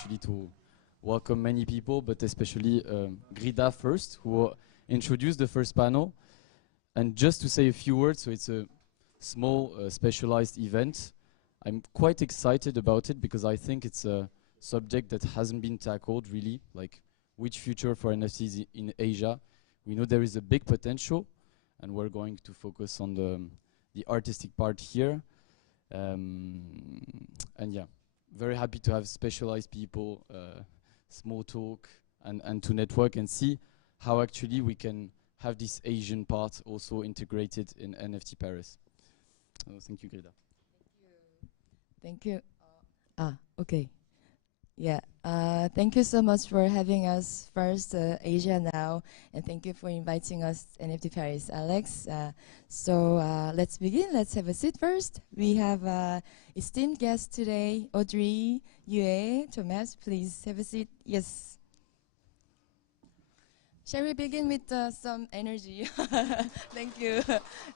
actually to welcome many people, but especially Grida first, who introduced the first panel. And just to say a few words, so it's a small specialized event. I'm quite excited about it because I think it's a subject that hasn't been tackled really, like which future for NFTs in Asia. We know there is a big potential, and we're going to focus on the artistic part here. And yeah, very happy to have specialized people, small talk, and to network and see how actually we can have this Asian part also integrated in NFT Paris. Thank you, Grida. Thank you. Okay. Yeah. Thank you so much for having us first, Asia Now, and thank you for inviting us NFT Paris, Alex. Let's begin. Let's have a seat first. We have esteemed guests today, Audrey, Yue, Thomas. Please have a seat. Yes. Shall we begin with some energy? Thank you.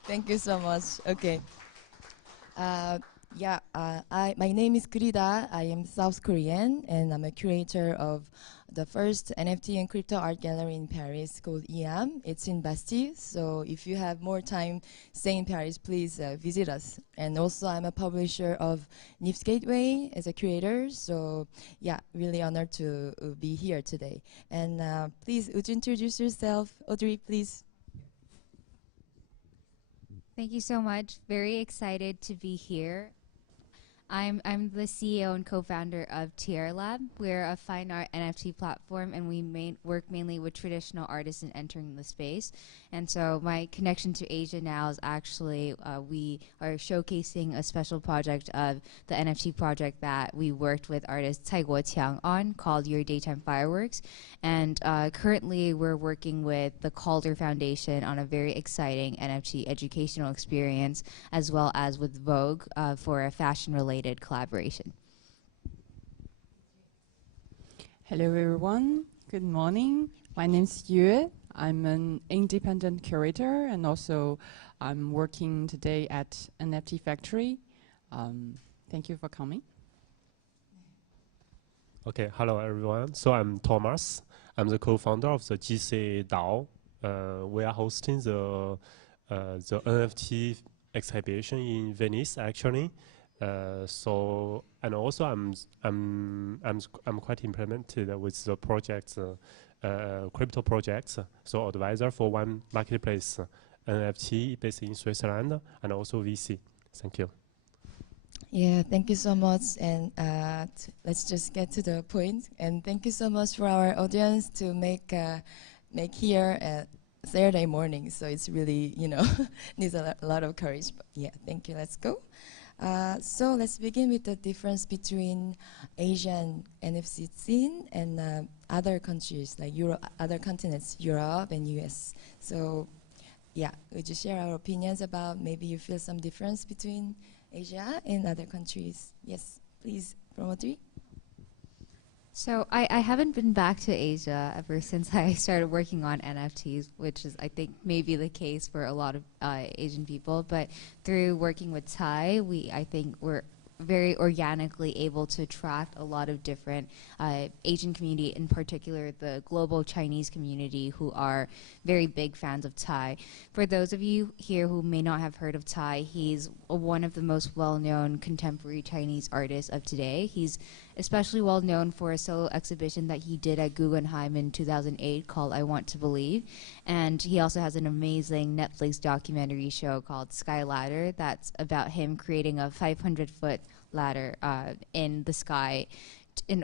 Thank you so much. Okay. My name is Grida. I am South Korean, and I'm a curator of the first NFT and crypto art gallery in Paris called EAM. It's in Bastille, so if you have more time staying in Paris, please visit us. And also, I'm a publisher of NIFS Gateway as a curator, so yeah, really honored to be here today. And please, would you introduce yourself? Audrey, please. Thank you so much. Very excited to be here. I'm the CEO and co-founder of TR Lab. We're a fine art NFT platform, and we work mainly with traditional artists in entering the space. And so my connection to Asia now is actually we are showcasing a special project of the NFT project that we worked with artist Cai Guoqiang on called Your Daytime Fireworks. And currently we're working with the Calder Foundation on a very exciting NFT educational experience, as well as with Vogue for a fashion-related collaboration. Hello everyone, good morning. My name is Yue. I'm an independent curator, and also I'm working today at NFT Factory. Thank you for coming. Okay, hello everyone. So I'm Thomas. I'm the co-founder of the GC DAO. We are hosting the NFT exhibition in Venice, actually. And also I'm quite implemented with the projects, crypto projects. So advisor for one marketplace, NFT based in Switzerland, and also VC. Thank you. Yeah, thank you so much. And let's just get to the point. And thank you so much for our audience to make here a Saturday morning. So it's really, needs a lot of courage. But yeah, thank you. Let's go. So let's begin with the difference between Asian NFC scene and other countries like other continents, Europe and US. So yeah, would you share our opinions about maybe you feel some difference between Asia and other countries? Yes, please, Audrey. So I haven't been back to Asia ever since I started working on NFTs, which is, I think, maybe the case for a lot of Asian people. But through working with Thai, I think we're very organically able to attract a lot of different Asian community, in particular the global Chinese community, who are very big fans of Thai. For those of you here who may not have heard of Thai, he's one of the most well-known contemporary Chinese artists of today. He's especially well known for a solo exhibition that he did at Guggenheim in 2008 called I Want to Believe. And he also has an amazing Netflix documentary show called Sky Ladder that's about him creating a 500-foot ladder in the sky in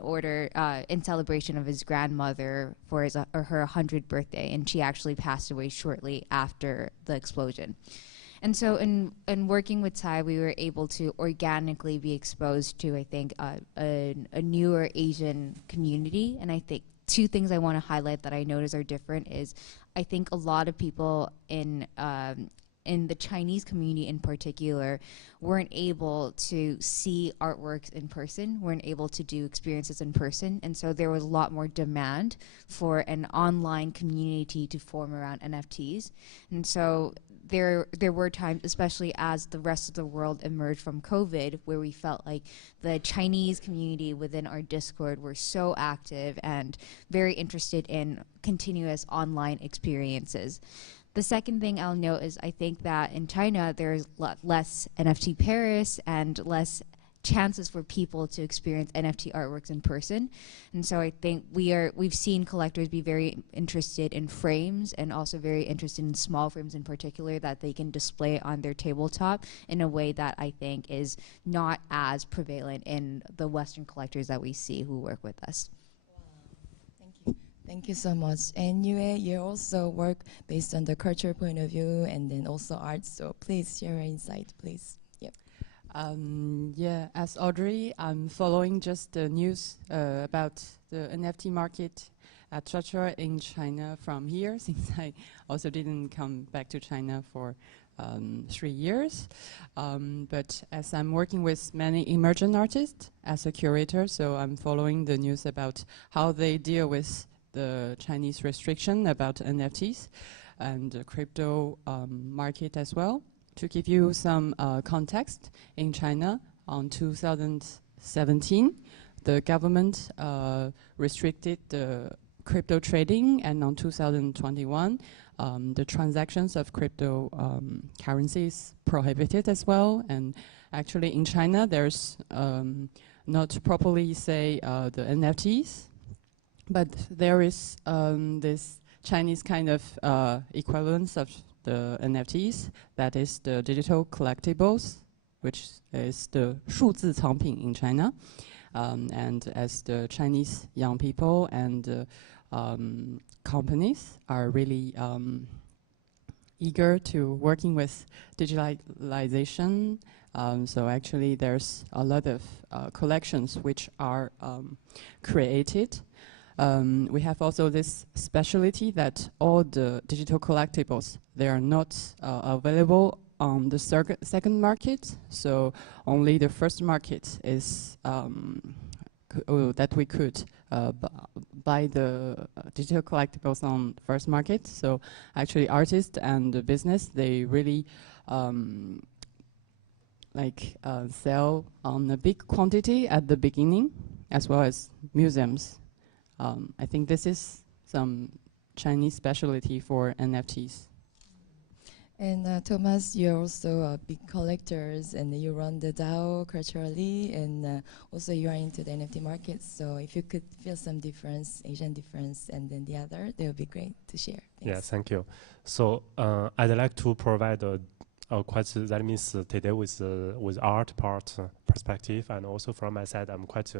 celebration of his grandmother for her 100th birthday. And she actually passed away shortly after the explosion. And so in working with Thai, we were able to organically be exposed to, I think, a newer Asian community. And I think two things I want to highlight that I notice are different is I think a lot of people in in the Chinese community in particular, weren't able to see artworks in person, weren't able to do experiences in person. And so there was a lot more demand for an online community to form around NFTs. And so there were times, especially as the rest of the world emerged from COVID, where we felt like the Chinese community within our Discord were so active and very interested in continuous online experiences. The second thing I'll note is I think that in China there's less NFT Paris and less chances for people to experience NFT artworks in person. And so I think we've seen collectors be very interested in frames and also very interested in small frames in particular that they can display on their tabletop in a way that I think is not as prevalent in the Western collectors that we see who work with us. Thank you. Thank you so much. And you also work based on the cultural point of view and then also art. So please share your insight, please. Yep. Yeah, as Audrey, I'm following just the news about the NFT market at Chacha in China from here, since I also didn't come back to China for 3 years. But as I'm working with many emerging artists as a curator, so I'm following the news about how they deal with the Chinese restriction about NFTs and the crypto market as well. To give you some context, in China, on 2017, the government restricted the crypto trading, and on 2021, the transactions of crypto currencies prohibited as well. And actually, in China, there's not properly say the NFTs, but there is this Chinese kind of equivalence of the NFTs, that is the digital collectibles, which is the 数字藏品 in China. And as the Chinese young people and companies are really eager to working with digitalization, so actually there's a lot of collections which are created. We have also this specialty that all the digital collectibles, they are not available on the second market, so only the first market is that we could buy the digital collectibles on first market. So actually artists and the business, they really sell on a big quantity at the beginning, as well as museums. I think this is some Chinese specialty for NFTs. And Thomas, you're also a big collectors, and you run the DAO culturally, and also you are into the NFT market. So if you could feel some difference, Asian difference, and then the other, that would be great to share. Thanks. Yeah, thank you. So I'd like to provide quite, that means today with art part perspective, and also from my side, I'm quite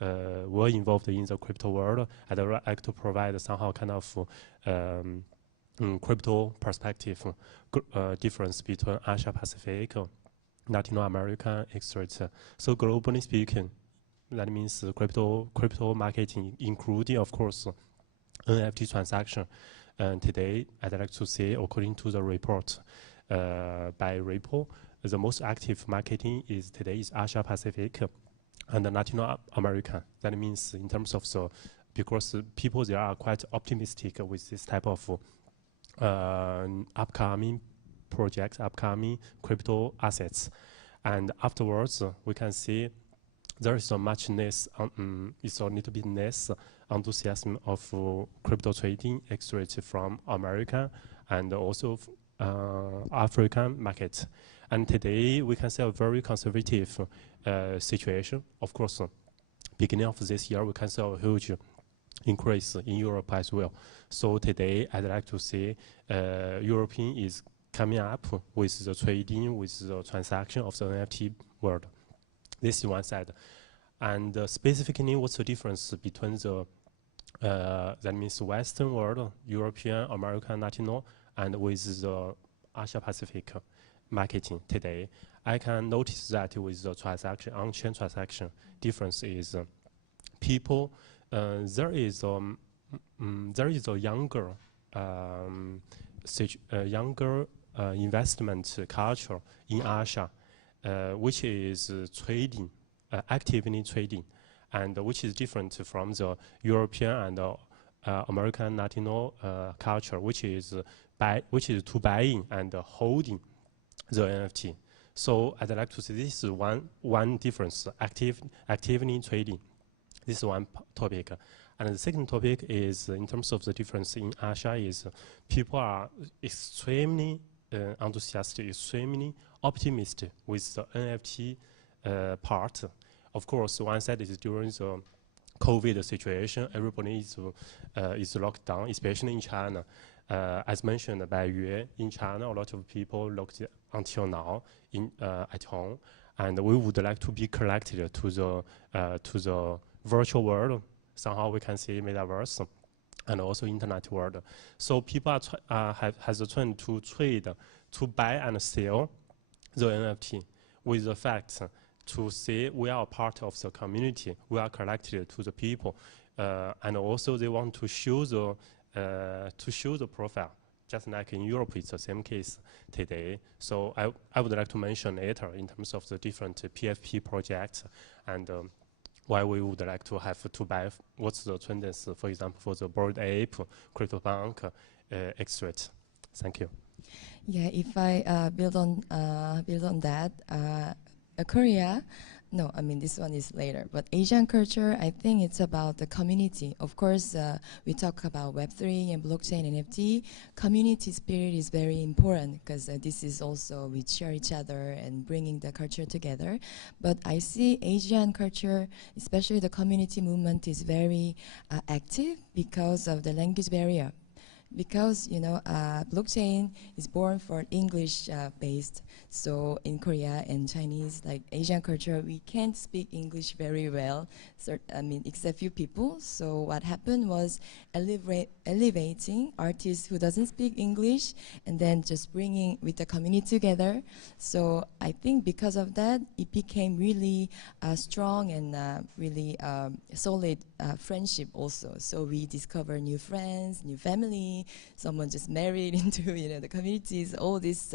well involved in the crypto world. I'd like to provide somehow kind of crypto perspective difference between Asia Pacific, Latin American, etc. So globally speaking, that means crypto marketing, including of course NFT transaction. And today, I'd like to say, according to the report by Ripple, the most active marketing today is Asia Pacific and Latin America. That means in terms of because people they are quite optimistic with this type of upcoming projects, upcoming crypto assets, and afterwards we can see there is so much less, it's a little bit less enthusiasm of crypto trading, especially from America and also African market. And today we can see a very conservative situation. Of course, beginning of this year, we can see a huge increase in Europe as well. So today, I'd like to say European is coming up with the trading, with the transaction of the NFT world. This is one side. And specifically, what's the difference between the, that means Western world, European, American, Latino, and with the Asia Pacific marketing today? I can notice that with the transaction, on-chain transaction, difference is people, there is a younger investment culture in Asia, which is trading, actively trading, and which is different from the European and American Latino culture, which is to buying and holding the NFT. So I'd like to say this is one difference, actively trading. This is one topic. And the second topic is in terms of the difference in Asia is people are extremely enthusiastic, extremely optimistic with the NFT part. Of course, one side is during the COVID situation, everybody is locked down, especially in China. As mentioned by Yue, in China, a lot of people locked until now at home, and we would like to be connected to the virtual world. Somehow we can say metaverse, and also internet world. So people has a trend to trade, to buy and sell the NFT with the fact to say we are a part of the community, we are connected to the people, and also they want to show the profile. Just like in Europe, it's the same case today. So I would like to mention later in terms of the different PFP projects and why we would like to have to buy what's the trends, for example, for the Bored Ape, CryptoPunk, extract. Thank you. Yeah, if I build on that, Korea. No, I mean this one is later. But Asian culture, I think it's about the community. Of course, we talk about Web3 and blockchain and NFT. Community spirit is very important because this is also we share each other and bringing the culture together. But I see Asian culture, especially the community movement, is very active because of the language barrier. Because blockchain is born for English based, so in Korea and Chinese, like Asian culture, we can't speak English very well. So except few people. So what happened was elevating artists who doesn't speak English, and then just bringing with the community together. So I think because of that, it became really strong and really solid friendship also. So we discover new friends, new family. Someone just married into the communities. All this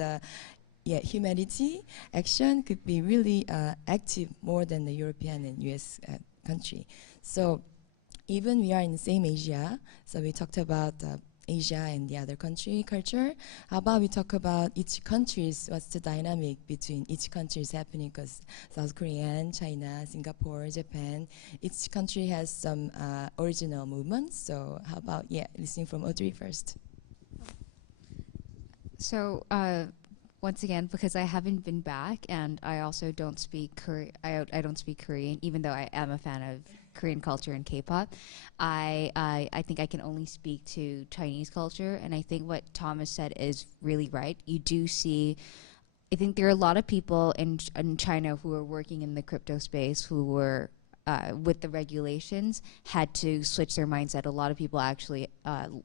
humanity action could be really active more than the European and US country. So even we are in the same Asia, so we talked about Asia and the other country culture. How about we talk about each countries, what's the dynamic between each country is happening, because South Korea, China, Singapore, Japan, each country has some original movements. So how about, listening from Audrey first. So once again, because I haven't been back and I also don't speak I don't speak Korean, even though I am a fan of Korean culture and K-pop, I think I can only speak to Chinese culture. And I think what Thomas said is really right. You do see, I think there are a lot of people in China who are working in the crypto space who were with the regulations, had to switch their mindset. A lot of people actually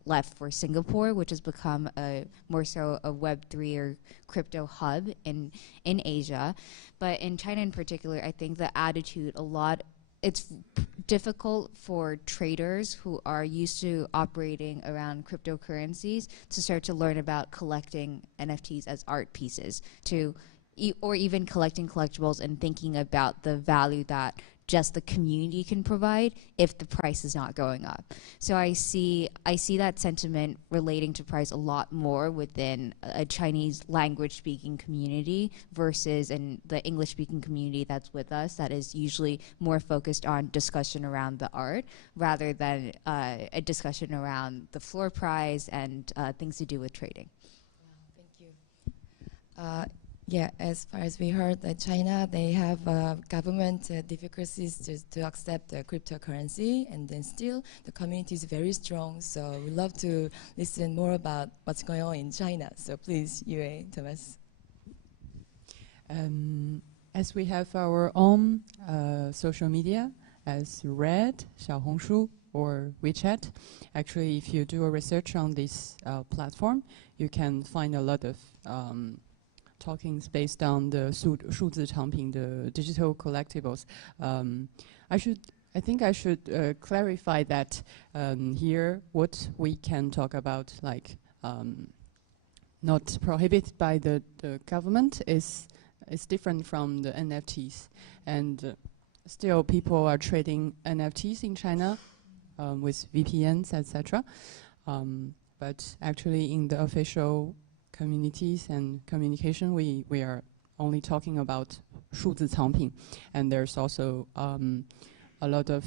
left for Singapore, which has become more so a Web3 or crypto hub in Asia. But in China in particular, I think the attitude, it's difficult for traders who are used to operating around cryptocurrencies to start to learn about collecting NFTs as art pieces, or even collecting collectibles and thinking about the value that just the community can provide if the price is not going up. So I see that sentiment relating to price a lot more within a Chinese language speaking community versus in the English speaking community that's with us, that is usually more focused on discussion around the art rather than a discussion around the floor price and things to do with trading. Thank you. As far as we heard, China, they have government difficulties to accept cryptocurrency, and then still the community is very strong. So we'd love to listen more about what's going on in China. So please, Yue, Thomas. As we have our own social media, as Red, Xiaohongshu, or WeChat, actually, if you do a research on this platform, you can find a lot of talkings based on the 数字产品, the digital collectibles. I think I should clarify that here what we can talk about, like not prohibited by the government is different from the NFTs, and still people are trading NFTs in China with VPNs, etc. But actually, in the official communities and communication, we are only talking about 数字藏品, and there's also a lot of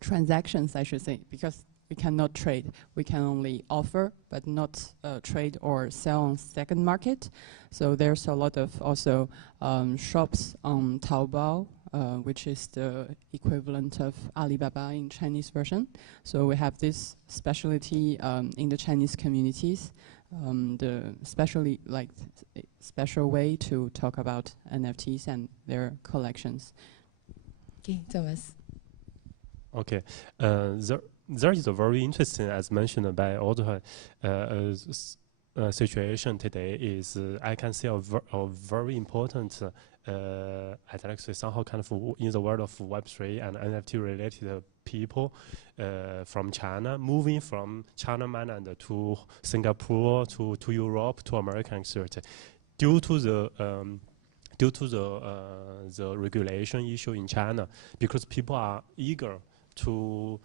transactions, I should say, because we cannot trade. We can only offer, but not trade or sell on second market. So there's a lot of also shops on Taobao, which is the equivalent of Alibaba in Chinese version. So we have this specialty in the Chinese communities, special way to talk about NFTs and their collections. Okay, Thomas. Okay, there is a very interesting, as mentioned by Audrey, situation today is I can see a very important, I'd like to say somehow kind of in the world of Web3 and NFT related people from China, moving from China mainland to Singapore, to Europe, to America, etc. Due to the regulation issue in China, because people are eager to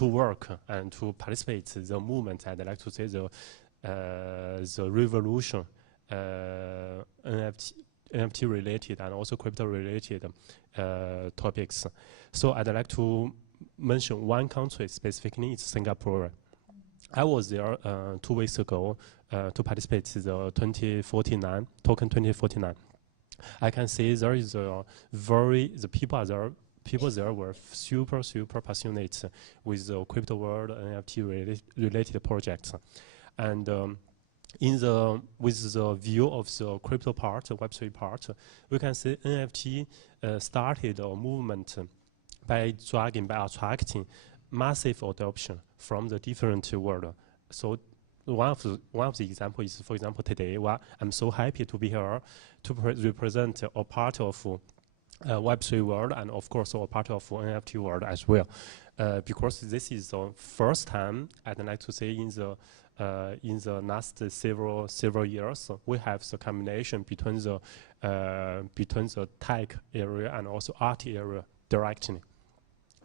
work and to participate in the movement, I'd like to say the revolution, NFT related and also crypto related topics. So I'd like to mention one country specifically, it's Singapore. I was there 2 weeks ago to participate in the 2049 token 2049. I can say there is people there were super passionate with the crypto world NFT related projects, and with the view of the crypto part, the Web3 part, we can see NFT started a movement by attracting massive adoption from the different world. So one of the example is, for example, today I'm so happy to be here to represent a part of Web3 world and of course a part of NFT world as well, because this is the first time, I'd like to say, in the last several years we have the combination between the tech area and also art area directly.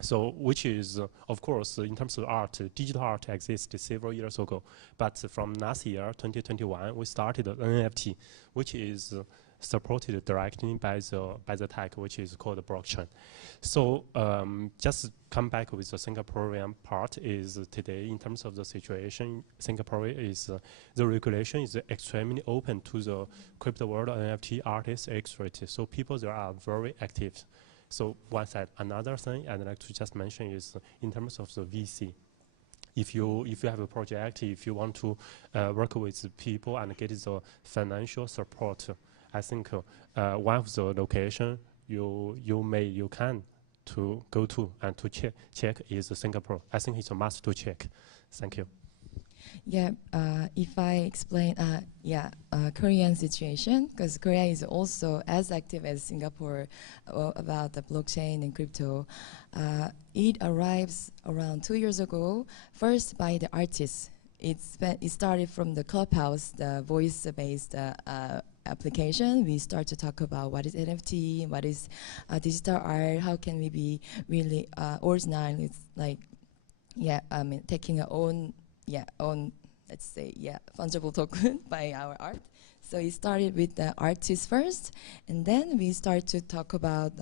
So which is, of course, in terms of art, digital art existed several years ago, but from last year, 2021, we started an NFT, which is supported directly by the tech, which is called blockchain. So just come back with the Singaporean part is today, in terms of the situation, Singapore is, the regulation is extremely open to the crypto world, NFT artists, etc. So people there are very active. So one side. Another thing I'd like to just mention is in terms of the VC. If you have a project, if you want to work with people and get the financial support, I think one of the location you can to go to and to check is Singapore. I think it's a must to check. Thank you. Yeah, if I explain, Korean situation, because Korea is also as active as Singapore about the blockchain and crypto. It arrives around 2 years ago, first by the artists. It started from the Clubhouse, the voice-based application. We start to talk about what is NFT, what is digital art, how can we be really original. It's like, taking our own, let's say, fungible token by our art. So it started with the artists first, and then we start to talk about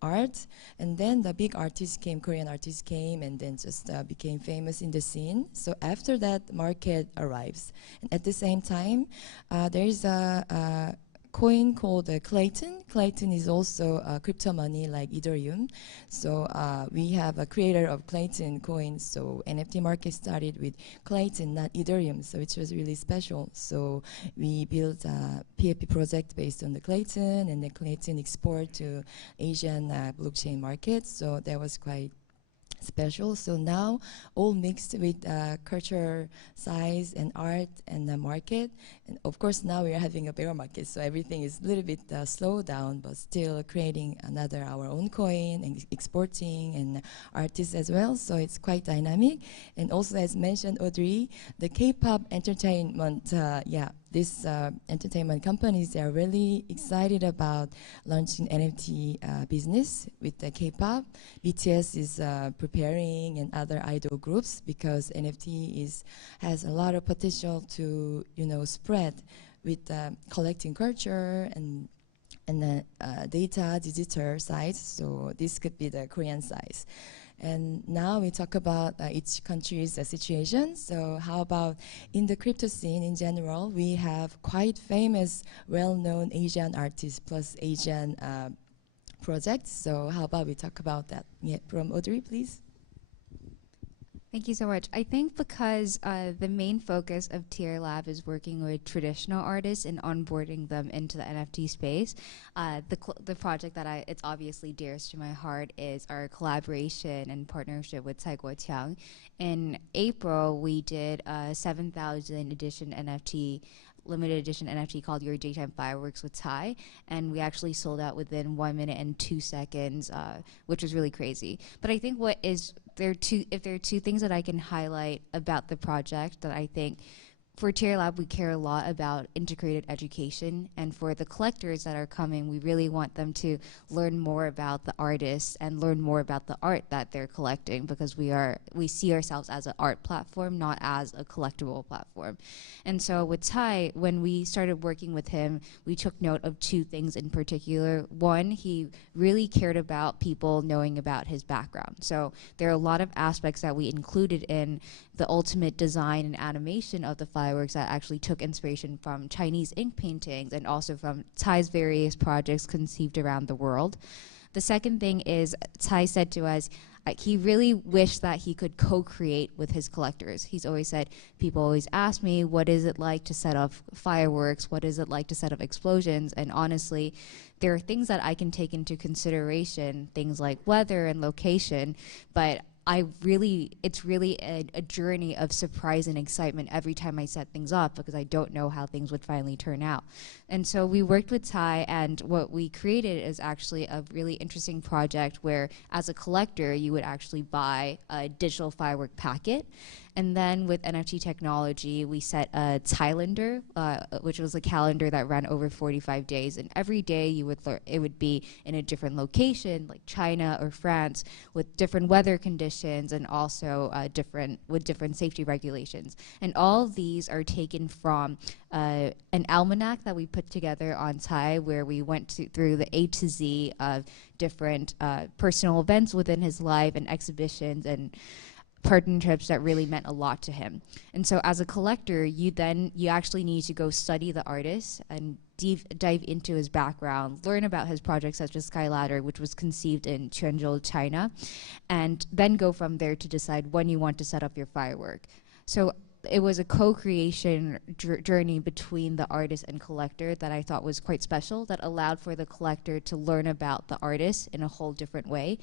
art, and then the big artists came, Korean artists came, and then just became famous in the scene. So after that, market arrives. And at the same time, there is a coin called Clayton. Clayton is also crypto money like Ethereum. So we have a creator of Clayton coin. So NFT market started with Clayton, not Ethereum. So it was really special. So we built a PFP project based on the Clayton, and the Clayton export to Asian blockchain market. So that was quite special. So now all mixed with culture, science, and art and the market. And of course now we are having a bear market, so everything is a little bit slowed down, but still creating another our own coin and exporting and artists as well. So it's quite dynamic. And also, as mentioned, Audrey, the K-pop entertainment, this entertainment companies, they are really excited about launching NFT business with the K-pop. BTS is preparing, and other idol groups, because NFT has a lot of potential to spread with collecting culture and data digital sides. So this could be the Korean side. And now we talk about each country's situation. So how about in the crypto scene in general, we have quite famous, well-known Asian artists plus Asian projects. So how about we talk about that? Yeah, from Audrey, please. Thank you so much. I think because the main focus of TR Lab is working with traditional artists and onboarding them into the NFT space, the project that it's obviously dearest to my heart is our collaboration and partnership with Tsai Guoqiang. In April, we did a 7,000 edition NFT, limited edition NFT called Your Daytime Fireworks with Tsai, and we actually sold out within 1 minute and 2 seconds, which was really crazy. But I think if there are two things that I can highlight about the project that I think for TR Lab, we care a lot about integrated education, and for the collectors that are coming, we really want them to learn more about the artists and learn more about the art that they're collecting, because we see ourselves as an art platform, not as a collectible platform. And so with Tsai, when we started working with him, we took note of two things in particular. One, he really cared about people knowing about his background. So there are a lot of aspects that we included in the ultimate design and animation of the fireworks that actually took inspiration from Chinese ink paintings and also from Tsai's various projects conceived around the world. The second thing is Tsai said to us, he really wished that he could co-create with his collectors. He's always said, people always ask me, what is it like to set off fireworks? What is it like to set off explosions? And honestly, there are things that I can take into consideration, things like weather and location, but it's really a journey of surprise and excitement every time I set things up, because I don't know how things would finally turn out. And so we worked with Tsai, and what we created is actually a really interesting project where, as a collector, you would actually buy a digital firework packet. And then with NFT technology, we set a Thailender, which was a calendar that ran over 45 days. And every day it would be in a different location, like China or France, with different weather conditions and also with different safety regulations. And all of these are taken from an almanac that we put together on Tsai, where we went through the A to Z of different personal events within his life and exhibitions and partnerships that really meant a lot to him. And so as a collector, you actually need to go study the artist and dive into his background, learn about his projects such as Sky Ladder, which was conceived in Quanzhou, China, and then go from there to decide when you want to set up your firework. So it was a co-creation journey between the artist and collector that I thought was quite special, that allowed for the collector to learn about the artist in a whole different way.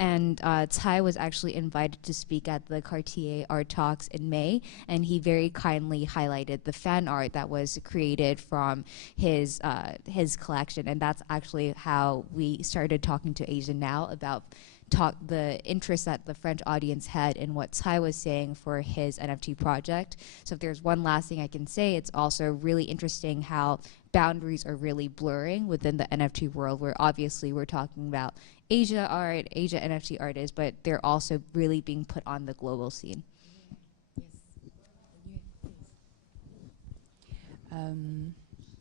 And Tsai was actually invited to speak at the Cartier Art Talks in May, and he very kindly highlighted the fan art that was created from his collection. And that's actually how we started talking to Asia Now about the interest that the French audience had in what Tsai was saying for his NFT project. So if there's one last thing I can say, it's also really interesting how boundaries are really blurring within the NFT world, where obviously we're talking about Asia art, Asia NFT artists, but they're also really being put on the global scene.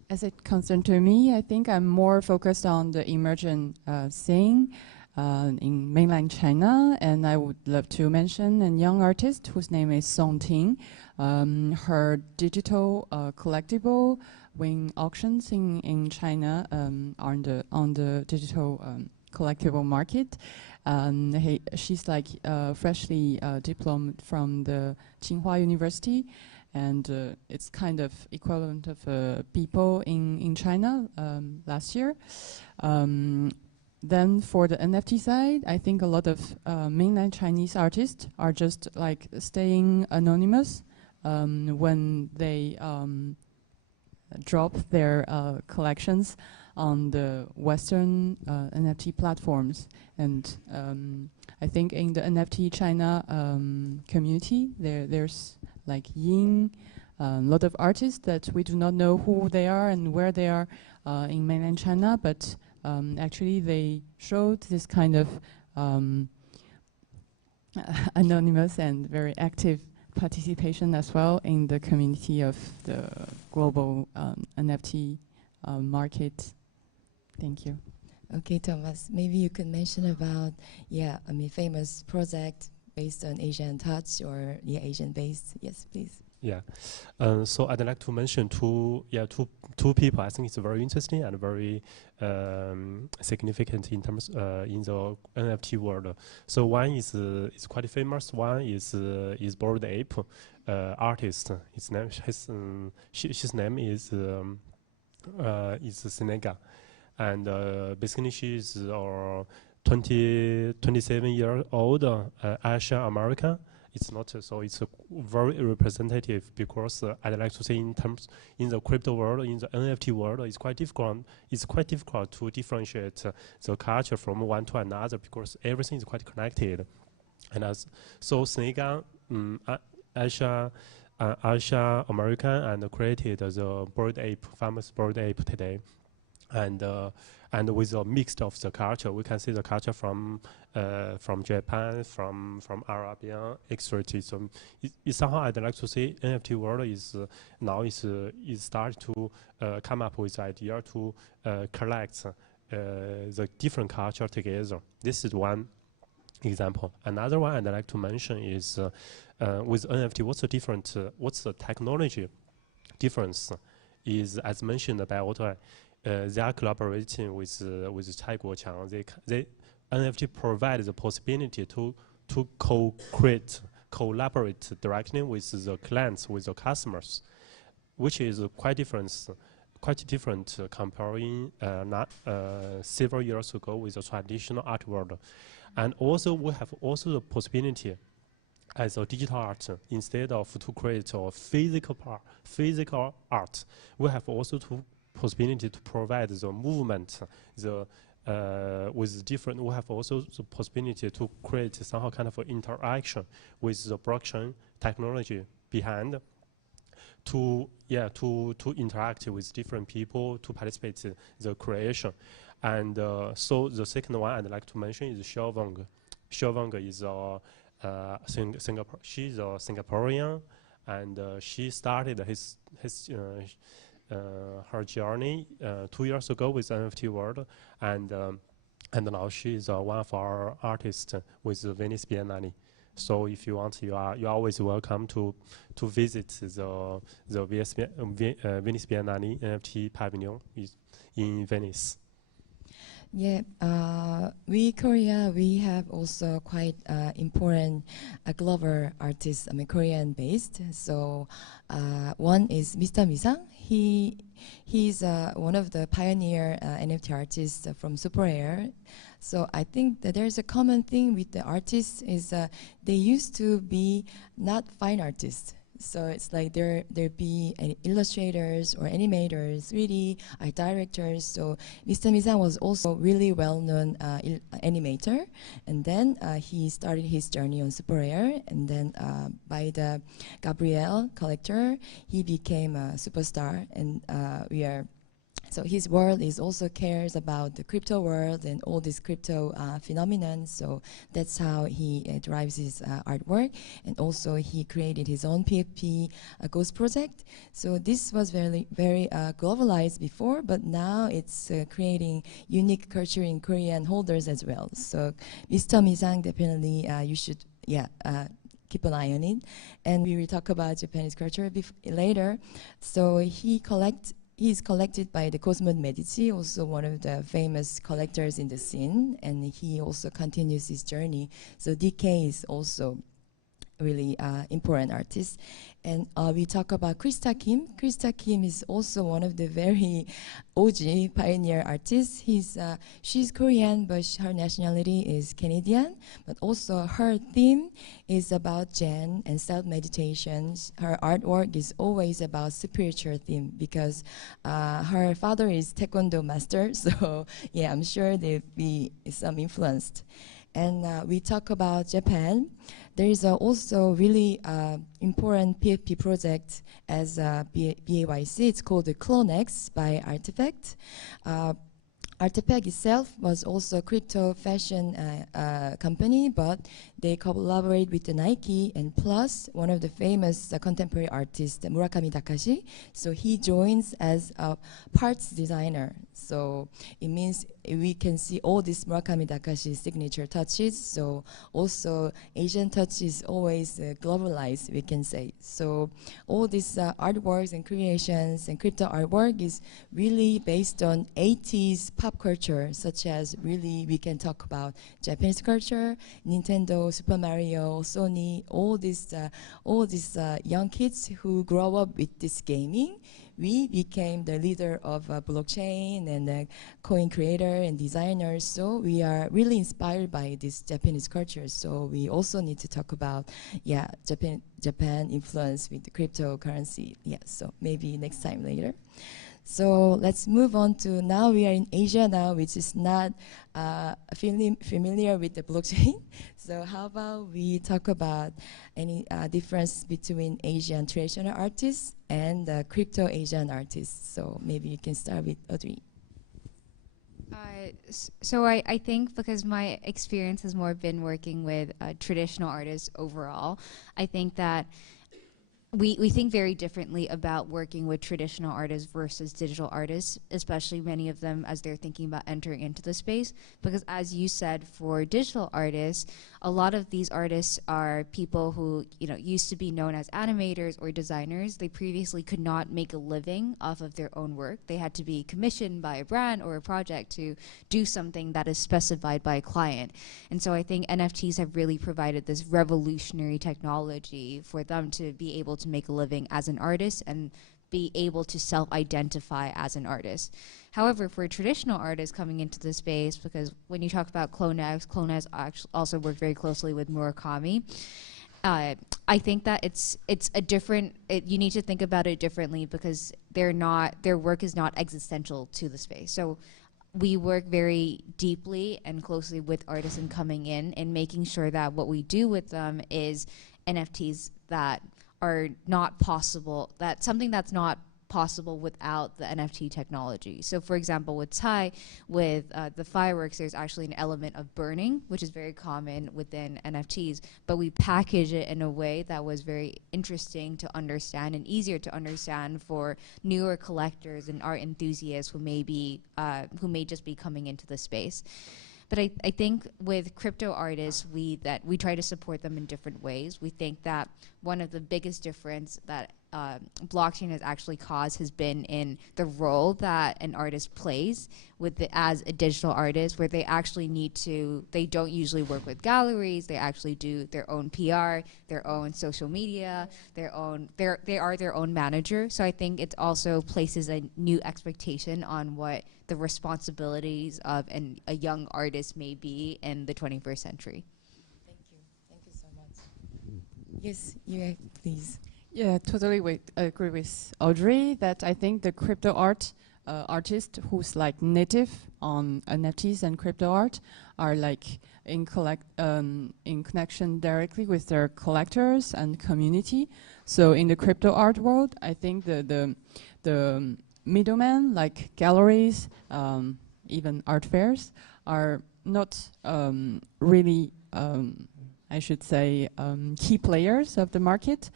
As it concerns to me, I think I'm more focused on the emergent scene in mainland China, and I would love to mention a young artist whose name is Song Ting. Her digital collectible win auctions in China on the digital collectible market. She's like freshly diplomed from the Tsinghua University, and it's kind of equivalent of people in China last year. then for the NFT side, I think a lot of mainland Chinese artists are just like staying anonymous when they drop their collections on the Western NFT platforms. And I think in the NFT China community, there's like Ying, a lot of artists that we do not know who they are and where they are in mainland China, but actually they showed this kind of anonymous and very active participation as well in the community of the global NFT market. Thank you. Okay, Thomas, maybe you could mention about, famous project based on Asian touch or Asian based. Yes, please. Yeah, so I'd like to mention two people. I think it's very interesting and very significant in terms in the NFT world. So one is quite famous. One is Bored Ape artist. His name is Senega, and basically she is 27 year old Asian American. It's not so it's very representative because I'd like to say in the crypto world, in the NFT world, it's quite difficult. It's quite difficult to differentiate the culture from one to another because everything is quite connected. And so Senega, Asia American, and created the Bored Ape, famous Bored Ape today. And with a mix of the culture, we can see the culture from Japan, from Arabian extract. So it's somehow I'd like to say NFT world is now start to come up with the idea to collect the different culture together. This is one example. Another one I'd like to mention is with NFT. What's the technology difference? Is as mentioned by Otto. They are collaborating with Cai Guoqiang. They NFT provides the possibility to collaborate directly with the clients, with the customers, which is quite different comparing several years ago with the traditional art world. And also we have also the possibility as a digital art, instead of to create a physical art, we have also to possibility to provide the movement, with different. We have also the possibility to create somehow kind of an interaction with the blockchain technology behind, to interact with different people to participate in the creation. And so the second one I'd like to mention is Xiao Wang. Xiao Wang is Singapore. She's a Singaporean, and she started her journey 2 years ago with NFT World, and now she is one of our artists with the Venice Biennale. So if you want, you are always welcome to visit the Venice Biennale NFT pavilion in Venice. Yeah, Korea, we have also quite important global artists, Korean based. So one is Mr. Misang. He's one of the pioneer NFT artists from Super Air. So I think that there's a common thing with the artists is they used to be not fine artists. So it's like there be illustrators or animators, 3D art directors. So Mr. Misang was also really well-known animator, and then he started his journey on Super Air, and then by the Gabrielle collector, he became a superstar, and so his world is also cares about the crypto world and all this crypto phenomenon. So that's how he drives his artwork. And also he created his own PFP Ghost project. So this was very globalized before, but now it's creating unique culture in Korean holders as well. So Mr. Misang, definitely you should keep an eye on it. And we will talk about Japanese culture later. So he's collected by the Cosmo Medici, also one of the famous collectors in the scene, and he also continues his journey. So DK is also really important artists. And we talk about Krista Kim. Krista Kim is also one of the very OG pioneer artists. She's Korean, but her nationality is Canadian. But also her theme is about Zen and self-meditation. Her artwork is always about spiritual theme because her father is Taekwondo master. So yeah, I'm sure there'll be some influenced. And we talk about Japan. There is also really important PFP project as BAYC. It's called the CloneX by Artifact. Artifact itself was also a crypto fashion company, but they collaborate with the Nike and plus one of the famous contemporary artists, Murakami Takashi. So he joins as a parts designer. So it means we can see all these Murakami Takashi signature touches. So also Asian touch is always globalized, we can say. So all these artworks and creations and crypto artwork is really based on 80s pop culture, such as really we can talk about Japanese culture, Nintendo, Super Mario, Sony, all these young kids who grow up with this gaming. We became the leader of blockchain and the coin creator and designers. So we are really inspired by this Japanese culture. So we also need to talk about, Japan influence with the cryptocurrency. Yeah, so maybe next time later. So let's move on to now we are in Asia now, which is not familiar with the blockchain. So how about we talk about any difference between Asian traditional artists and crypto Asian artists. So maybe you can start with Audrey. So I think because my experience has more been working with traditional artists overall, I think that we think very differently about working with traditional artists versus digital artists, especially many of them as they're thinking about entering into the space. Because as you said, for digital artists, a lot of these artists are people who used to be known as animators or designers. They previously could not make a living off of their own work. They had to be commissioned by a brand or a project to do something that is specified by a client. And so I think NFTs have really provided this revolutionary technology for them to be able to make a living as an artist and be able to self-identify as an artist. However, for traditional artists coming into the space, because when you talk about CloneX also worked very closely with Murakami. I think that it's a different. You need to think about it differently because their work is not existential to the space. So we work very deeply and closely with artists in coming in and making sure that what we do with them is NFTs that are not possible, that's something that's not possible without the NFT technology. So for example, with Tsai, with the fireworks, there's actually an element of burning, which is very common within NFTs, but we package it in a way that was very interesting to understand and easier to understand for newer collectors and art enthusiasts who may just be coming into the space. But I think with crypto artists, we try to support them in different ways. We think that one of the biggest difference that blockchain has actually caused has been in the role that an artist plays as a digital artist, where they actually they don't usually work with galleries, they actually do their own PR, their own social media, they are their own manager. So I think it also places a new expectation on what the responsibilities of a young artist may be in the 21st century. Thank you so much. Yes, you please. Yeah, totally agree with Audrey that I think the crypto art artist who's like native on NFTs and crypto art are like in connection directly with their collectors and community. So in the crypto art world, I think the middlemen like galleries, even art fairs, are not really, I should say, key players of the market.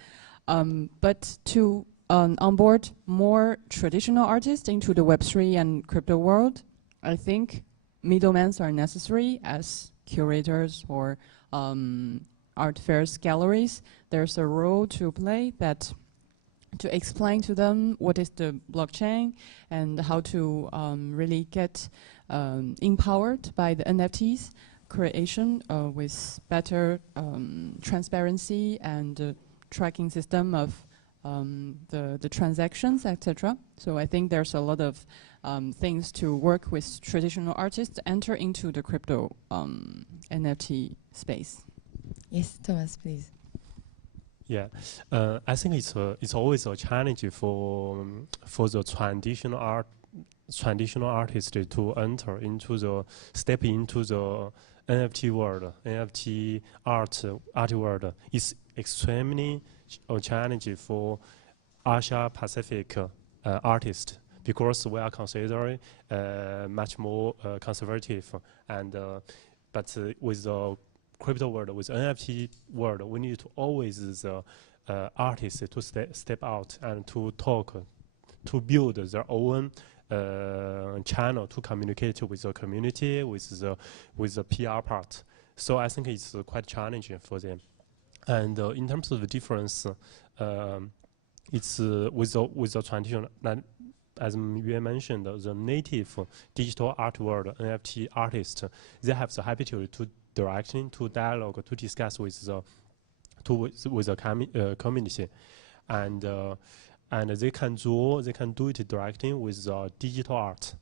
But to onboard more traditional artists into the Web3 and crypto world, I think middlemen are necessary as curators or art fairs, galleries. There's a role to play to explain to them what is the blockchain and how to really get empowered by the NFTs. creation with better transparency and tracking system of the transactions, etc. So I think there's a lot of things to work with traditional artists to enter into the crypto NFT space. Yes, Thomas, please. Yeah, I think it's always a challenge for the traditional artists to enter into the step into the NFT world. NFT art world is extremely a challenge for Asia Pacific artists because we are considered much more conservative, and but with the crypto world, with NFT world, we need to always the artists to step out and to talk, to build their own channel to communicate with the community, with the PR part. So I think it's quite challenging for them. And in terms of the difference, it's with the traditional, as you mentioned, the native digital art world, NFT artists, they have the habitude to directing, to dialogue, to discuss with the community, and they can do it directly with digital art.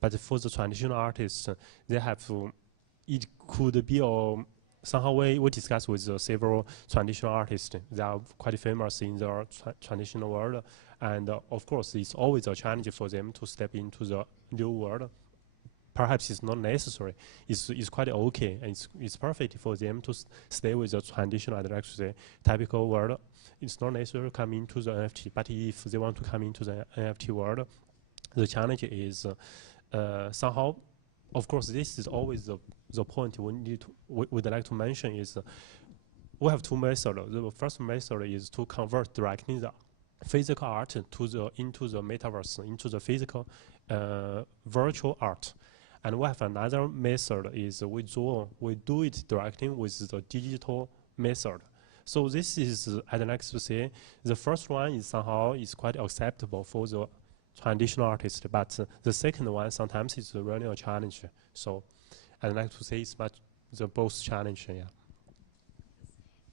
But for the traditional artists, they have it could be somehow we discuss with several traditional artists. They are quite famous in the traditional world, and of course, it's always a challenge for them to step into the new world. Perhaps it's not necessary. It's quite okay, and it's perfect for them to stay with the traditional, I'd like to say, typical world. It's not necessary to come into the NFT, but if they want to come into the NFT world, the challenge is somehow, of course, this is always the point we'd like to mention is we have two methods. The first method is to convert directly the physical art into the metaverse, into the physical virtual art. And we have another method is we do it directly with the digital method. So this is, I'd like to say, the first one is somehow is quite acceptable for the traditional artist, but the second one sometimes is really a challenge. So I'd like to say it's the both challenge. Yeah.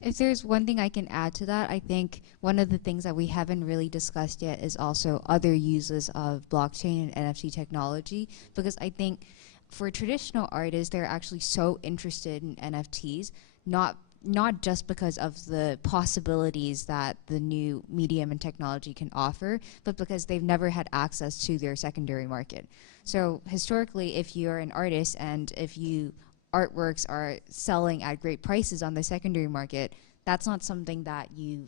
If there's one thing I can add to that, I think one of the things that we haven't really discussed yet is also other uses of blockchain and NFT technology, because I think for traditional artists, they're actually so interested in NFTs, not just because of the possibilities that the new medium and technology can offer, but because they've never had access to their secondary market. So historically, if you're an artist and if artworks are selling at great prices on the secondary market, that's not something that you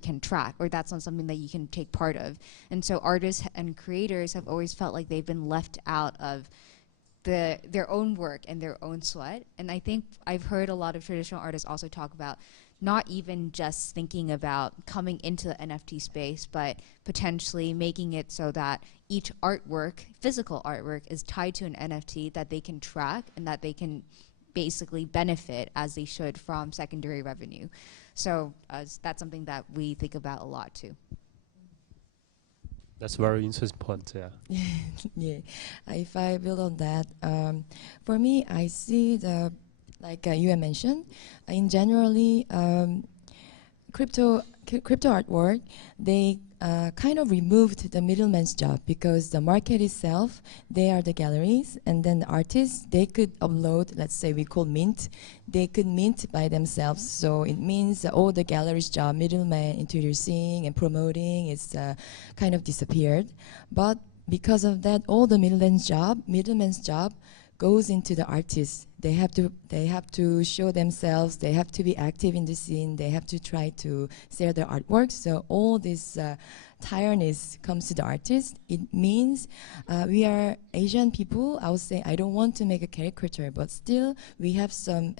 can track, or that's not something that you can take part of. And so artists and creators have always felt like they've been left out of their own work and their own sweat. And I think I've heard a lot of traditional artists also talk about not even just thinking about coming into the NFT space, but potentially making it so that each artwork, physical artwork, is tied to an NFT that they can track and that they can basically benefit as they should from secondary revenue. So that's something that we think about a lot too. That's a very interesting point, yeah. Yeah, if I build on that, for me, I see like you had mentioned, in generally, crypto artwork, they kind of removed the middleman's job, because the market itself, they are the galleries, and then the artists, they could upload, let's say we call mint, they could mint by themselves. So it means all the gallery's job, middleman introducing and promoting, is kind of disappeared. But because of that, all the middleman's job goes into the artists. They have to show themselves. They have to be active in the scene. They have to try to sell their artwork. So all this tiredness comes to the artist. It means we are Asian people. I would say, I don't want to make a caricature, but still we have some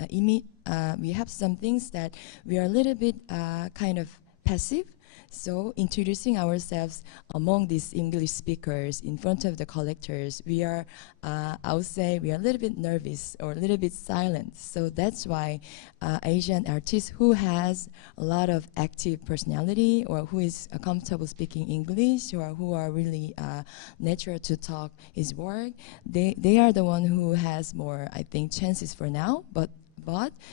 we have some things that we are a little bit kind of passive. So introducing ourselves among these English speakers in front of the collectors, we are, I would say, we are a little bit nervous or a little bit silent. So that's why Asian artists who has a lot of active personality or who is comfortable speaking English or who are really natural to talk his work, they are the one who has more, I think, chances for now. But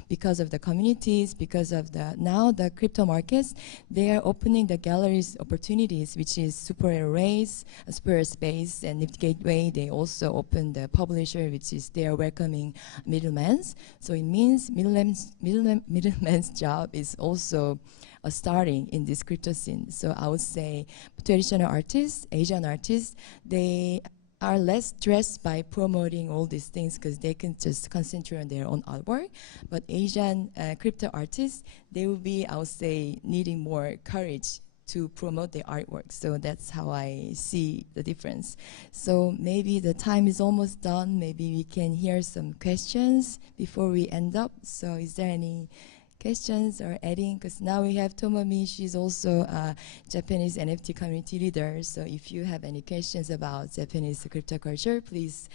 because of the communities, because of now the crypto markets, they are opening the galleries opportunities, which is Super Race, Super Space, and Nifty Gateway. They also open the publisher, which is they are welcoming middlemen's. So it means middleman's job is also starting in this crypto scene. So I would say traditional artists, Asian artists, they are less stressed by promoting all these things because they can just concentrate on their own artwork. But Asian crypto artists, they will be, I would say, needing more courage to promote their artwork. So that's how I see the difference. So maybe the time is almost done. Maybe we can hear some questions before we end up. So is there any questions or adding? Because now we have Tomomi. She's also a Japanese NFT community leader. So if you have any questions about Japanese crypto culture, please,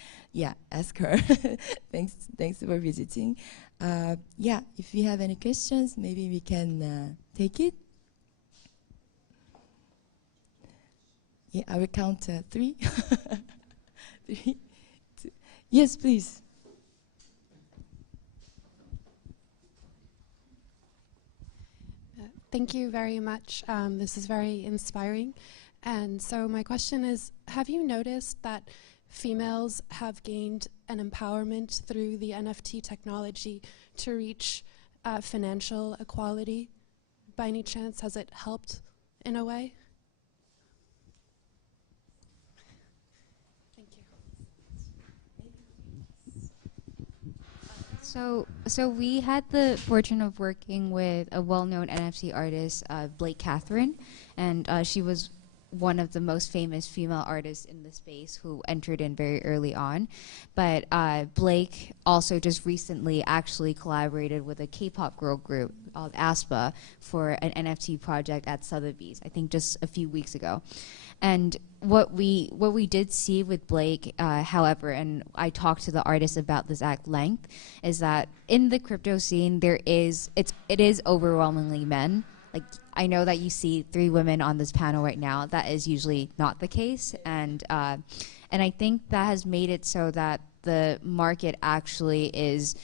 ask her. Thanks for visiting. If you have any questions, maybe we can take it. Yeah, I will count 3. 3, 2. Yes, please. Thank you very much. This is very inspiring. And so my question is, have you noticed that females have gained an empowerment through the NFT technology to reach financial equality? By any chance, has it helped in a way? Thank you. So we had the fortune of working with a well-known NFT artist, Blake Catherine, and she was one of the most famous female artists in the space who entered in very early on. But Blake also just recently actually collaborated with a K-pop girl group called aespa for an NFT project at Sotheby's, I think just a few weeks ago. And what we did see with Blake, however, and I talked to the artist about this at length, is that in the crypto scene it is overwhelmingly men. Like, I know that you see 3 women on this panel right now. That is usually not the case, and I think that has made it so that the market actually is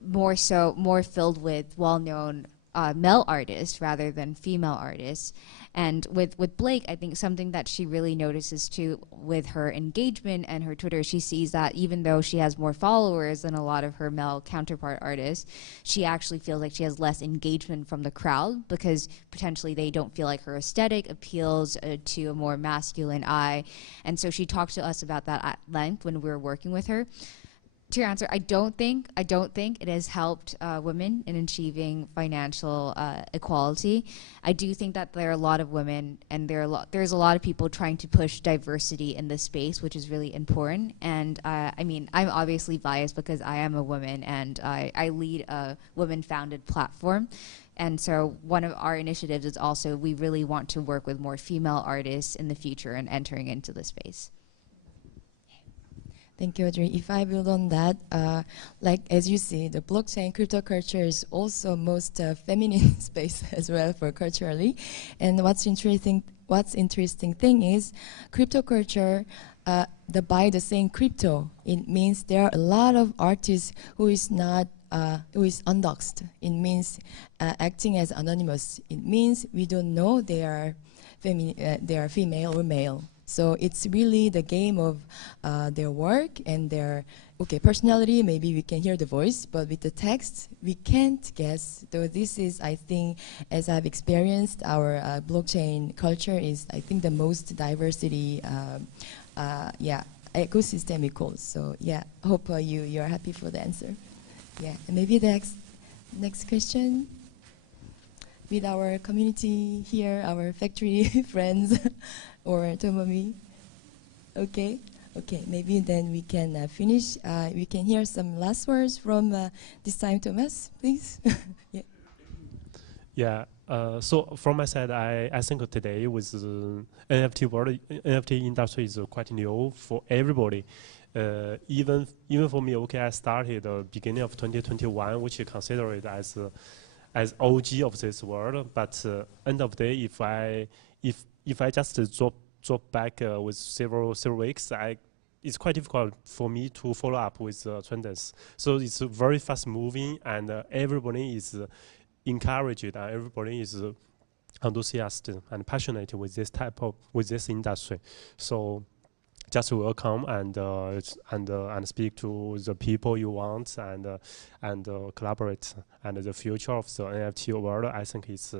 more filled with well-known male artists rather than female artists. And with Blake, I think something that she really notices too with her engagement and her Twitter, she sees that even though she has more followers than a lot of her male counterpart artists, she actually feels like she has less engagement from the crowd because potentially they don't feel like her aesthetic appeals to a more masculine eye. And so she talked to us about that at length when we were working with her. To your answer, I don't think it has helped women in achieving financial equality. I do think that there are a lot of women, and there's a lot of people trying to push diversity in this space, which is really important. And I mean, I'm obviously biased because I am a woman, and I lead a women-founded platform. And so one of our initiatives is also we really want to work with more female artists in the future and entering into the space. Thank you, Audrey. If I build on that, like as you see, the blockchain crypto culture is also most feminine space as well for culturally. And what's interesting thing is crypto culture, by the saying crypto, it means there are a lot of artists who is undoxed. It means acting as anonymous. It means we don't know they are female or male. So it's really the game of their work and their personality. Maybe we can hear the voice, but with the text, we can't guess. Though this is, I think, as I've experienced, our blockchain culture is, I think, the most diversity, ecosystem it calls. So yeah, hope you're happy for the answer. Yeah, and maybe the next question with our community here, our factory friends. Or Tomomi. Okay, maybe then we can finish. We can hear some last words from this time, Thomas, please. Yeah, So from my side, I think today with NFT world, NFT industry is quite new for everybody. Even for me, okay, I started beginning of 2021, which is considered as OG of this world. But end of the day, if I just drop back with several weeks, it's quite difficult for me to follow up with trends. So it's very fast moving, and everybody is encouraged, and everybody is enthusiastic and passionate with this industry. So just welcome and speak to the people you want and collaborate. And the future of the NFT world, I think it's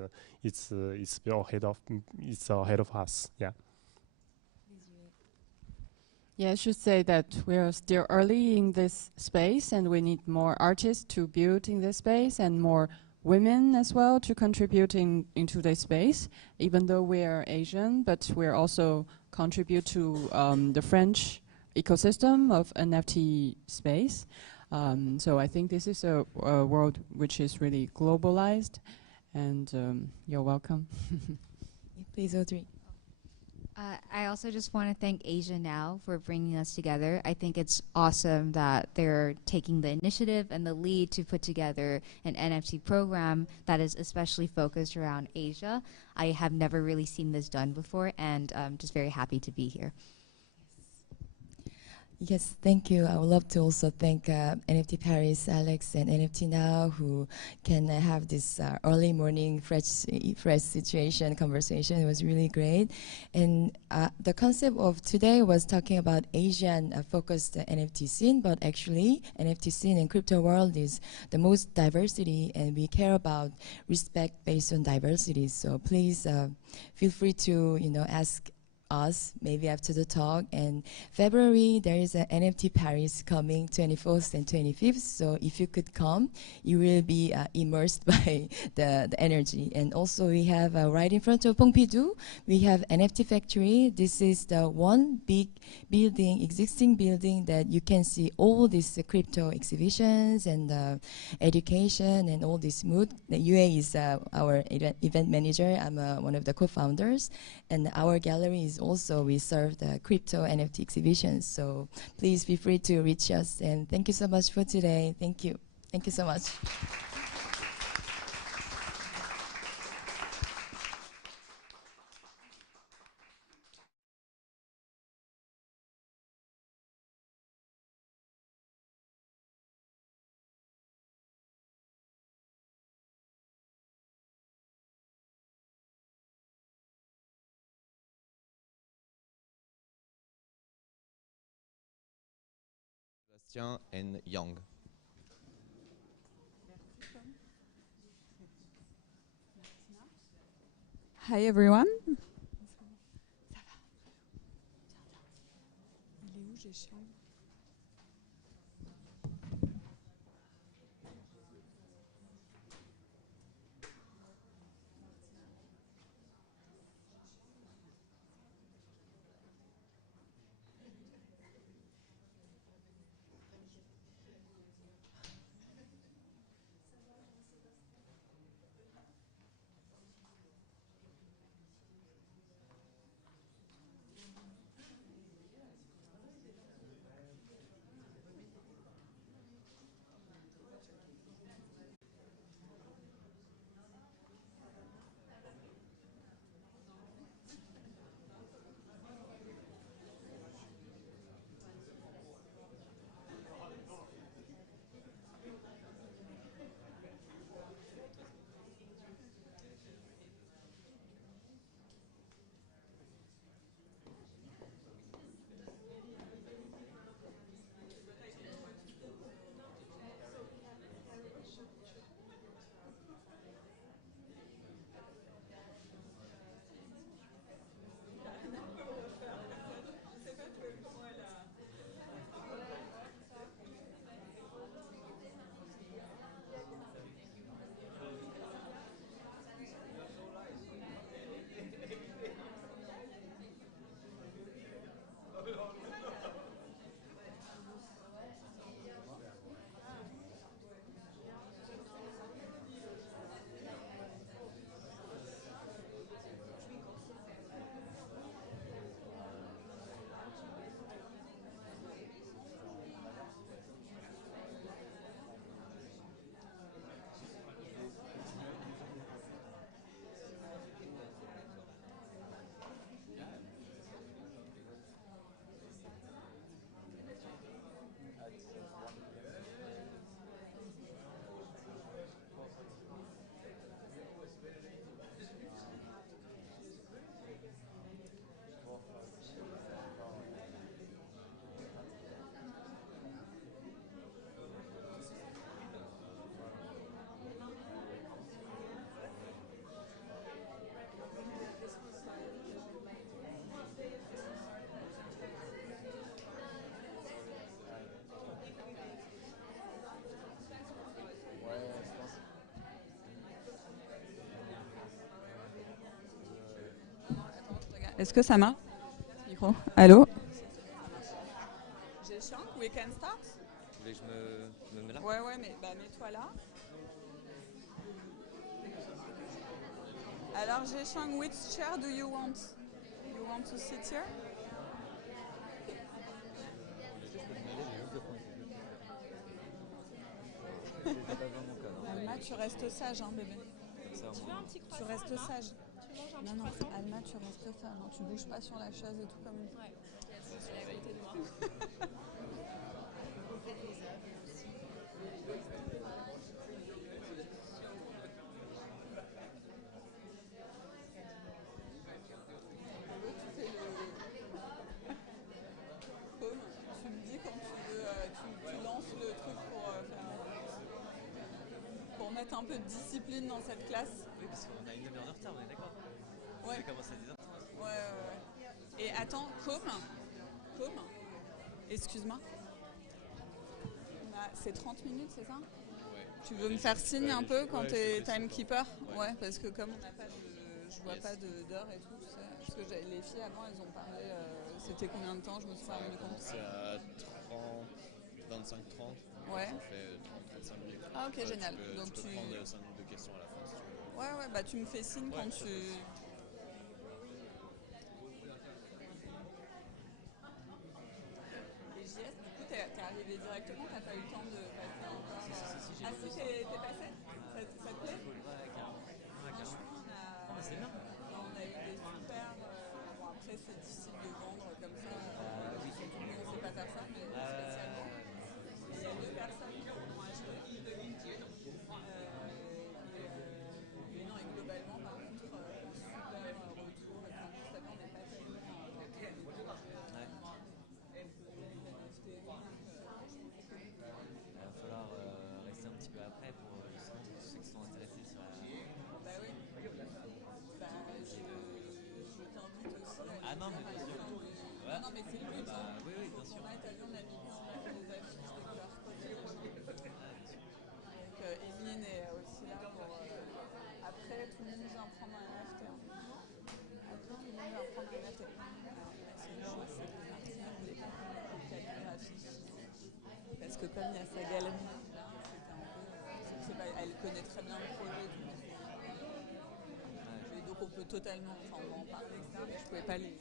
ahead of us. Yeah. Yeah, I should say that we are still early in this space, and we need more artists to build in this space and more women as well to contribute into this space. Even though we are Asian, but we're also contribute to the French ecosystem of NFT space. So I think this is a world which is really globalized, and you're welcome. Please, Audrey. I also just want to thank Asia Now for bringing us together. I think it's awesome that they're taking the initiative and the lead to put together an NFT program that is especially focused around Asia. I have never really seen this done before, and I'm just very happy to be here. Yes, thank you. I would love to also thank NFT Paris, Alex, and NFT Now, who can have this early morning fresh situation conversation. It was really great. And the concept of today was talking about Asian focused NFT scene, but actually NFT scene in crypto world is the most diversity, and we care about respect based on diversity. So please feel free to ask us maybe after the talk. And February there is an NFT Paris coming 24th and 25th, so if you could come, you will be immersed by the energy. And also we have right in front of Pompidou, we have NFT Factory. This is the one big building, existing building, that you can see all these crypto exhibitions and education and all this mood. The UA is our event manager. I'm one of the co-founders, and our gallery is also, we serve the crypto NFT exhibitions. So please feel free to reach us, and thank you so much for today. Thank you. Thank you so much. Sebastian and Yang. Hi everyone. Est-ce que ça marche? Micro. Allô? Zheshang, we can start? Vous voulez que je me mets là? Ouais, mais bah, mets-toi là. Alors, Zheshang, which chair do you want? You want to sit here? Alma, tu restes sage, hein, bébé. Tu restes sage. Non, Alma, tu restes sage. Non, tu bouges pas sur la chaise et tout comme une. Ouais. À côté de moi. Tu me dis quand tu veux, tu lances le truc pour mettre un peu de discipline dans cette classe. Oui, parce qu'on a une demi-heure de retard, on est d'accord? Ouais. On commence à 10h30. Ouais. Et attends, Com, excuse-moi. C'est 30 minutes, c'est ça? Ouais. Tu veux me faire signe un peu quand t'es timekeeper? Ouais, parce que comme on n'a pas de... Je vois pas d'heure et tout, ça, parce que les filles avant, elles ont parlé... c'était combien de temps? Je me suis pas rendu compte. C'est à 25-30. Ouais. Ça fait 30-35 minutes. Ah ok, génial. Donc tu peux prendre 5 minutes de questions à la fin si tu veux. Ouais, bah tu me fais signe quand tu... Et JS, du coup, t'es arrivé directement, t'as pas eu le temps de passer encore... Ah si, t'es passé? Ça te plaît? Franchement, c'est bien. On a eu des super... Bon, après, c'est difficile de vendre comme ça. Nous, on sait pas faire ça, mais spécialement. Il y a 2 personnes qui ont acheté. Mais non, et globalement, par contre, super retour. Et puis, justement, on n'est pas tellement... Il va falloir rester un petit peu après pour tous ceux qui sont intéressés sur la... Bah oui. Bah, je t'invite aussi à... Ah non, mais bien sûr. Ouais. Non, mais c'est le but. Bah, oui, bien sûr. On a, t'as vu, on a mis des affiches, des QR codes. Donc, Emeline est aussi là pour... Après, tout le monde vient prendre un NFT. Après, tout le monde vient prendre un NFT. C'est une chose, c'est que Martina voulait pas prendre une calligraphie. Parce que comme il y a sa galerie, là, c'était un peu... elle connaît très bien le projet et tout. Et donc on peut totalement... Enfin, on va en parler, etc. Mais je pouvais pas les...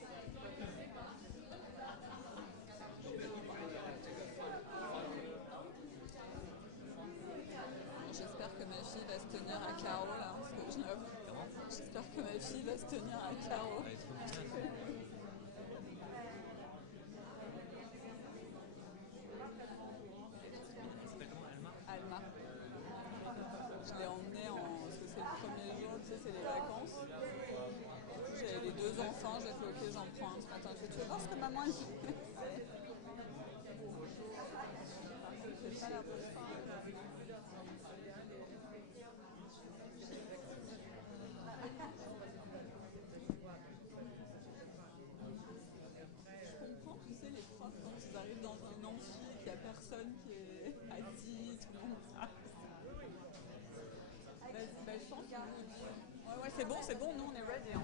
J'espère que ma fille va se tenir à carreau là, parce que j'espère que ma fille va se tenir à carreau. Alma. Je l'ai emmenée parce que c'est le premier jour, tu sais, c'est les vacances. J'avais les 2 enfants, j'ai fait ok, j'en prends un ce matin. Je fais, tu veux voir ce que maman a dit? C'est pas la poste. Dans un amphi, qu'il n'y a personne qui est assis, tout le monde ça. Je pense que... Ouais, c'est bon, nous on est ready. Hein.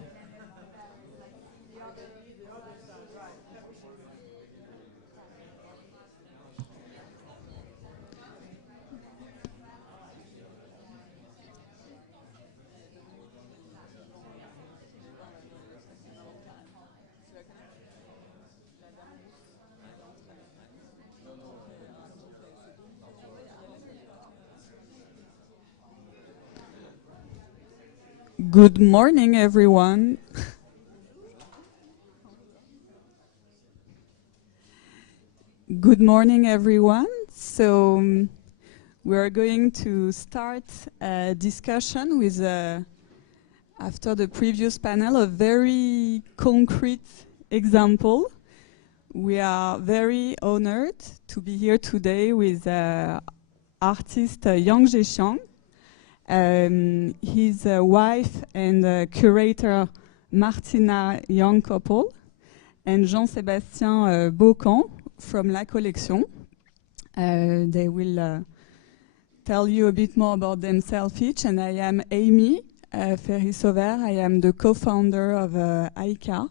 Good morning, everyone. Good morning, everyone. So we are going to start a discussion with, after the previous panel, a very concrete example. We are very honored to be here today with artist Yang Zheshang. His wife and curator Martina Young couple, and Jean-Sébastien Beaucamp from La Collection. They will tell you a bit more about themselves each, and I am Amy Ferry-Sauvert. I am the co-founder of AICA.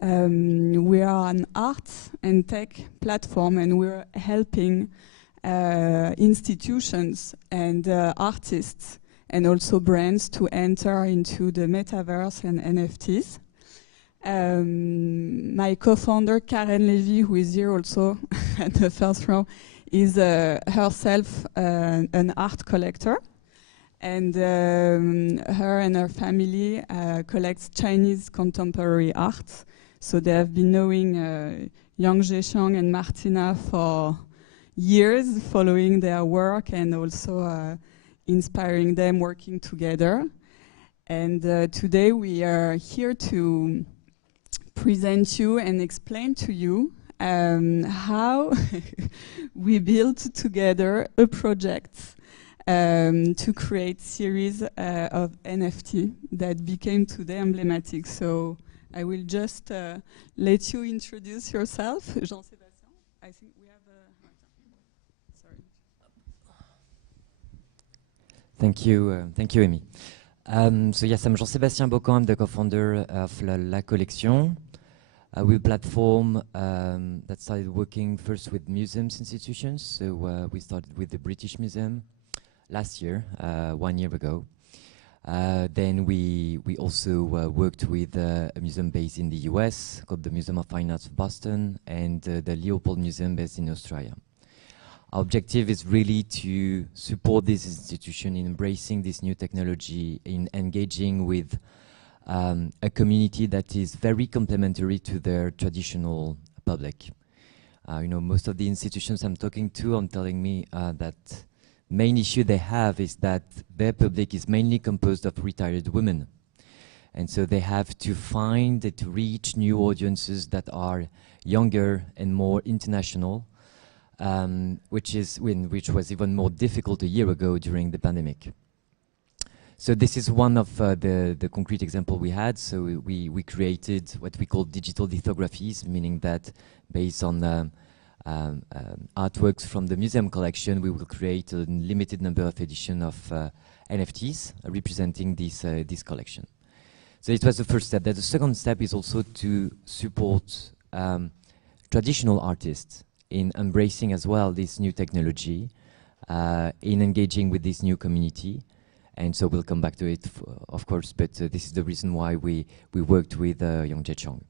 We are an art and tech platform, and we're helping institutions and artists and also brands to enter into the metaverse and NFTs. My co-founder, Karen Levy, who is here also at the first row, is herself an art collector. And her and her family collects Chinese contemporary art. So they have been knowing Yang Zheshang and Martina for years, following their work and also inspiring them working together. And today we are here to present you and explain to you how we built together a project to create series of NFT that became today emblematic. So I will just let you introduce yourself. Jean-Sébastien, I think we have sorry. Thank you, Amy. So yes, I'm Jean-Sébastien Bocan. I'm the co-founder of La Collection. We're a platform that started working first with museums, institutions. So we started with the British Museum last year, 1 year ago. Then we also worked with a museum based in the US called the Museum of Fine Arts of Boston and the Leopold Museum based in Australia. Our objective is really to support this institution in embracing this new technology, in engaging with a community that is very complementary to their traditional public. Most of the institutions I'm talking to are telling me that main issue they have is that their public is mainly composed of retired women. And so they have to find and to reach new audiences that are younger and more international, which was even more difficult a year ago during the pandemic. So this is one of the concrete example we had. So we created what we call digital lithographies, meaning that based on artworks from the museum collection, we will create a limited number of editions of NFTs representing this collection. So it was the first step. The second step is also to support traditional artists in embracing as well this new technology, in engaging with this new community. And so we'll come back to it, of course, but this is the reason why we worked with Yang Zheshang.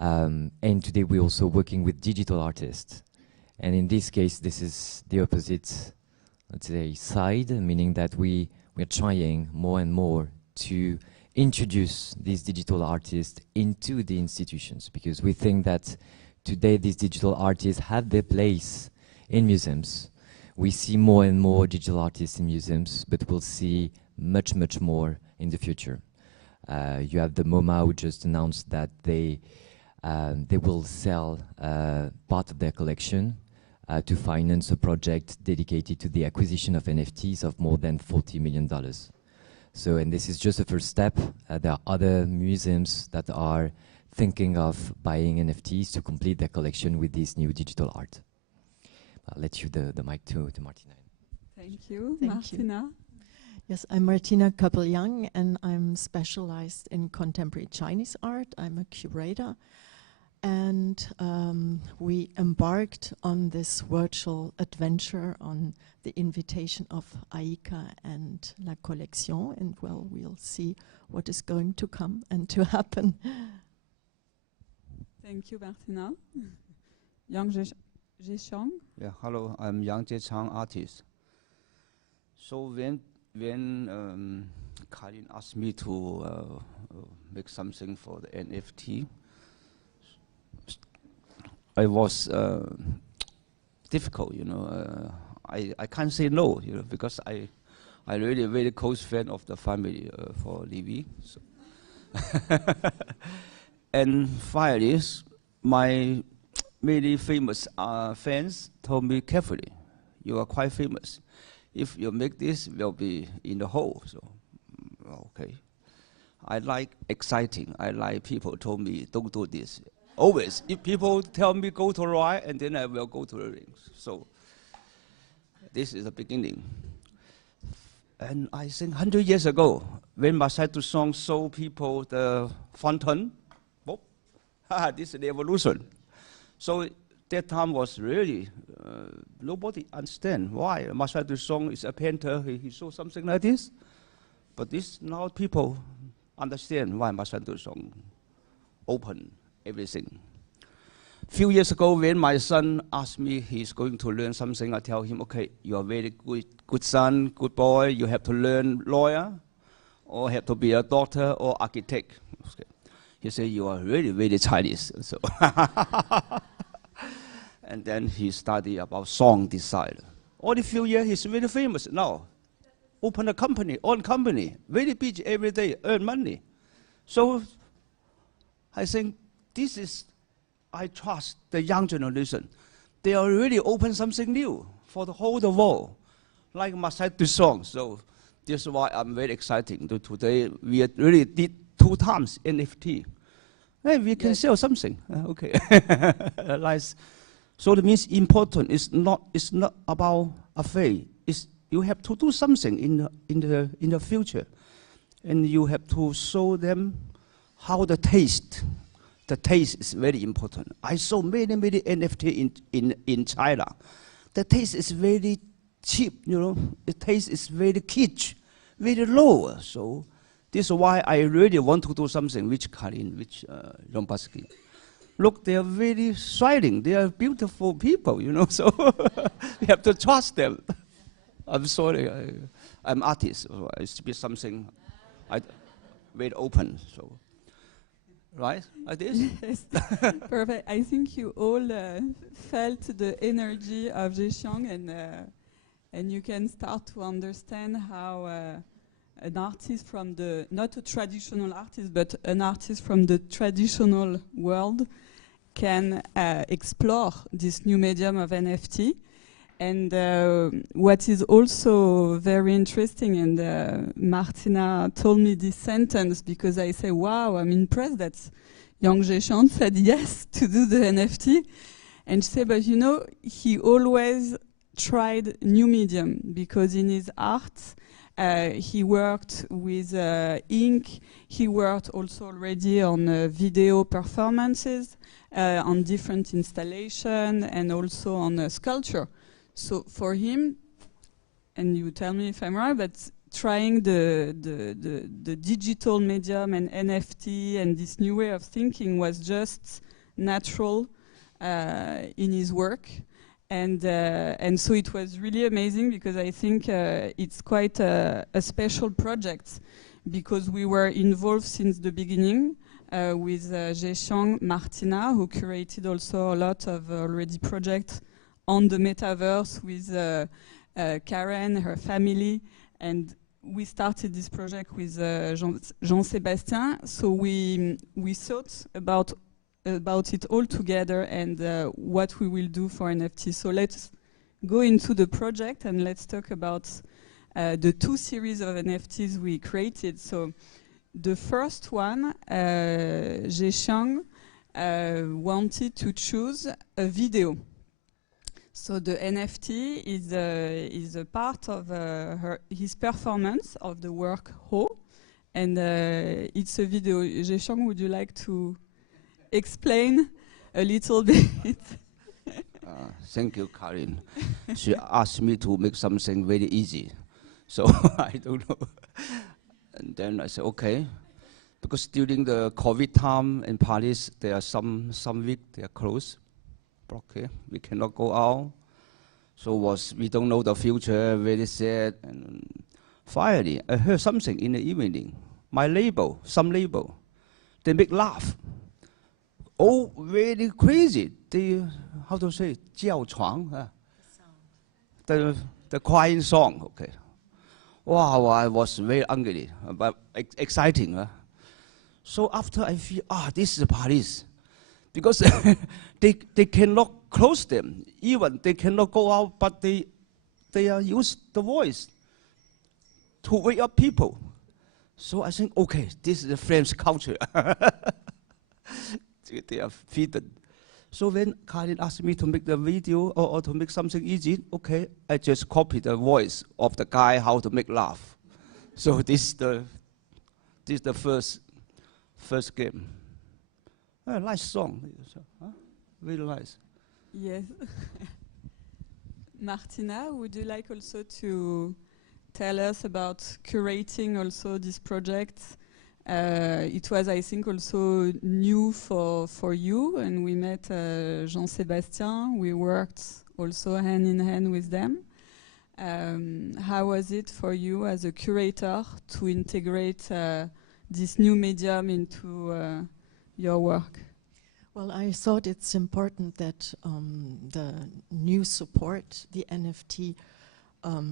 And today we're also working with digital artists. And in this case, this is the opposite, let's say, side, meaning that we're trying more and more to introduce these digital artists into the institutions, because we think that today these digital artists have their place in museums. We see more and more digital artists in museums, but we'll see much, much more in the future. You have the MoMA, who just announced that they will sell part of their collection to finance a project dedicated to the acquisition of NFTs of more than $40 million. So, and this is just the first step. There are other museums that are thinking of buying NFTs to complete their collection with this new digital art. I'll let you the mic to Martina. Thank you, Thank Martina. Yes, I'm Martina Köppel-Young, and I'm specialized in contemporary Chinese art. I'm a curator. And we embarked on this virtual adventure on the invitation of AICA and La Collection. And well, we'll see what is going to come and to happen. Thank you, Martina. Yang Zheshang. Yeah, hello, I'm Yang Zheshang, artist. So when Karin asked me to make something for the NFT, it was difficult, I can't say no, because I really very close friend of the family for Levy. So and finally, my many famous fans told me carefully, you are quite famous. If you make this, will be in the hole. So, okay. I like exciting. I like people told me, don't do this. Always, if people tell me go to the right, and then I will go to the rings. So, this is the beginning. And I think 100 years ago, when Marcel Duchamp showed people the fountain, This is the evolution. So that time was really, nobody understand why. Marcel Duchamp is a painter, he saw something like this. But this now people understand why Marcel Duchamp opened everything. Few years ago, when my son asked me he's going to learn something, I tell him, okay, you are very good son, good boy, you have to learn lawyer, or have to be a doctor or architect. Okay. He said, you are really, really Chinese. So and then he studied about song design. Only few years, he's very famous now. Open a company, own company, very busy every day, earn money. So I think this is, I trust the young generation. They are really open something new for the whole world, like Marcel Duchamp. So this is why I'm very excited. Today we really did 2 times NFT. Hey, we can sell something. Okay. Nice. So that means important. It's not about afraid. It's you have to do something in the future, and you have to show them how the taste. The taste is very important. I saw many NFT in China. The taste is very cheap, you know. The taste is very kitsch, very low. So this is why I really want to do something with Karin, with Lombarski. Look, they are very striking. They are beautiful people, you know. So we have to trust them. I'm sorry, I'm artist. So it's be something very open. So. Right, like this? Yes. Perfect. I think you all felt the energy of Zhexiang, and you can start to understand how an artist from not a traditional artist, but an artist from the traditional world can explore this new medium of NFT. And what is also very interesting, and Martina told me this sentence because I say, wow, I'm impressed that young Zhexiang said yes to do the NFT. And she said, but you know, he always tried new medium because in his art, he worked with ink, he worked also already on video performances, on different installation, and also on sculpture. So for him, and you tell me if I'm right, but trying the digital medium and NFT and this new way of thinking was just natural in his work. And so it was really amazing because I think it's quite a special project because we were involved since the beginning with Zhexiang, Martina, who curated also a lot of already projects on the metaverse with Karen, her family, and we started this project with Jean-Sébastien. So we thought about it all together and what we will do for NFT. So let's go into the project and let's talk about the 2 series of NFTs we created. So the first one, Zhexiang wanted to choose a video. So the NFT is a part of his performance of the work Ho, and it's a video. Zhexiang, would you like to explain a little bit? Thank you, Karin. She asked me to make something very easy, so I don't know. And then I said, okay, because during the COVID time in Paris, there are some week they are closed. Okay, we cannot go out. So we don't know the future, very sad. And finally, I heard something in the evening. Some label, they make laugh. Oh, very crazy. They, how to say, 叫床, the crying song, okay. Wow, I was very angry, but exciting. So after I feel, this is Paris. Because they cannot close them. Even they cannot go out, but they use the voice to wake up people. So I think, okay, this is the French culture. They are feeded. So when Karin asked me to make the video or to make something easy, okay, I just copy the voice of the guy how to make laugh. So this is the first game. Nice song. Really nice. Yes. Martina, would you like also to tell us about curating also this project? It was, I think, also new for you, and we met Jean-Sébastien. We worked also hand in hand with them. How was it for you as a curator to integrate this new medium into your work? Well, I thought it's important that the new support, the NFT,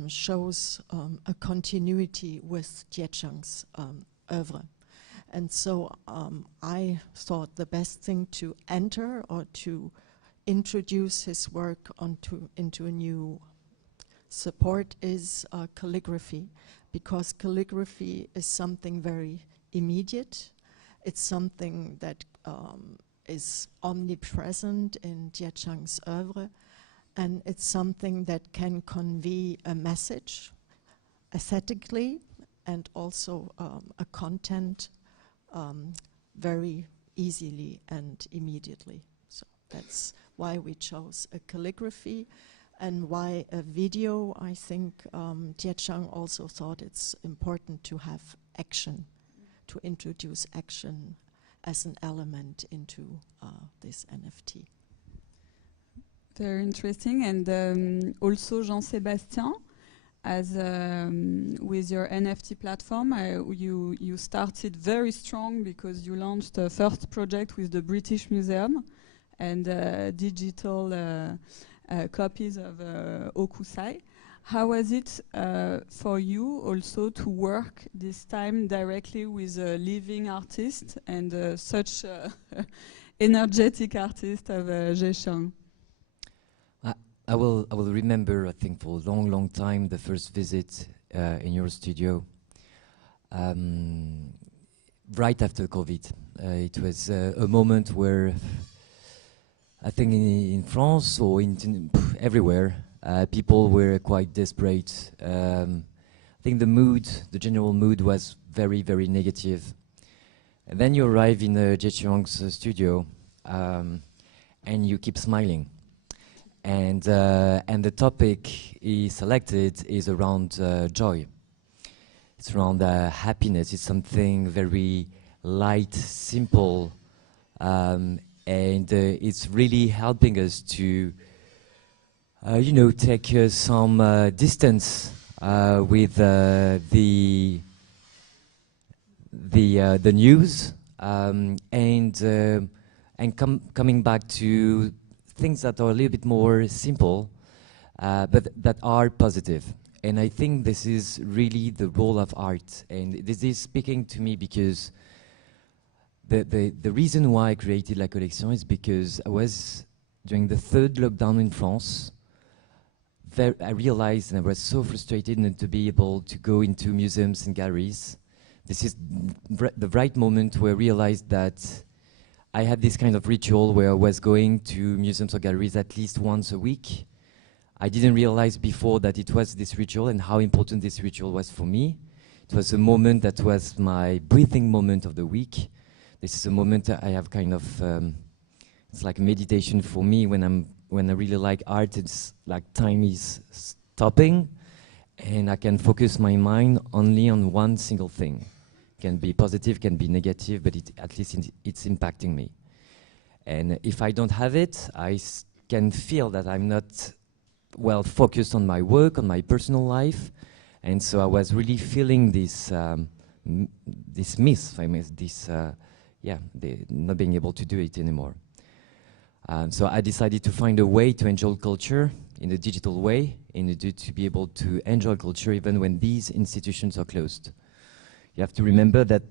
shows a continuity with Jie Chang's oeuvre. And so I thought the best thing to enter or to introduce his work into a new support is calligraphy, because calligraphy is something very immediate. It's something that is omnipresent in Jie Chang's oeuvre, and it's something that can convey a message aesthetically and also a content very easily and immediately. So that's why we chose a calligraphy, and why a video. I think Jie Chang also thought it's important to have action, to introduce action as an element into this NFT. Very interesting. And also Jean-Sébastien, as with your NFT platform, you started very strong because you launched a first project with the British Museum and digital copies of Okusai. How was it for you also to work this time directly with a living artist and such energetic artist of Jie Chang? I will remember, I think, for a long, long time, the first visit in your studio. Right after COVID. It was a moment where I think in France or everywhere, people were quite desperate. I think the general mood was very, very negative. And then you arrive in Jie Chang's studio and you keep smiling. And the topic he selected is around joy. It's around happiness. It's something very light, simple, and it's really helping us to, take some distance with the news, and coming back to things that are a little bit more simple, but that are positive. And I think this is really the role of art. And this is speaking to me because the reason why I created La Collection is because I was, during the third lockdown in France, I realized, and I was so frustrated not to be able to go into museums and galleries. This is the right moment where I realized that I had this kind of ritual where I was going to museums or galleries at least once a week. I didn't realize before that it was this ritual and how important this ritual was for me. It was a moment that was my breathing moment of the week. This is a moment I have kind of, it's like meditation for me when I really like art. It's like time is stopping and I can focus my mind only on one single thing. Can be positive, can be negative, but at least it's impacting me. And if I don't have it, I can feel that I'm not well focused on my work, on my personal life. And so I was really feeling this this miss, not being able to do it anymore. So I decided to find a way to enjoy culture in a digital way, in order to be able to enjoy culture even when these institutions are closed. You have to remember that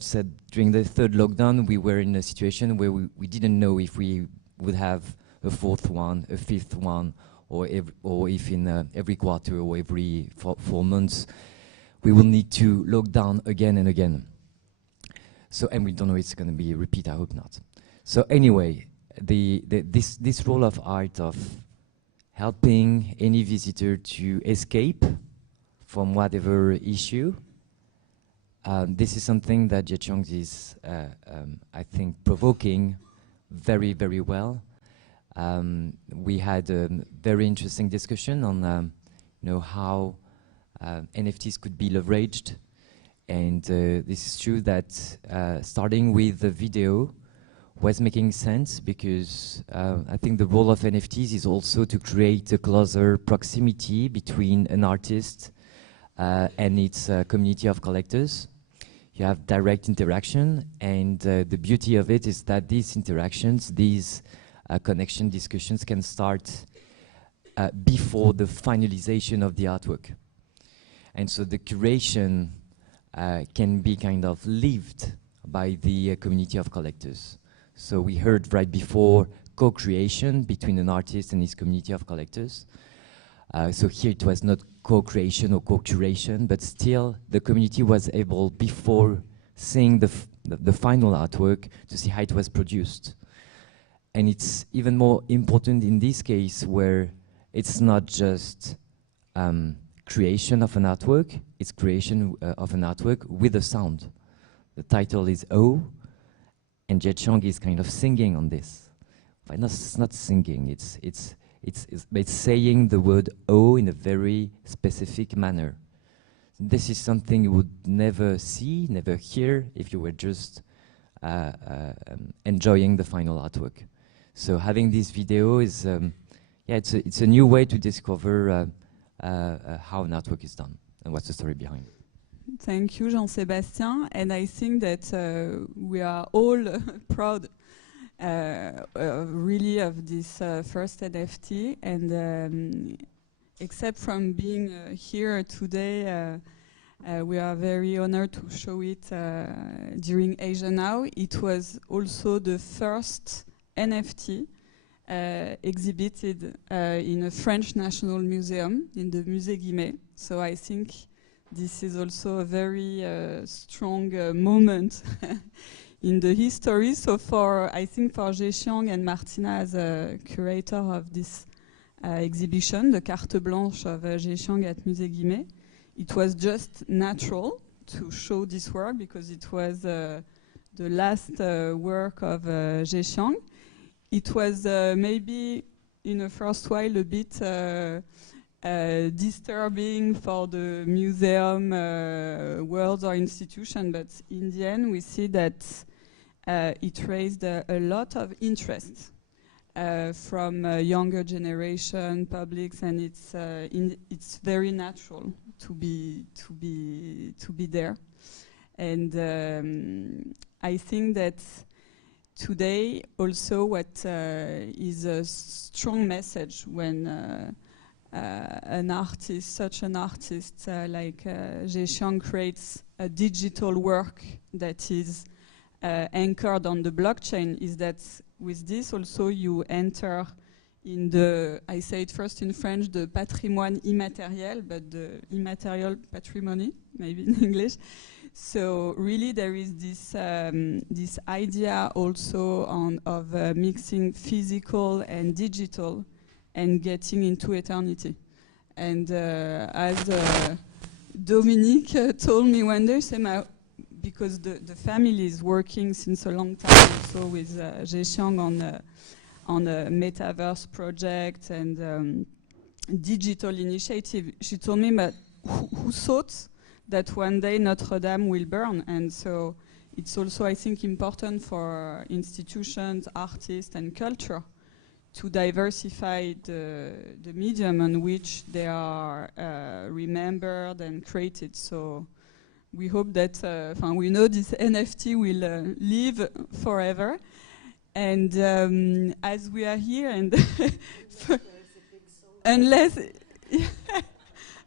during the third lockdown, we were in a situation where we didn't know if we would have a fourth one, a fifth one, or if in every quarter or every 4 months, we will need to lock down again and again. So, and we don't know it's going to be a repeat, I hope not. So anyway, this role of art of helping any visitor to escape from whatever issue, this is something that Jie Chang is, I think, provoking very, very well. We had a very interesting discussion on how NFTs could be leveraged. And this is true that starting with the video was making sense because I think the role of NFTs is also to create a closer proximity between an artist and its community of collectors. You have direct interaction, and the beauty of it is that these interactions, these connection discussions can start before the finalization of the artwork. And so the curation can be kind of lived by the community of collectors. So we heard right before co-creation between an artist and his community of collectors. So here it was not co-creation or co-curation, but still the community was able, before seeing the final artwork, to see how it was produced. And it's even more important in this case where it's not just creation of an artwork, it's creation of an artwork with a sound. The title is O, and Jie Qiang is kind of singing on this. But it's not singing, it's saying the word O in a very specific manner. This is something you would never see, never hear if you were just enjoying the final artwork. So having this video is, it's a new way to discover how an artwork is done and what's the story behind it. Thank you, Jean-Sébastien. And I think that we are all proud really of this first NFT. And except from being here today, we are very honored to show it during Asia Now. It was also the first NFT exhibited in a French National Museum, in the Musée Guimet. So I think this is also a very strong moment in the history. So I think for Jie Qiang and Martina as a curator of this exhibition, the carte blanche of Jie Qiang at Musée Guimet, it was just natural to show this work because it was the last work of Jie Qiang. It was maybe in the first while a bit disturbing for the museum world or institution, but in the end we see that it raised a lot of interest from younger generation, publics, and it's very natural to be there. And I think that today also what is a strong message when an artist, such an artist like Jie Qiang creates a digital work that is anchored on the blockchain, is that with this also you enter in the, I say it first in French, the patrimoine immatériel, but the immaterial patrimony, maybe in English. So really there is this this idea also of mixing physical and digital and getting into eternity. And as Dominique told me one day, because the family is working since a long time also with Jie Qiang on a metaverse project and digital initiative, she told me, but who thought that one day Notre Dame will burn? And so it's also, I think, important for institutions, artists, and culture to diversify the medium on which they are remembered and created. So we hope that, we know this NFT will live forever. And as we are here, and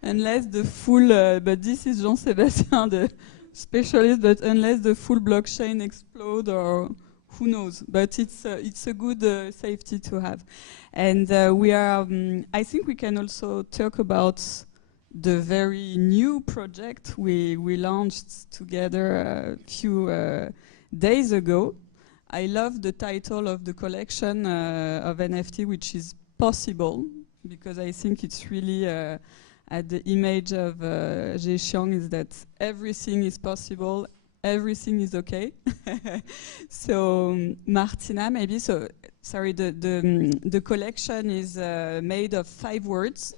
unless the full, but this is Jean-Sébastien, the specialist, but unless the full blockchain explode, or who knows, but it's a good safety to have. And we are, I think we can also talk about the very new project we launched together a few days ago. I love the title of the collection of NFT, which is Possible, because I think it's really at the image of Jie Qiang, is that everything is possible everything is okay. So Martina, maybe, so sorry, the collection is made of 5 words,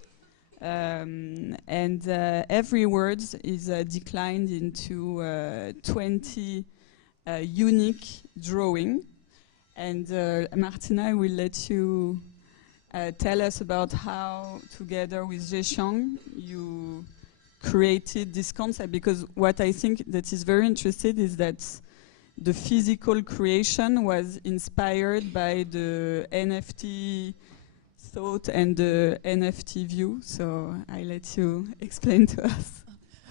and every word is declined into 20 unique drawing. And Martina, I will let you tell us about how, together with Zhexiang, you created this concept, because what I think that is very interesting is that the physical creation was inspired by the NFT thought and the NFT view. So I let you explain to us.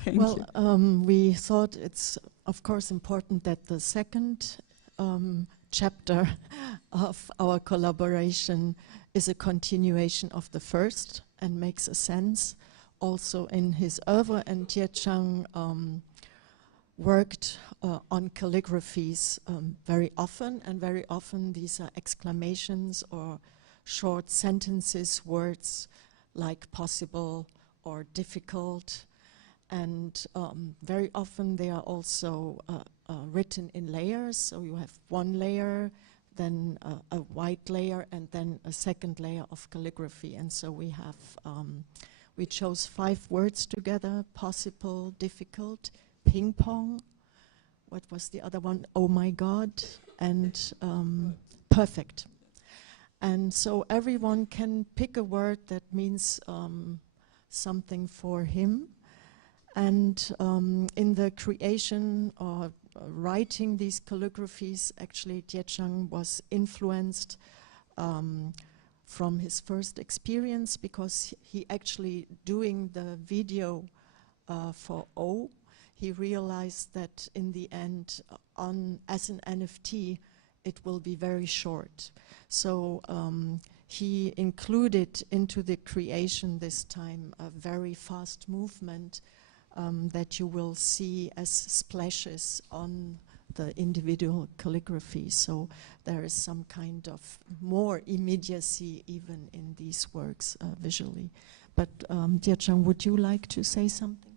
Thank you. We thought it's of course important that the second chapter of our collaboration is a continuation of the first and makes a sense also in his oeuvre. And Zhexiang worked on calligraphies very often, and very often these are exclamations or short sentences, words like possible or difficult, and very often they are also written in layers. So you have one layer, then a white layer, and then a second layer of calligraphy. And so we have we chose 5 words together: possible, difficult, ping pong. What was the other one? Oh my God, and perfect. And so everyone can pick a word that means something for him. And in the creation or writing these calligraphies, actually Zhexiang was influenced from his first experience, because he actually, doing the video for O, he realized that in the end, as an NFT, it will be very short. So he included into the creation this time a very fast movement that you will see as splashes on the individual calligraphy. So there is some kind of more immediacy even in these works visually. But Zhexiang, would you like to say something?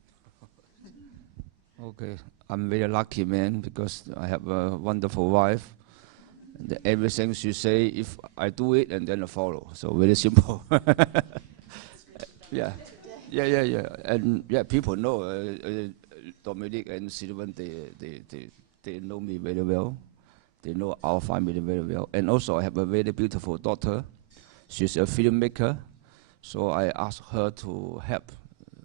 Okay, I'm very lucky, man, because I have a wonderful wife. Everything she say, if I do it, and then I follow. So very simple. Yeah. And yeah, people know Dominic and Sylvain. They know me very well. They know our family very well. And also, I have a very beautiful daughter. She's a filmmaker. So I asked her to help,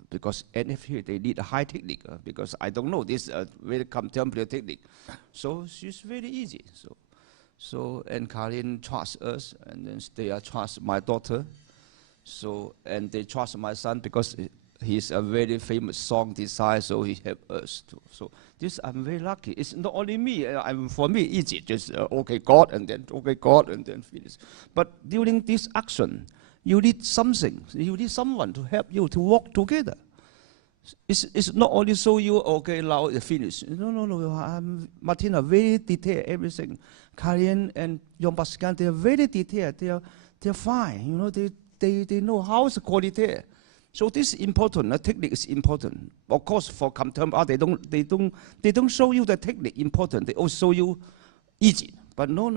because NFT, they need a high technique, because I don't know this very contemporary technique. So she's very easy. So and Karin trusts us, and then they trust my daughter. So, and they trust my son, because he's a very famous song designer, so he helped us too. So this, I'm very lucky. It's not only me. For me, easy. Just okay, God, and then okay, God, and then finish. But during this action, you need something. You need someone to help you to walk together. It's not only so you okay now finish. No. Martina very detailed everything. Karin and Jean-Pascal, they are very detailed. They're fine. You know, they know how is the quality. So this is important. The technique is important. Of course, for contemporary art, they don't show you the technique important. They also show you easy. But no,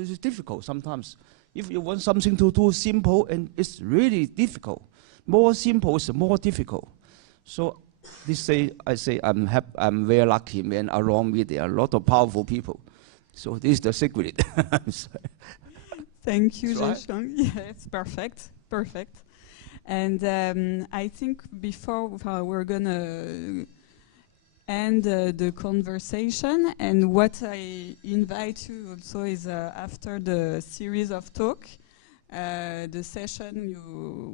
it's difficult sometimes. If you want something to do simple, and it's really difficult. More simple is more difficult. So I say I'm very lucky, man. Around me there are a lot of powerful people. So this is the secret. Thank you, Zhexiang. Yeah, it's perfect. And I think before we're gonna end the conversation, and what I invite you also is after the series of talk, the session,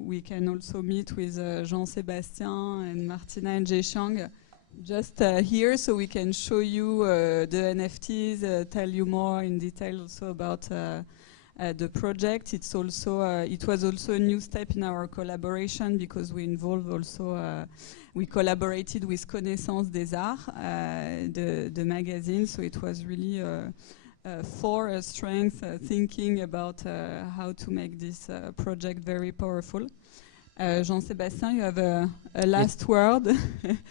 we can also meet with Jean-Sébastien and Martina and Zhexiang just here, so we can show you the NFTs, tell you more in detail also about the project. It was also a new step in our collaboration, because we involved also, we collaborated with Connaissance des Arts, the magazine, so it was really for strength, thinking about how to make this project very powerful. Jean-Sébastien, you have a last word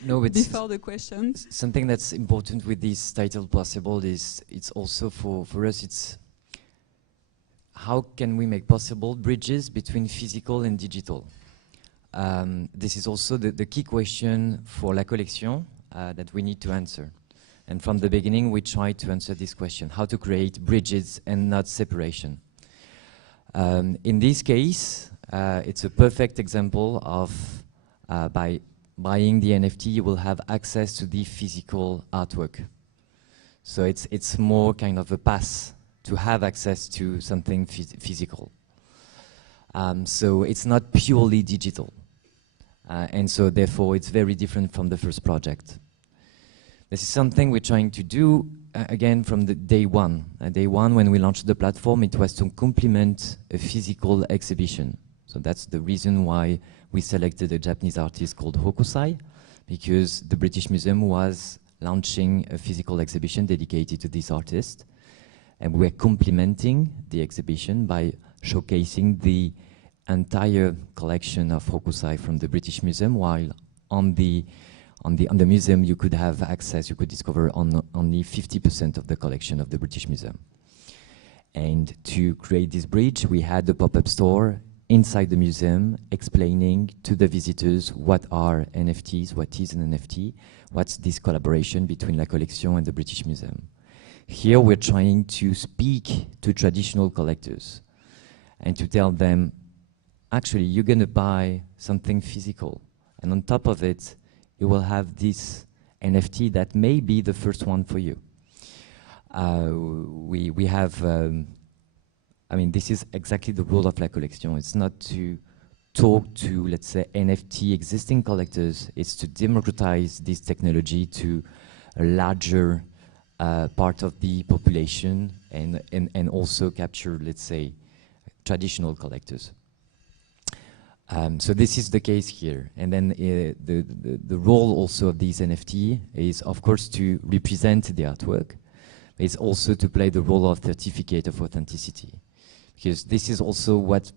No, it's before the questions. something that's important with this title possible is it's also for us it's how can we make possible bridges between physical and digital. This is also the key question for La Collection that we need to answer. And from the beginning we tried to answer this question, how to create bridges and not separation. In this case, it's a perfect example of by buying the NFT, you will have access to the physical artwork. So it's more kind of a pass to have access to something physical. So it's not purely digital. And so therefore it's very different from the first project. This is something we're trying to do again from the day one. Day one when we launched the platform, it was to complement a physical exhibition. So that's the reason why we selected a Japanese artist called Hokusai, because the British Museum was launching a physical exhibition dedicated to this artist. And we're complementing the exhibition by showcasing the entire collection of Hokusai from the British Museum, while on the museum you could have access, you could discover only 50% of the collection of the British Museum. And to create this bridge, we had the pop-up store inside the museum explaining to the visitors what are NFTs, what is an NFT, what's this collaboration between La Collection and the British Museum. Here we're trying to speak to traditional collectors and to tell them, actually you're going to buy something physical, and on top of it you will have this NFT that may be the first one for you. We have I mean, this is exactly the role of La Collection. It's not to talk to, let's say, NFT existing collectors. It's to democratize this technology to a larger part of the population and also capture, let's say, traditional collectors. So this is the case here. And then the role also of these NFT is, of course, to represent the artwork. It's also to play the role of certificate of authenticity. Because this is also what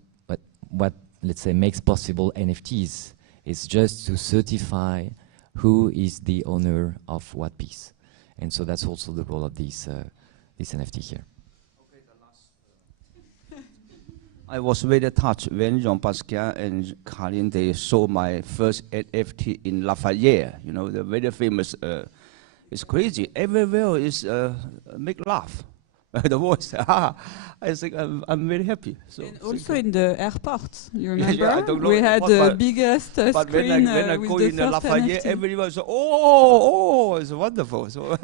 let's say makes possible NFTs, is just to certify who is the owner of what piece. And so that's also the role of this NFT here. Okay, the last. I was very touched when Jean-Pascal and Karin, they saw my first NFT in Lafayette. You know, the very famous, it's crazy. Everywhere is make laugh. The voice, I think I'm very happy. So and also in the airport, you remember? Yeah, I don't know we had the but biggest but screen when I with go the in first Lafayette, NFT. everyone says, oh, it's wonderful. So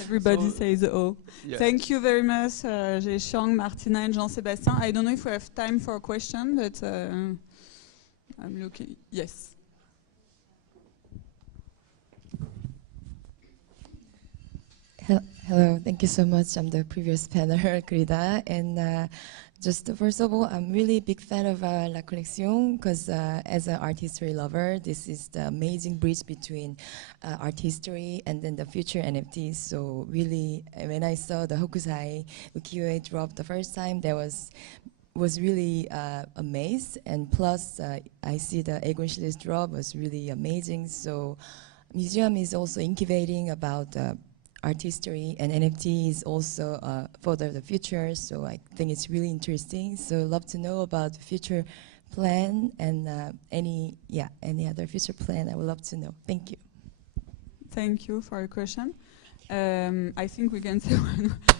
Everybody says oh. Yes. Thank you very much, Zhexiang, Martina, and Jean-Sébastien. I don't know if we have time for a question, but I'm looking. Yes. Hello, thank you so much. I'm the previous panel, Grida, and just first of all, I'm really a big fan of La Collection because as an art history lover, this is the amazing bridge between art history and then the future NFTs. So really, when I saw the Hokusai ukiyo-e drop the first time, that was really amazed, and plus I see the Egon Schiller's drop was really amazing. So museum is also incubating about art history, and NFT is also for the future, so I think it's really interesting. So love to know about the future plan and any other future plan. I would love to know. Thank you. Thank you for your question. I think we can say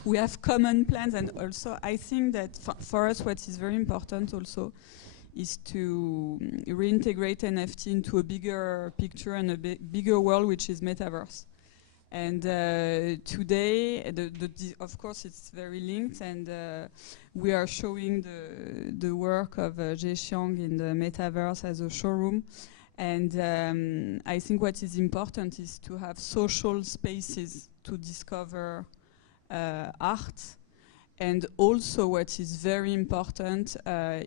we have common plans, and also I think that for us what is very important also is to reintegrate NFT into a bigger picture and a bigger world, which is metaverse. And today, of course, it's very linked, and we are showing the work of Zhexiang in the metaverse as a showroom. And I think what is important is to have social spaces to discover art. And also what is very important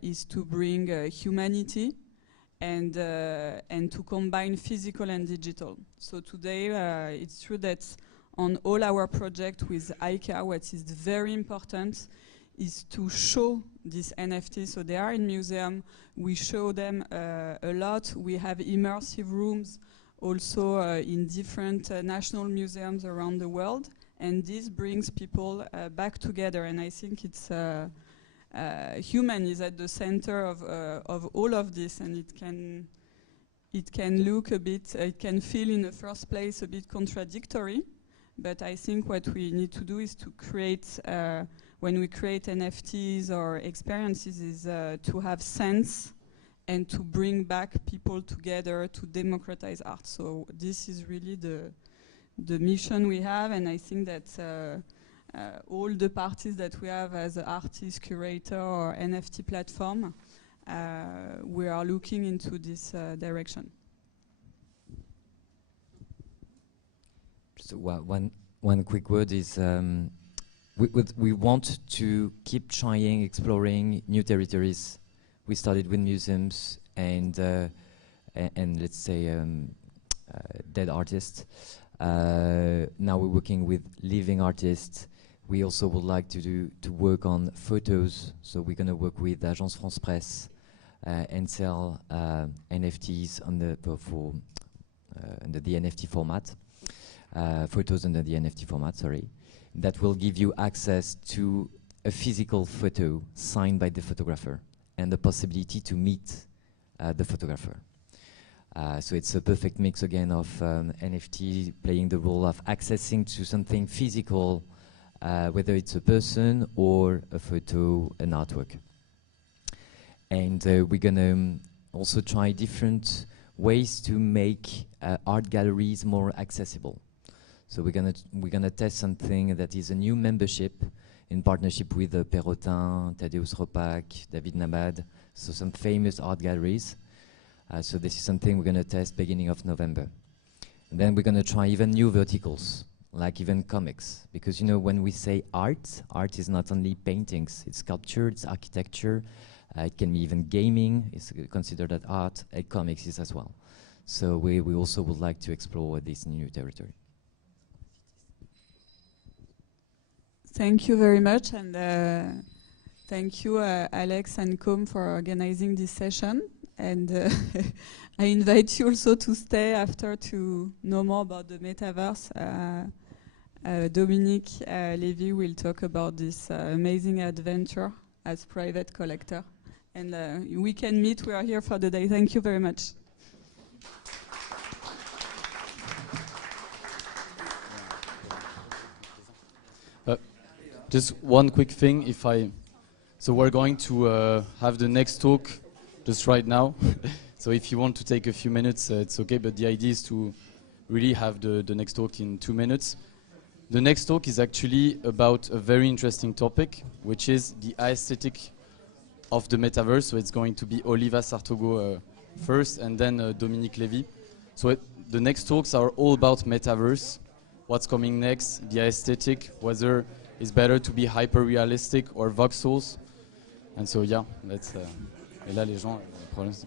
is to bring humanity and to combine physical and digital. So today it's true that on all our projects with ICA, what is very important is to show these NFTs. So they are in museum. We show them a lot. We have immersive rooms also in different national museums around the world. And this brings people back together. And I think it's human is at the center of all of this, and it can look a bit, it can feel in the first place a bit contradictory, but I think what we need to do is to create, when we create NFTs or experiences, is to have sense and to bring back people together to democratize art. So this is really the mission we have, and I think that all the parties that we have as an artist, curator, or NFT platform, we are looking into this direction. So one quick word is we want to keep trying, exploring new territories. We started with museums and let's say dead artists. Now we're working with living artists. We also would like to work on photos. So we're going to work with Agence France Presse and sell NFTs under the NFT format. Photos under the NFT format, sorry. That will give you access to a physical photo signed by the photographer and the possibility to meet the photographer. So it's a perfect mix again of NFT playing the role of accessing to something physical, whether it's a person or a photo, an artwork. And we're gonna also try different ways to make art galleries more accessible. So we're gonna test something that is a new membership in partnership with Perrotin, Tadeusz Ropak, David Nabad, so some famous art galleries. So this is something we're gonna test beginning of November. And then we're gonna try even new verticals, like even comics, because you know when we say art is not only paintings, it's sculpture, it's architecture, it can be even gaming, it's considered as art, and comics is as well. So we also would like to explore this new territory. Thank you very much, and thank you Alex and Com for organizing this session. And I invite you also to stay after to know more about the metaverse. Dominique Levy will talk about this amazing adventure as private collector. And we can meet, we are here for the day. Thank you very much. Just one quick thing, so we're going to have the next talk just right now. So if you want to take a few minutes, it's okay, but the idea is to really have the next talk in 2 minutes. The next talk is actually about a very interesting topic, which is the aesthetic of the metaverse. So it's going to be Oliva Sartogo first, and then Dominique Levy. So the next talks are all about metaverse, what's coming next, the aesthetic, whether it's better to be hyper-realistic or voxels. And so yeah, let's... et là les gens, le problème c'est...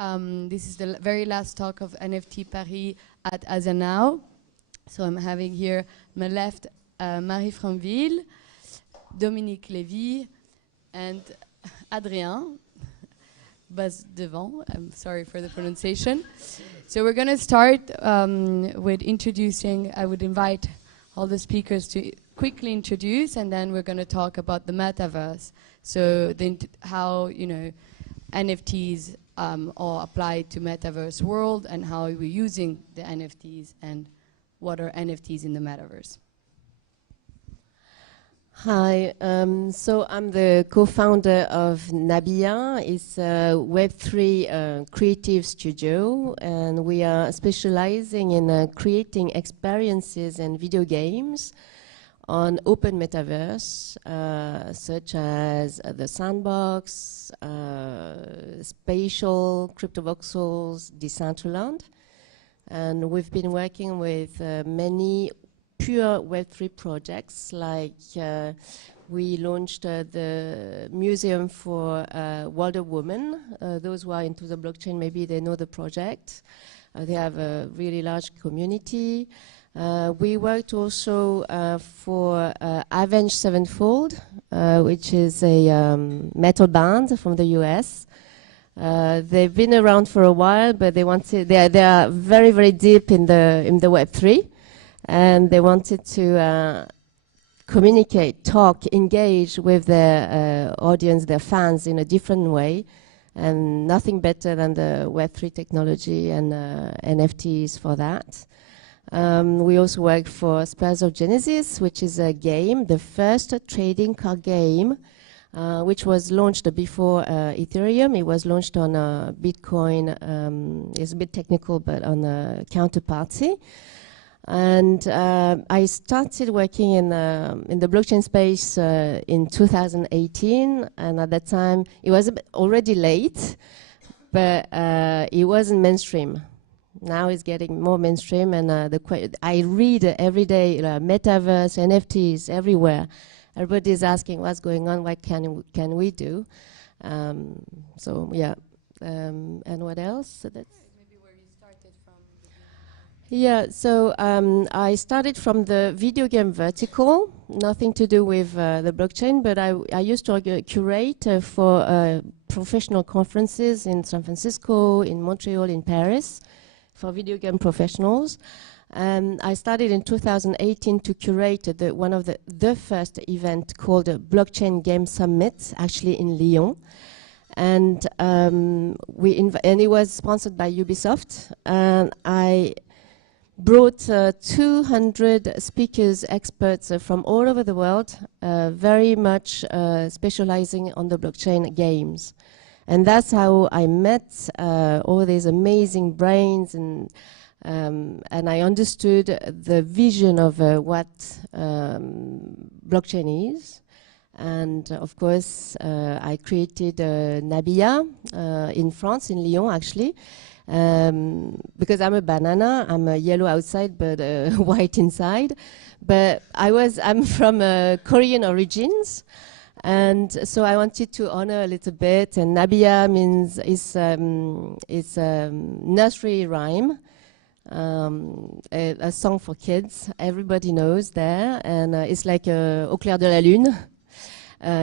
This is the very last talk of NFT Paris at Azanao. So I'm having here on my left Marie Franville, Dominique Lévy, and Adrien Bas Devant. I'm sorry for the pronunciation. So we're going to start with introducing. I would invite all the speakers to quickly introduce, and then we're going to talk about the metaverse. So how NFTs are applied to metaverse world, and how we're using the NFTs, and what are NFTs in the metaverse. Hi, so I'm the co-founder of Nabia. It's a Web3 creative studio, and we are specializing in creating experiences and video games on open metaverse, such as the Sandbox, Spatial, Cryptovoxels, Decentraland. And we've been working with many pure Web3 projects, like we launched the Museum for Wonder Woman. Those who are into the blockchain, maybe they know the project. They have a really large community. We worked also for Avenged Sevenfold, which is a metal band from the US. They've been around for a while, but they are very, very deep in the Web3. And they wanted to communicate, talk, engage with their audience, their fans in a different way. And nothing better than the Web3 technology and NFTs for that. We also work for Spurs of Genesis, which is a game, the first trading card game, which was launched before Ethereum. It was launched on Bitcoin. It's a bit technical, but on Counterparty. And I started working in the blockchain space in 2018, and at that time it was already late, but it wasn't mainstream. Now it's getting more mainstream, and I read every day metaverse, NFTs everywhere. Everybody's asking what's going on, what can we do? So yeah, and what else? So that's yeah, so I started from the video game vertical, nothing to do with the blockchain, but I used to curate for professional conferences in San Francisco, in Montreal, in Paris, for video game professionals. I started in 2018 to curate one of the first event called Blockchain Game Summit, actually in Lyon. And it was sponsored by Ubisoft. And I brought 200 speakers, experts from all over the world, very much specializing on the blockchain games. And that's how I met all these amazing brains, and I understood the vision of what blockchain is. And of course, I created Nabia in France, in Lyon, actually. Because I'm a banana, I'm a yellow outside but white inside. But I'm from Korean origins, and so I wanted to honor a little bit. And Nabia means it's nursery rhyme, a song for kids. Everybody knows there, and it's like Au clair de la lune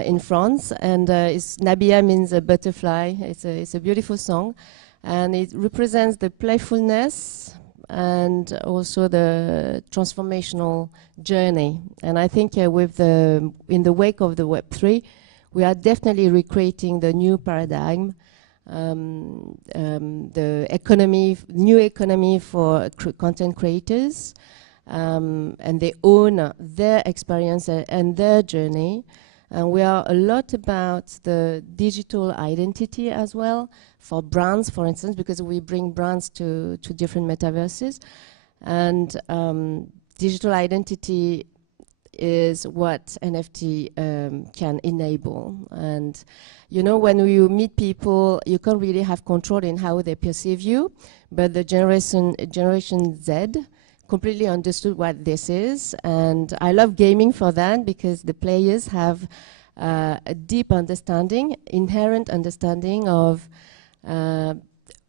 in France. And Nabia means a butterfly. It's a beautiful song. And it represents the playfulness and also the transformational journey. And I think in the wake of the Web3, we are definitely recreating the new paradigm, the new economy for content creators, and they own their experience and their journey. And we are a lot about the digital identity as well, for brands, for instance, because we bring brands to different metaverses. And digital identity is what NFT can enable. And when you meet people, you can't really have control in how they perceive you, but the Generation Z completely understood what this is. And I love gaming for that, because the players have a deep understanding, inherent understanding of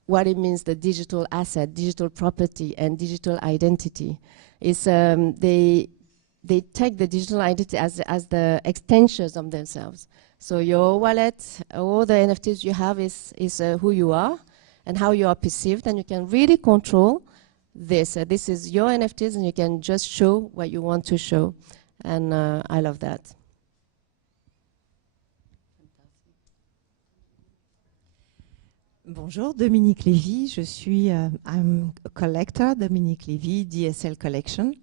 what it means, the digital asset, digital property, and digital identity. Is they take the digital identity as the extensions of themselves. So your wallet, all the NFTs you have is who you are and how you are perceived, and you can really control this. This is your NFTs, and you can just show what you want to show. And I love that. Bonjour, Dominique Lévy. Je suis I'm a collector, Dominique Lévy, DSL Collection.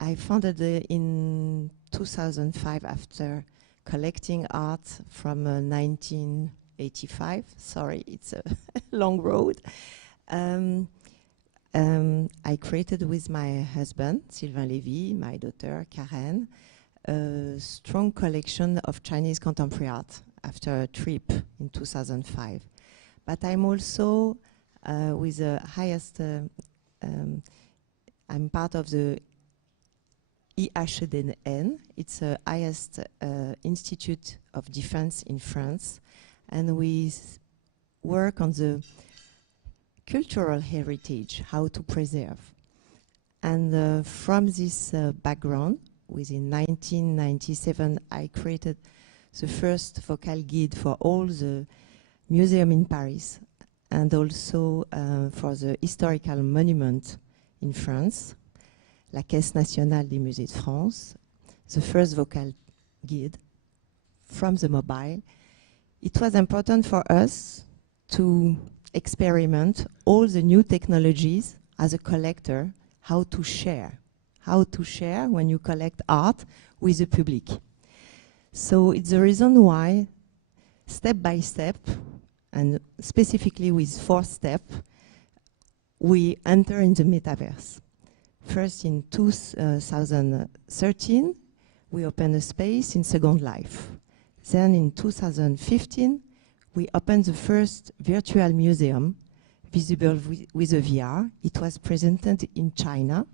I founded in 2005 after collecting art from 1985. Sorry, it's a long road. I created with my husband, Sylvain Lévy, my daughter, Karen, a strong collection of Chinese contemporary art after a trip in 2005. But I'm also with the highest, I'm part of the IHEDN. It's the highest institute of defense in France. And we work on the cultural heritage, how to preserve. And from this background, within 1997, I created the first vocal guide for all the museum in Paris, and also for the historical monument in France, la Caisse nationale des musées de France, the first vocal guide from the mobile. It was important for us to experiment all the new technologies as a collector, how to share when you collect art with the public. So it's the reason why, step by step, and specifically with 4 steps, we enter in the metaverse. First, in 2013, we opened a space in Second Life. Then in 2015, we opened the first virtual museum visible with a VR. It was presented in China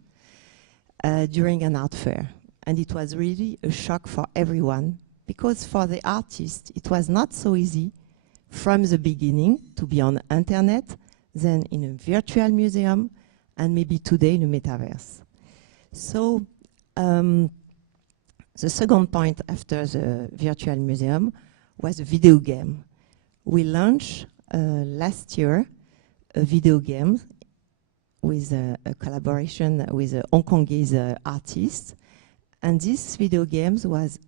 during an art fair. And it was really a shock for everyone, because for the artist, it was not so easy from the beginning to be on the internet, then in a virtual museum, and maybe today in a metaverse. So the second point after the virtual museum was a video game. We launched last year a video game with a collaboration with a Hong Kongese artist. And this video games was,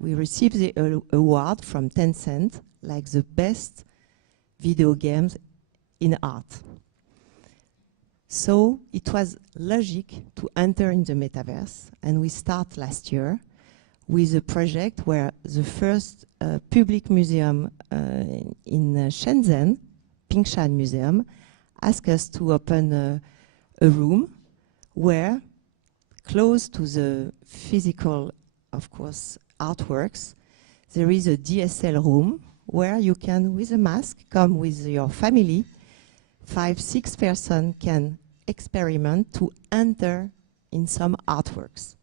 we received the award from Tencent, like the best video games in art. So it was logic to enter in the metaverse, and we start last year with a project where the first public museum in Shenzhen, Pingshan Museum, asked us to open a room where, close to the physical, of course, artworks, there is a DSL room where you can, with a mask, come with your family. 5-6 persons can experiment to enter in some artworks.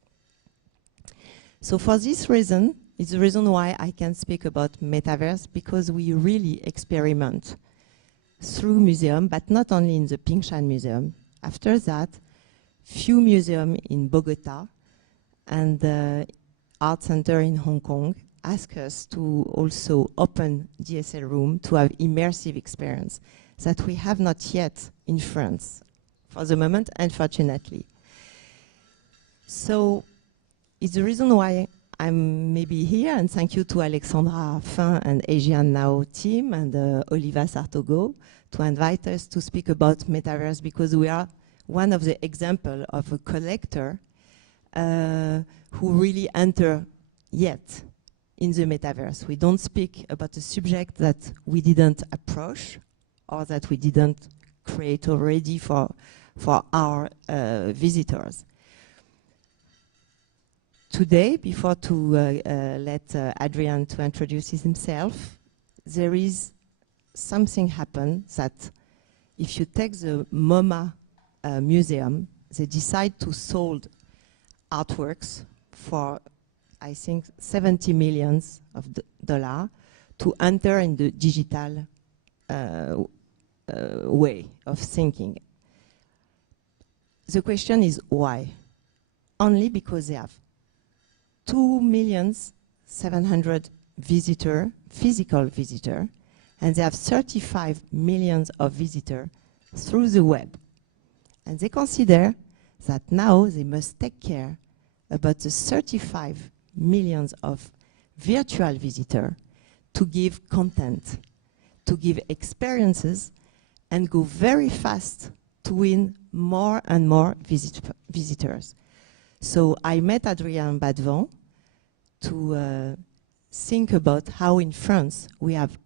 So for this reason, it's the reason why I can speak about metaverse, because we really experiment through museum, but not only in the Pingshan Museum. After that, few museums in Bogota and the art center in Hong Kong ask us to also open DSL room to have immersive experience that we have not yet in France for the moment, unfortunately. So it's the reason why I'm maybe here, and thank you to Alexandra Fin and Asian Now team and Oliva Sartogo to invite us to speak about metaverse, because we are one of the examples of a collector who really enter yet in the metaverse. We don't speak about a subject that we didn't approach or that we didn't create already for our visitors. Today, before to let Adrian to introduce himself, there is something happen that if you take the MoMA museum, they decide to sold artworks for, I think, $70 million to enter in the digital way of thinking. The question is why? Only because they have 2,700,000 visitors, physical visitors, and they have 35 million of visitors through the web. And they consider that now they must take care about the 35 million of virtual visitors to give content, to give experiences, and go very fast to win more and more visitors. So I met Adrien Badevant to think about how in France we have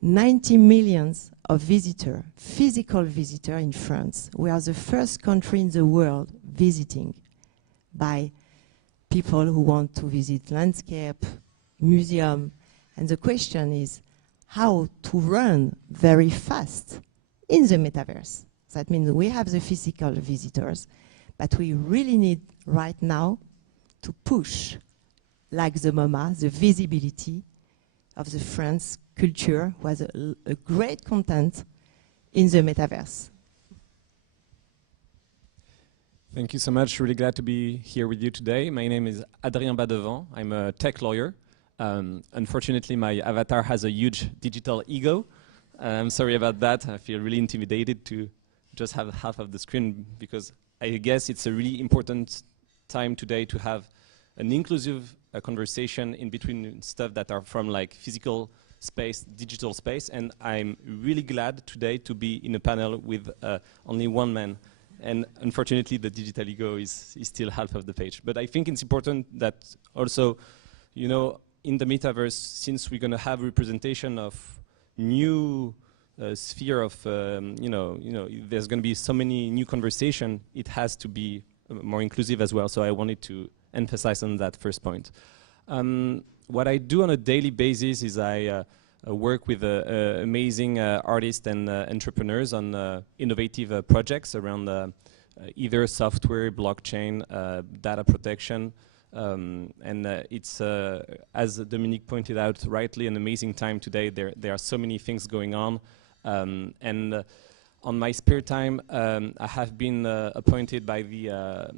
90 million of visitors, physical visitors in France. We are the first country in the world visiting by people who want to visit landscape, museum. And the question is how to run very fast in the metaverse. That means we have the physical visitors, but we really need right now to push, like the MoMA, the visibility of the French culture was a great content in the metaverse. Thank you so much. Really glad to be here with you today. My name is Adrien Badevant. I'm a tech lawyer. Unfortunately, my avatar has a huge digital ego. I'm sorry about that. I feel really intimidated to just have half of the screen because I guess it's a really important time today to have an inclusive conversation in between stuff that are from like physical space, digital space, and I'm really glad today to be in a panel with only one man. And unfortunately, the digital ego is still half of the page. But I think it's important that also, you know, in the metaverse, since we're going to have representation of new sphere of, there's going to be so many new conversation, it has to be more inclusive as well. So I wanted to emphasize on that first point. What I do on a daily basis is I work with amazing artists and entrepreneurs on innovative projects around either software, blockchain, data protection. And it's, as Dominique pointed out rightly, an amazing time today. There are so many things going on. And on my spare time, I have been appointed by the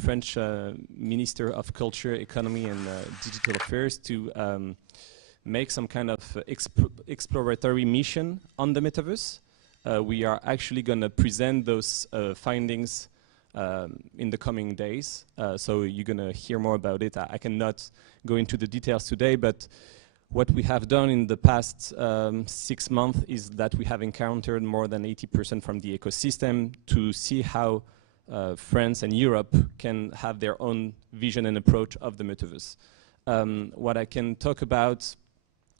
French Minister of Culture, Economy and Digital Affairs to make some kind of exploratory mission on the metaverse. We are actually going to present those findings in the coming days. So you're going to hear more about it. I cannot go into the details today, but what we have done in the past 6 months is that we have encountered more than 80% from the ecosystem to see how France and Europe can have their own vision and approach of the metaverse. What I can talk about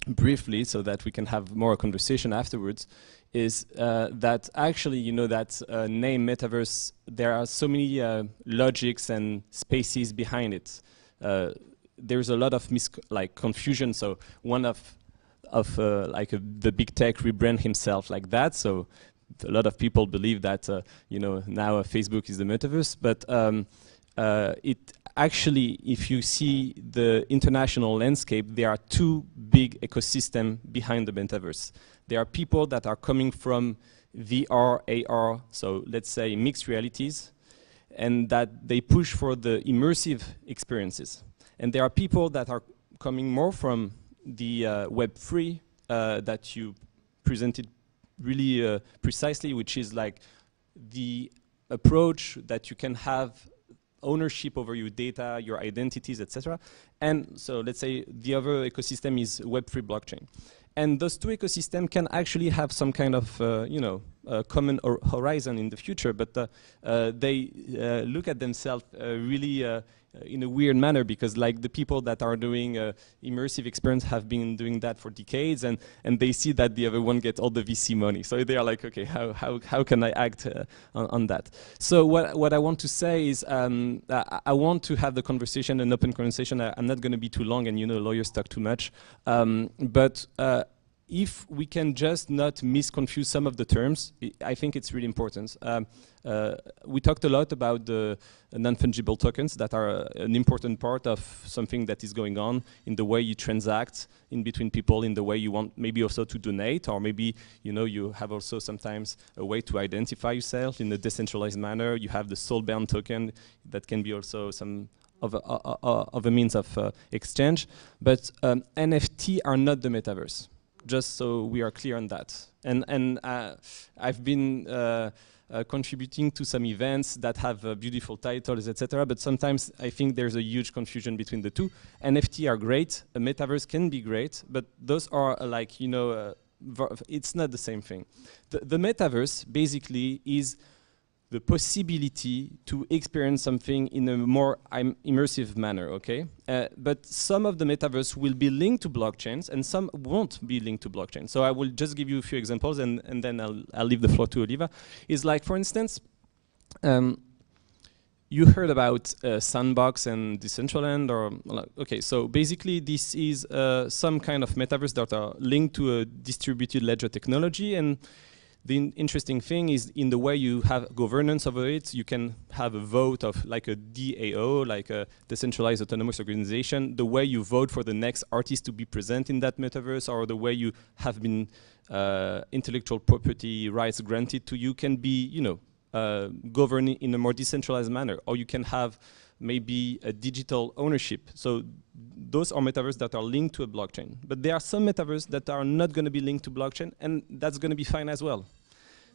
briefly so that we can have more conversation afterwards is that actually, you know, that name metaverse, there are so many logics and spaces behind it. There's a lot of confusion. So one of the big tech rebrand himself like that. So a lot of people believe that now Facebook is the metaverse, but it actually, if you see the international landscape, there are two big ecosystems behind the metaverse. There are people that are coming from VR, AR, so let's say mixed realities, and that they push for the immersive experiences. And there are people that are coming more from the Web3 that you presented really precisely, which is like the approach that you can have ownership over your data, your identities, etc. And so let's say the other ecosystem is Web3 blockchain. And those two ecosystems can actually have some kind of, common horizon in the future, but they look at themselves really in a weird manner, because like the people that are doing immersive experience have been doing that for decades, and they see that the other one gets all the VC money. So they are like, okay, how can I act on that? So what I want to say is I want to have the conversation, an open conversation. I'm not going to be too long, and lawyers talk too much. But if we can just not misconfuse some of the terms, I think it's really important. We talked a lot about the non-fungible tokens that are an important part of something that is going on in the way you transact in between people, in the way you want maybe also to donate, or maybe you have also sometimes a way to identify yourself in a decentralized manner. You have the soulbound token that can be also some of a means of exchange. But NFT are not the metaverse, just so we are clear on that. And I've been contributing to some events that have beautiful titles, etc. But sometimes I think there's a huge confusion between the two. NFT are great, a metaverse can be great, but those are like, it's not the same thing. The metaverse basically is the possibility to experience something in a more immersive manner, okay? But some of the metaverse will be linked to blockchains and some won't be linked to blockchain. So I will just give you a few examples and then I'll leave the floor to Oliva. Is like, for instance, you heard about Sandbox and Decentraland, or okay, so basically this is some kind of metaverse that are linked to a distributed ledger technology. And the interesting thing is in the way you have governance over it, you can have a vote of like a DAO, like a decentralized autonomous organization, the way you vote for the next artist to be present in that metaverse, or the way you have been intellectual property rights granted to you can be, governed in a more decentralized manner, or you can have maybe a digital ownership. So those are metaverses that are linked to a blockchain. But there are some metaverses that are not going to be linked to blockchain, and that's going to be fine as well.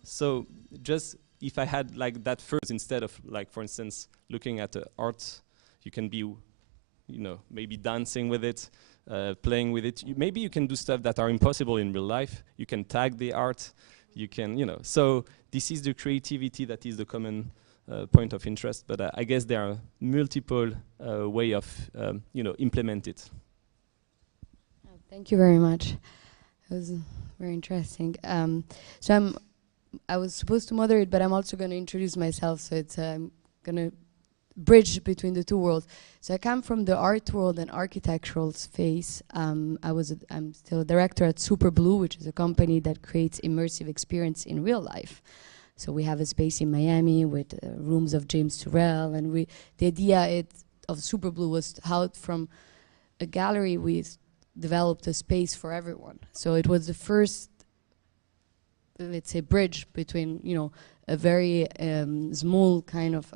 So just if I had like that first, instead of like, for instance, looking at art, you can be, maybe dancing with it, playing with it. Maybe you can do stuff that are impossible in real life. You can tag the art. You can, so this is the creativity that is the common point of interest, but I guess there are multiple way of implement it. Thank you very much. It was very interesting. So I was supposed to moderate, but I'm also going to introduce myself. So it's I'm going to bridge between the two worlds. So I come from the art world and architectural space. I'm still a director at Superblue, which is a company that creates immersive experience in real life. So we have a space in Miami with rooms of James Turrell, and the idea of Superblue was how from a gallery we developed a space for everyone. So it was the first, let's say, bridge between a very small kind of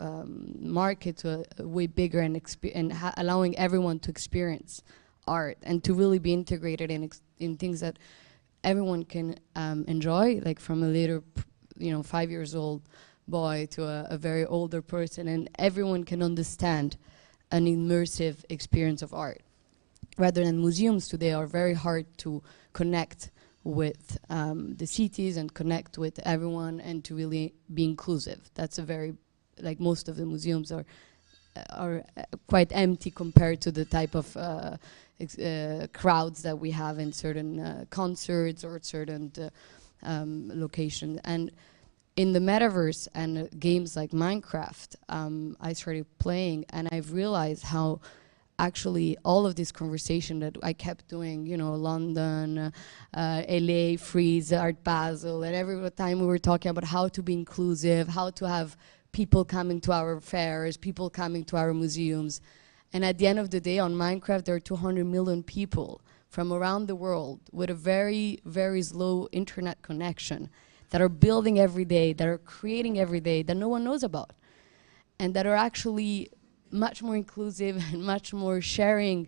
market to a way bigger and allowing everyone to experience art and to really be integrated in things that everyone can enjoy, like from a later 5 years old boy to a very older person, and everyone can understand an immersive experience of art. Rather than museums today are very hard to connect with the cities and connect with everyone and to really be inclusive. That's a very, like most of the museums are quite empty compared to the type of crowds that we have in certain concerts or certain locations. And in the metaverse and games like Minecraft, I started playing and I've realized how actually all of this conversation that I kept doing, London, LA, Freeze, Art Basel, and every time we were talking about how to be inclusive, how to have people coming to our fairs, people coming to our museums. And at the end of the day, on Minecraft, there are 200 million people from around the world with a very, very slow internet connection that are building every day, that are creating every day, that no one knows about, and that are actually much more inclusive and much more sharing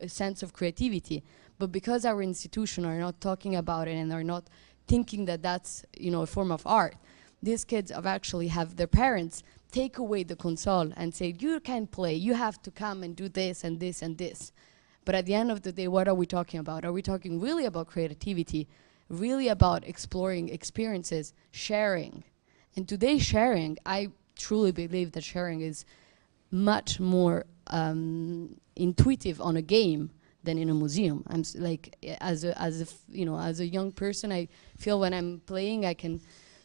a sense of creativity. But because our institutions are not talking about it and are not thinking that that's a form of art, these kids have their parents take away the console and say, you can't play, you have to come and do this and this and this. But at the end of the day, what are we talking about? Are we talking really about creativity, really about exploring experiences, sharing? And today sharing, I truly believe that sharing is much more intuitive on a game than in a museum. I'm as a young person, I feel when I'm playing, I can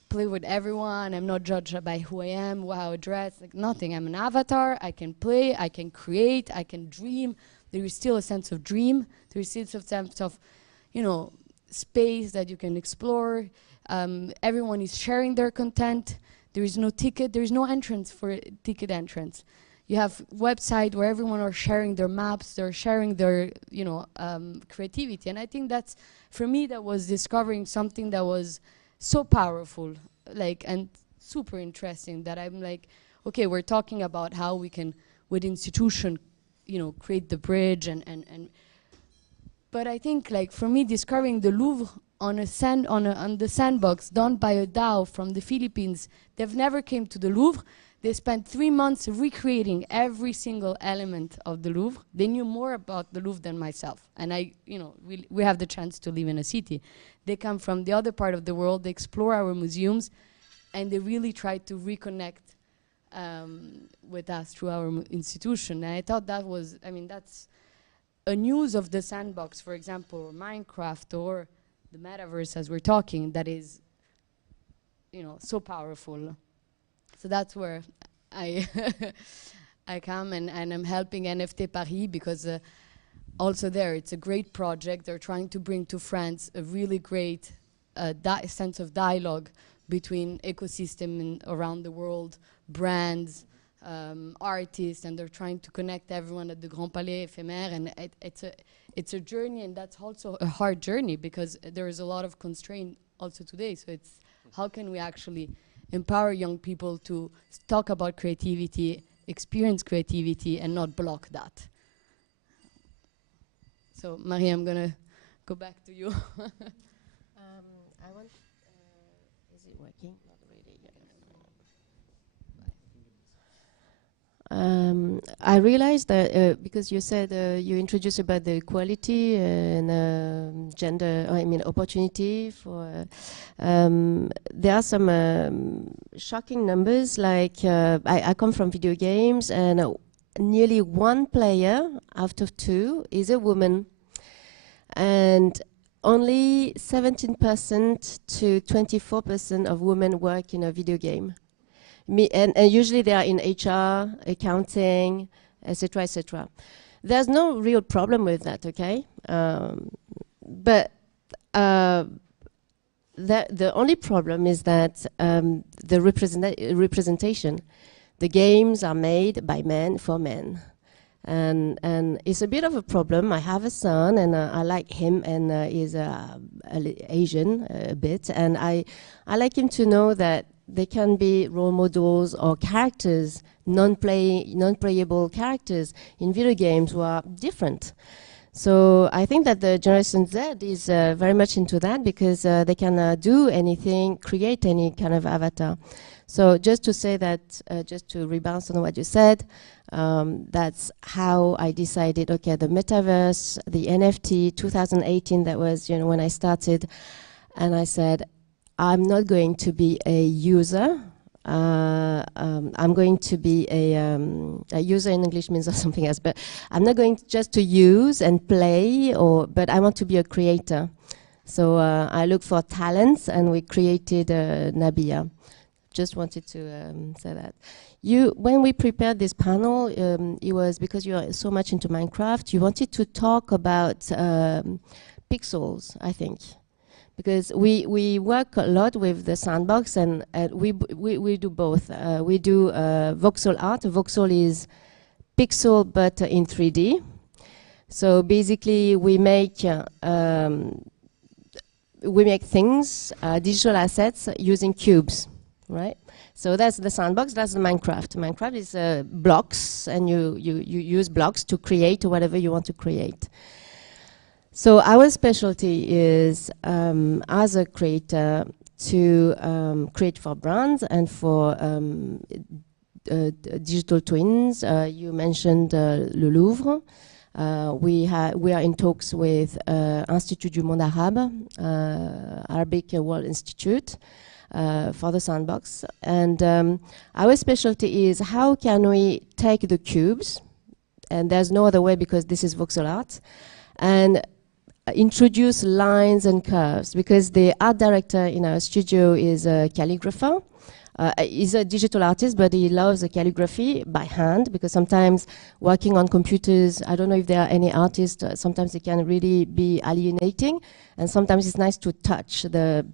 play with everyone. I'm not judged by who I am, how I dress, like nothing. I'm an avatar. I can play. I can create. I can dream. There is still a sense of dream. There is still a sense of, space that you can explore. Everyone is sharing their content. There is no ticket. There is no entrance for ticket entrance. You have website where everyone are sharing their maps. They're sharing their, creativity. And I think that's, for me, that was discovering something that was so powerful, and super interesting, that I'm like, okay, we're talking about how we can, with institution, create the bridge and but I think, for me, discovering the Louvre on the sandbox done by a DAO from the Philippines, they've never came to the Louvre. They spent 3 months recreating every single element of the Louvre. They knew more about the Louvre than myself. And we have the chance to live in a city. They come from the other part of the world, they explore our museums, and they really try to reconnect with us through our institution. And I thought that was, that's a news of the sandbox, for example, or Minecraft, or the metaverse as we're talking, that is, so powerful. So that's where I I come and I'm helping NFT Paris, because also there it's a great project. They're trying to bring to France a really great sense of dialogue between ecosystem around the world, brands, artists, and they're trying to connect everyone at the Grand Palais Éphémère, and it's a journey, and that's also a hard journey, because there is a lot of constraint also today. So it's how can we actually empower young people to talk about creativity, experience creativity, and not block that. So Marie, I'm gonna go back to you. I want. Is it working? Not really. I realized that because you said you introduced about the equality and gender, opportunity for. There are some shocking numbers. Like I come from video games, and nearly 1 player out of 2 is a woman, and only 17% to 24% of women work in a video game. And usually they are in HR, accounting, etc., etc. There's no real problem with that, okay? But the only problem is that the representation. The games are made by men for men. And it's a bit of a problem. I have a son, and I like him, and he's Asian a bit. And I like him to know that they can be role models or characters, non-playable characters in video games who are different. So I think that the Generation Z is very much into that, because they can do anything, create any kind of avatar. So just to say that, just to rebound on what you said, that's how I decided, okay, the metaverse, the NFT, 2018, that was when I started, and I said, I'm not going to be a user. I'm going to be a user in English means something else, but I'm not going just to use and play, but I want to be a creator. So I look for talents, and we created Nabia. Just wanted to say that. When we prepared this panel, it was because you are so much into Minecraft. You wanted to talk about pixels, I think. Because we work a lot with the sandbox, and we do both. We do voxel art. Voxel is pixel, but in 3D. So basically, we make things, digital assets, using cubes, right? So that's the sandbox. That's the Minecraft. Minecraft is blocks, and you use blocks to create whatever you want to create. So our specialty is, as a creator, to create for brands and for digital twins. You mentioned Le Louvre. We are in talks with Institut du Monde Arabe, Arabic World Institute, for the sandbox. And our specialty is how can we take the cubes, and there's no other way because this is voxel art, and introduce lines and curves, because the art director in our studio is a calligrapher. He's a digital artist, but he loves the calligraphy by hand, because sometimes working on computers, I don't know if there are any artists, sometimes it can really be alienating, and sometimes it's nice to touch the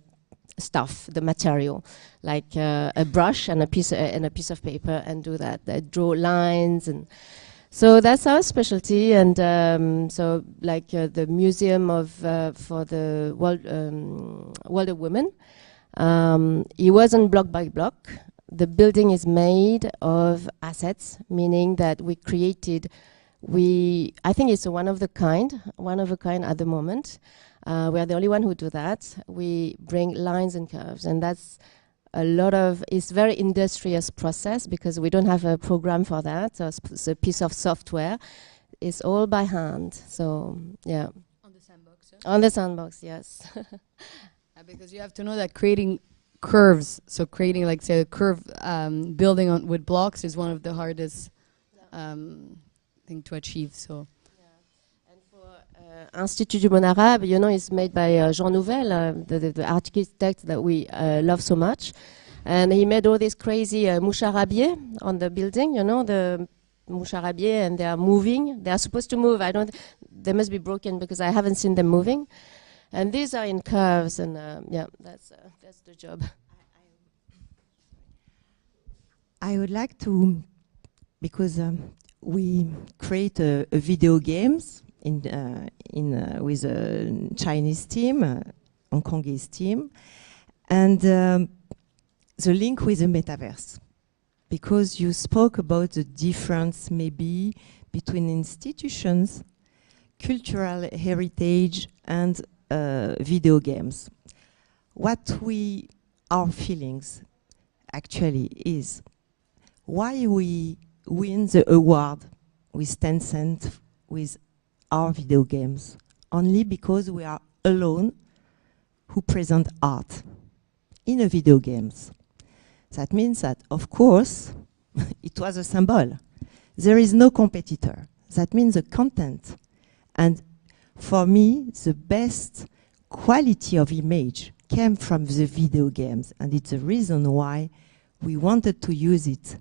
stuff, the material, like a brush and a piece of paper, and do that, draw lines. And so that's our specialty. And so like the museum of for the World of Women, it wasn't block by block. The building is made of assets, meaning that we created, I think it's a one of a kind at the moment. We are the only one who do that. We bring lines and curves, and that's it's very industrious process, because we don't have a program for that. So it's a piece of software. It's all by hand. So yeah. On the sandbox. Yeah? On the sandbox, yes. Because you have to know that creating curves, so creating like say a curve building with blocks is one of the hardest thing to achieve. So. Institut du Bon Arabe, you know, is made by Jean Nouvel, the architect that we love so much. And he made all these crazy moucharabiers on the building, you know, the moucharabiers, and they are moving. They are supposed to move. They must be broken, because I haven't seen them moving. And these are in curves, and yeah, that's the job. I would like to, because we create a video games with a Chinese team, Hong Kongese team, and the link with the metaverse, because you spoke about the difference maybe between institutions, cultural heritage, and video games. What our feelings actually is why we win the award with Tencent with our video games, only because we are alone who present art in a video games. That means that, of course, it was a symbol. There is no competitor. That means the content. And for me, the best quality of image came from the video games. And it's the reason why we wanted to use it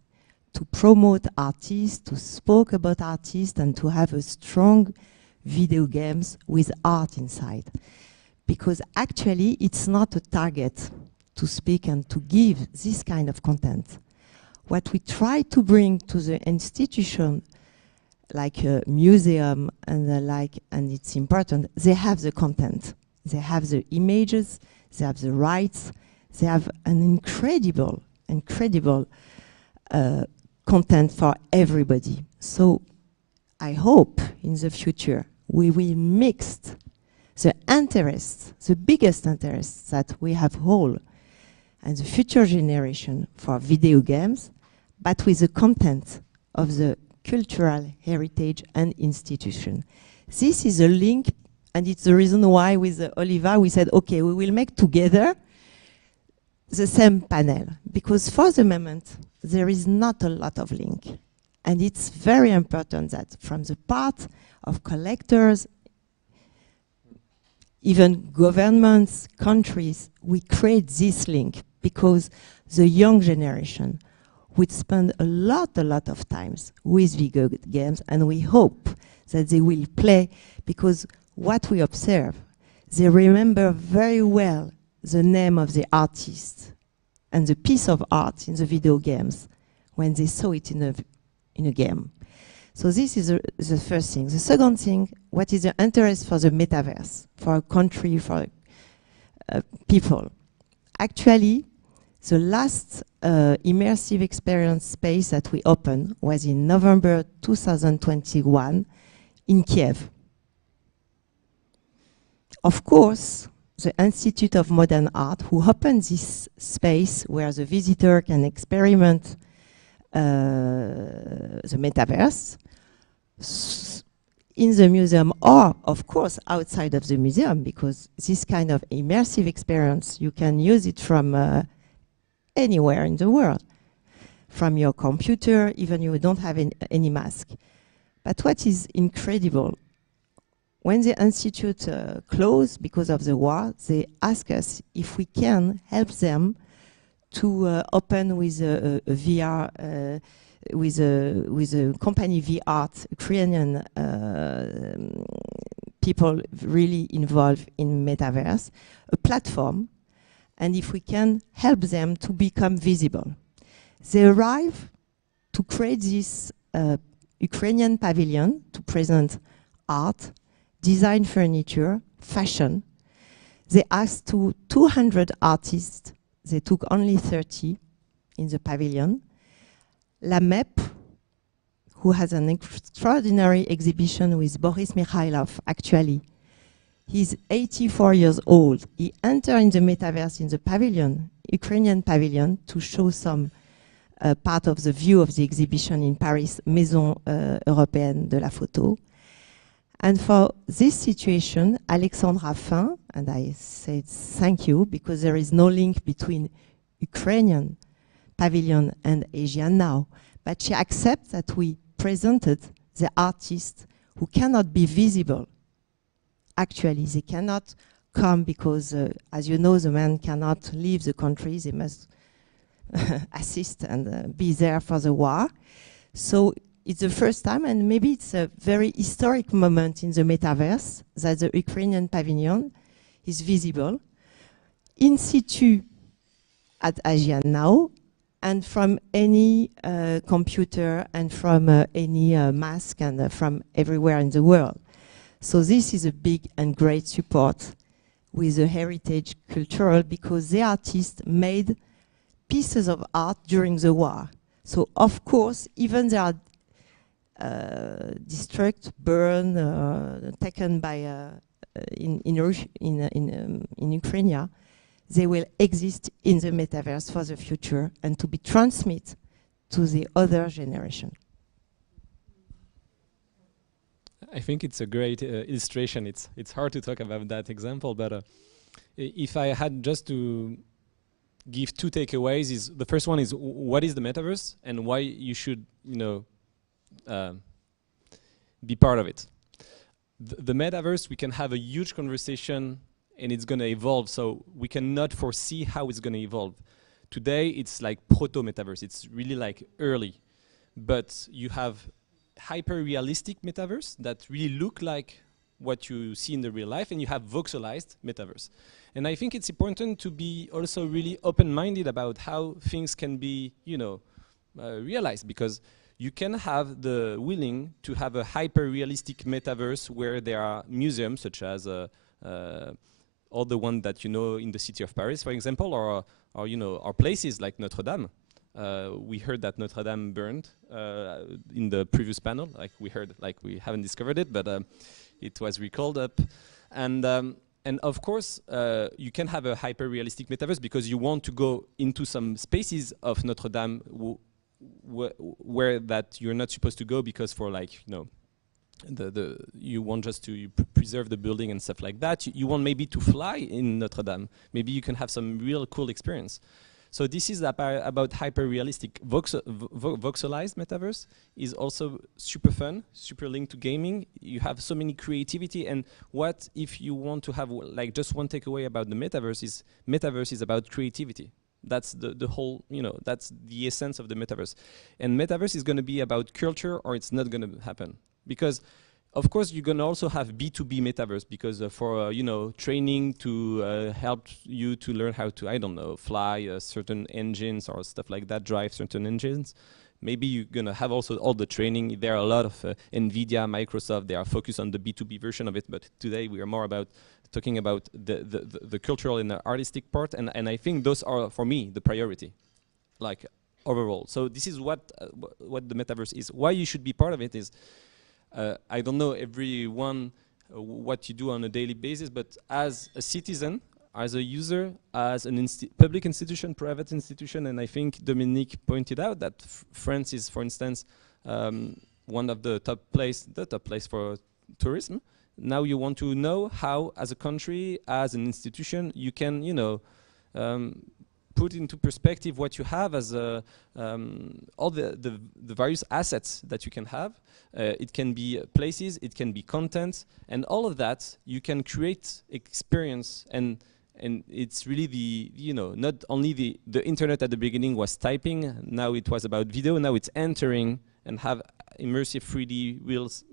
to promote artists, to speak about artists, and to have a strong video games with art inside. Because actually, it's not a target to speak and to give this kind of content. What we try to bring to the institution, like a museum and the like, and it's important, they have the content. They have the images, they have the rights, they have an incredible content for everybody. So I hope in the future we will mix the interests, the biggest interests that we have all, and the future generation for video games, but with the content of the cultural heritage and institution. This is a link, and it's the reason why with Oliva we said, okay, we will make together the same panel, because for the moment there is not a lot of link. And it's very important that from the part of collectors, even governments, countries, we create this link, because the young generation would spend a lot of times with video games, and we hope that they will play, because what we observe, they remember very well the name of the artist and the piece of art in the video games when they saw it in a game. So this is the first thing. The second thing, what is the interest for the metaverse, for a country, for people? Actually, the last immersive experience space that we opened was in November 2021 in Kiev. Of course, the Institute of Modern Art, who opened this space where the visitor can experiment the metaverse in the museum, or of course outside of the museum, because this kind of immersive experience, you can use it from anywhere in the world, from your computer, even you don't have any mask. But what is incredible, when the institute closed because of the war, they ask us if we can help them to open with a VR with a company VArt, Ukrainian people really involved in metaverse, a platform, and if we can help them to become visible. They arrive to create this Ukrainian pavilion to present art, design furniture, fashion. They asked to 200 artists. They took only 30 in the pavilion. La MEP, who has an extraordinary exhibition with Boris Mikhailov, actually. He's 84 years old. He entered in the metaverse in the pavilion, Ukrainian pavilion, to show some part of the view of the exhibition in Paris, Maison Européenne de la Photo. And for this situation, Alexandra Fin, and I said thank you, because there is no link between Ukrainian pavilion and Asia now, but she accepts that we presented the artists who cannot be visible. Actually, they cannot come because, as you know, the men cannot leave the country. They must assist and be there for the war. So it's the first time, and maybe it's a very historic moment in the metaverse that the Ukrainian pavilion is visible in situ at Asia Now, and from any computer and from any mask and from everywhere in the world. So this is a big and great support with the heritage cultural, because the artists made pieces of art during the war. So of course, even they are destroyed, burned, taken by in Ukraine, they will exist in the metaverse for the future and to be transmitted to the other generation. I think it's a great illustration. It's hard to talk about that example, but if I had just to give two takeaways, is the first one is what is the metaverse and why you should, be part of it. The metaverse, we can have a huge conversation and it's going to evolve, so we cannot foresee how it's going to evolve. Today, it's like proto-metaverse. It's really like early. But you have hyper-realistic metaverse that really look like what you see in the real life, and you have voxelized metaverse. And I think it's important to be also really open-minded about how things can be, realized, because you can have the willing to have a hyper-realistic metaverse where there are museums such as all the one that you know in the city of Paris, for example, or places like Notre Dame. We heard that Notre Dame burned in the previous panel. We haven't discovered it, but it was recalled up. And of course, you can have a hyper-realistic metaverse because you want to go into some spaces of Notre Dame where that you're not supposed to go because for you want just to preserve the building and stuff like that. You want maybe to fly in Notre Dame. Maybe you can have some real cool experience. So this is about hyper-realistic. Voxelized metaverse is also super fun, super linked to gaming. You have so many creativity, and what if you want to have just one takeaway about the metaverse is about creativity. That's the whole, that's the essence of the metaverse. And metaverse is going to be about culture, or it's not going to happen. Because, of course, you're going to also have B2B metaverse, because for, training to help you to learn how to, I don't know, fly certain engines or stuff like that, drive certain engines. Maybe you're going to have also all the training. There are a lot of NVIDIA, Microsoft, they are focused on the B2B version of it, but today we are more about talking about the cultural and the artistic part, and I think those are, for me, the priority, overall. So this is what the metaverse is. Why you should be part of it is, I don't know everyone what you do on a daily basis, but as a citizen, as a user, as an public institution, private institution, and I think Dominique pointed out that France is, for instance, one of the top place for tourism. Now you want to know how, as a country, as an institution, you can, put into perspective what you have as all the various assets that you can have. It can be places, it can be content, and all of that you can create experience and And it's really the, you know, not only the internet at the beginning was typing, now it was about video, now it's entering and have immersive 3D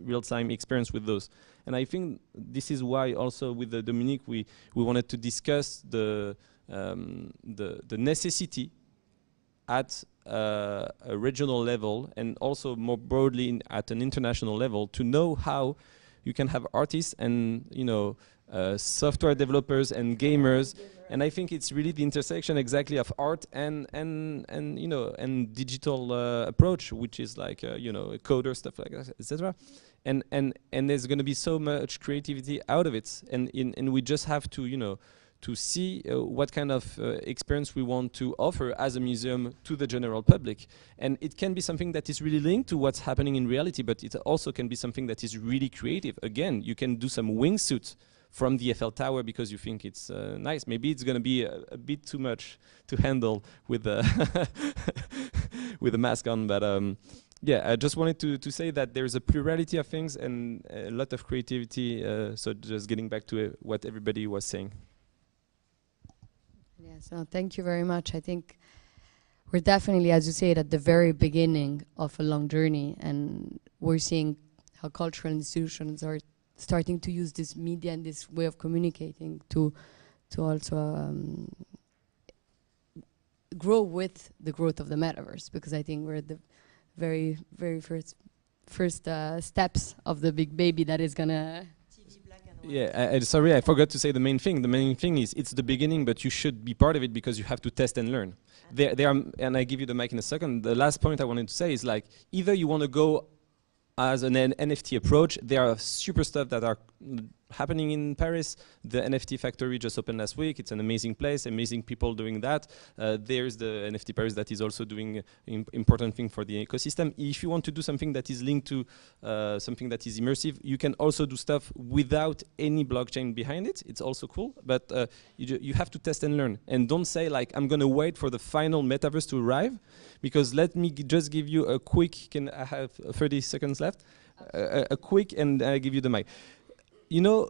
real-time experience with those. And I think this is why also with Dominique we wanted to discuss the necessity at a regional level and also more broadly at an international level to know how you can have artists and, you know, software developers and gamers, and I think it's really the intersection exactly of art and you know, and digital approach, which is like you know, a coder, stuff like that, etc. And there's going to be so much creativity out of it, and we just have to, you know, to see what kind of experience we want to offer as a museum to the general public. And it can be something that is really linked to what's happening in reality, but it also can be something that is really creative. Again, you can do some wingsuit from the Eiffel Tower because you think it's nice. Maybe it's going to be a bit too much to handle with the with a mask on, but yeah, I just wanted to say that there's a plurality of things and a lot of creativity. So just getting back to what everybody was saying. Yes, thank you very much. I think we're definitely, as you said, at the very beginning of a long journey, and we're seeing how cultural institutions are starting to use this media and this way of communicating to also grow with the growth of the metaverse, because I think we're at the very first steps of the big baby that is gonna. Yeah, sorry, I forgot to say the main thing. The main thing is it's the beginning, but you should be part of it because you have to test and learn. There are, and I give you the mic in a second. The last point I wanted to say is like either you want to go as an NFT approach. There are super stuff that are happening in Paris. The NFT Factory just opened last week. It's an amazing place, amazing people doing that. There's the NFT Paris that is also doing important thing for the ecosystem. If you want to do something that is linked to something that is immersive, you can also do stuff without any blockchain behind it. It's also cool, but you have to test and learn. And don't say like, I'm gonna wait for the final metaverse to arrive, because let me just give you a quick, can I have 30 seconds left? A quick, and I give you the mic. You know,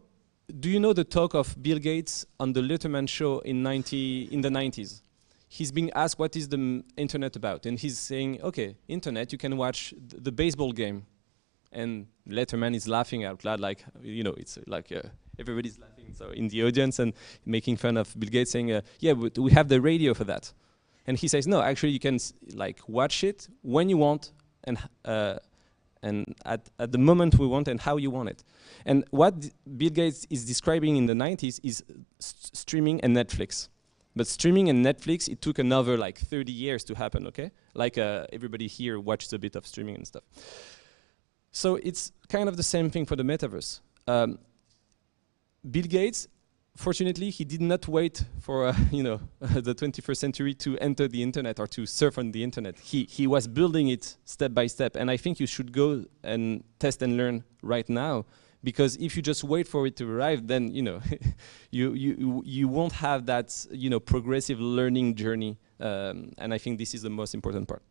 do you know the talk of Bill Gates on the Letterman show in the 90s? He's being asked what is the internet about, and he's saying, okay, internet, you can watch the baseball game. And Letterman is laughing out loud, like, you know, it's like everybody's laughing so in the audience and making fun of Bill Gates, saying, yeah, but we have the radio for that. And he says, no, actually you can like watch it when you want and at the moment we want and how you want it. And what Bill Gates is describing in the 90s is streaming and Netflix. But streaming and Netflix, it took another like 30 years to happen, okay? Like everybody here watches a bit of streaming and stuff. So it's kind of the same thing for the metaverse. Bill Gates, fortunately, he did not wait for you know, the 21st century to enter the internet or to surf on the internet. He was building it step by step, and I think you should go and test and learn right now, because if you just wait for it to arrive, then you know you won't have that, you know, progressive learning journey, and I think this is the most important part.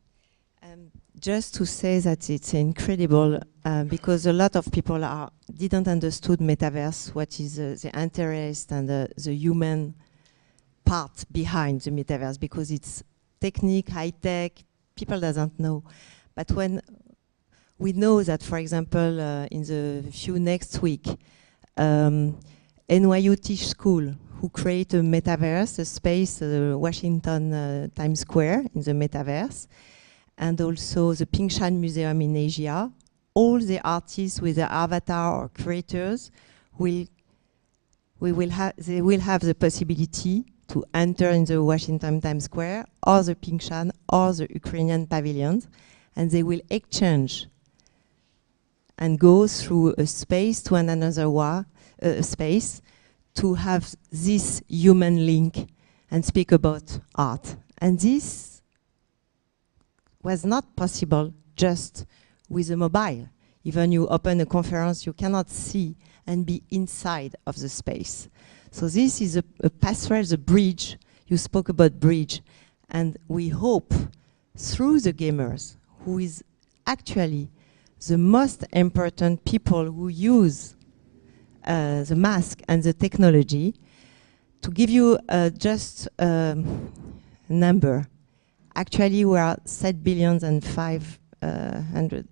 Just to say that it's incredible because a lot of people didn't understood metaverse, what is the interest and the human part behind the metaverse, because it's technique, high tech, people doesn't know. But when we know that, for example, in the few next week, NYU Tisch School, who create a metaverse, a space, Washington Times Square in the metaverse, and also the Pingshan Museum in Asia, all the artists with their avatar or creators they will have the possibility to enter in the Washington Times Square or the Pingshan or the Ukrainian pavilions, and they will exchange and go through a space to another space to have this human link and speak about art. And this was not possible just with a mobile. Even you open a conference, you cannot see and be inside of the space. So this is a password, the bridge. You spoke about bridge. And we hope through the gamers, who is actually the most important people who use the mask and the technology, to give you just a number, actually we are 7 billion and 500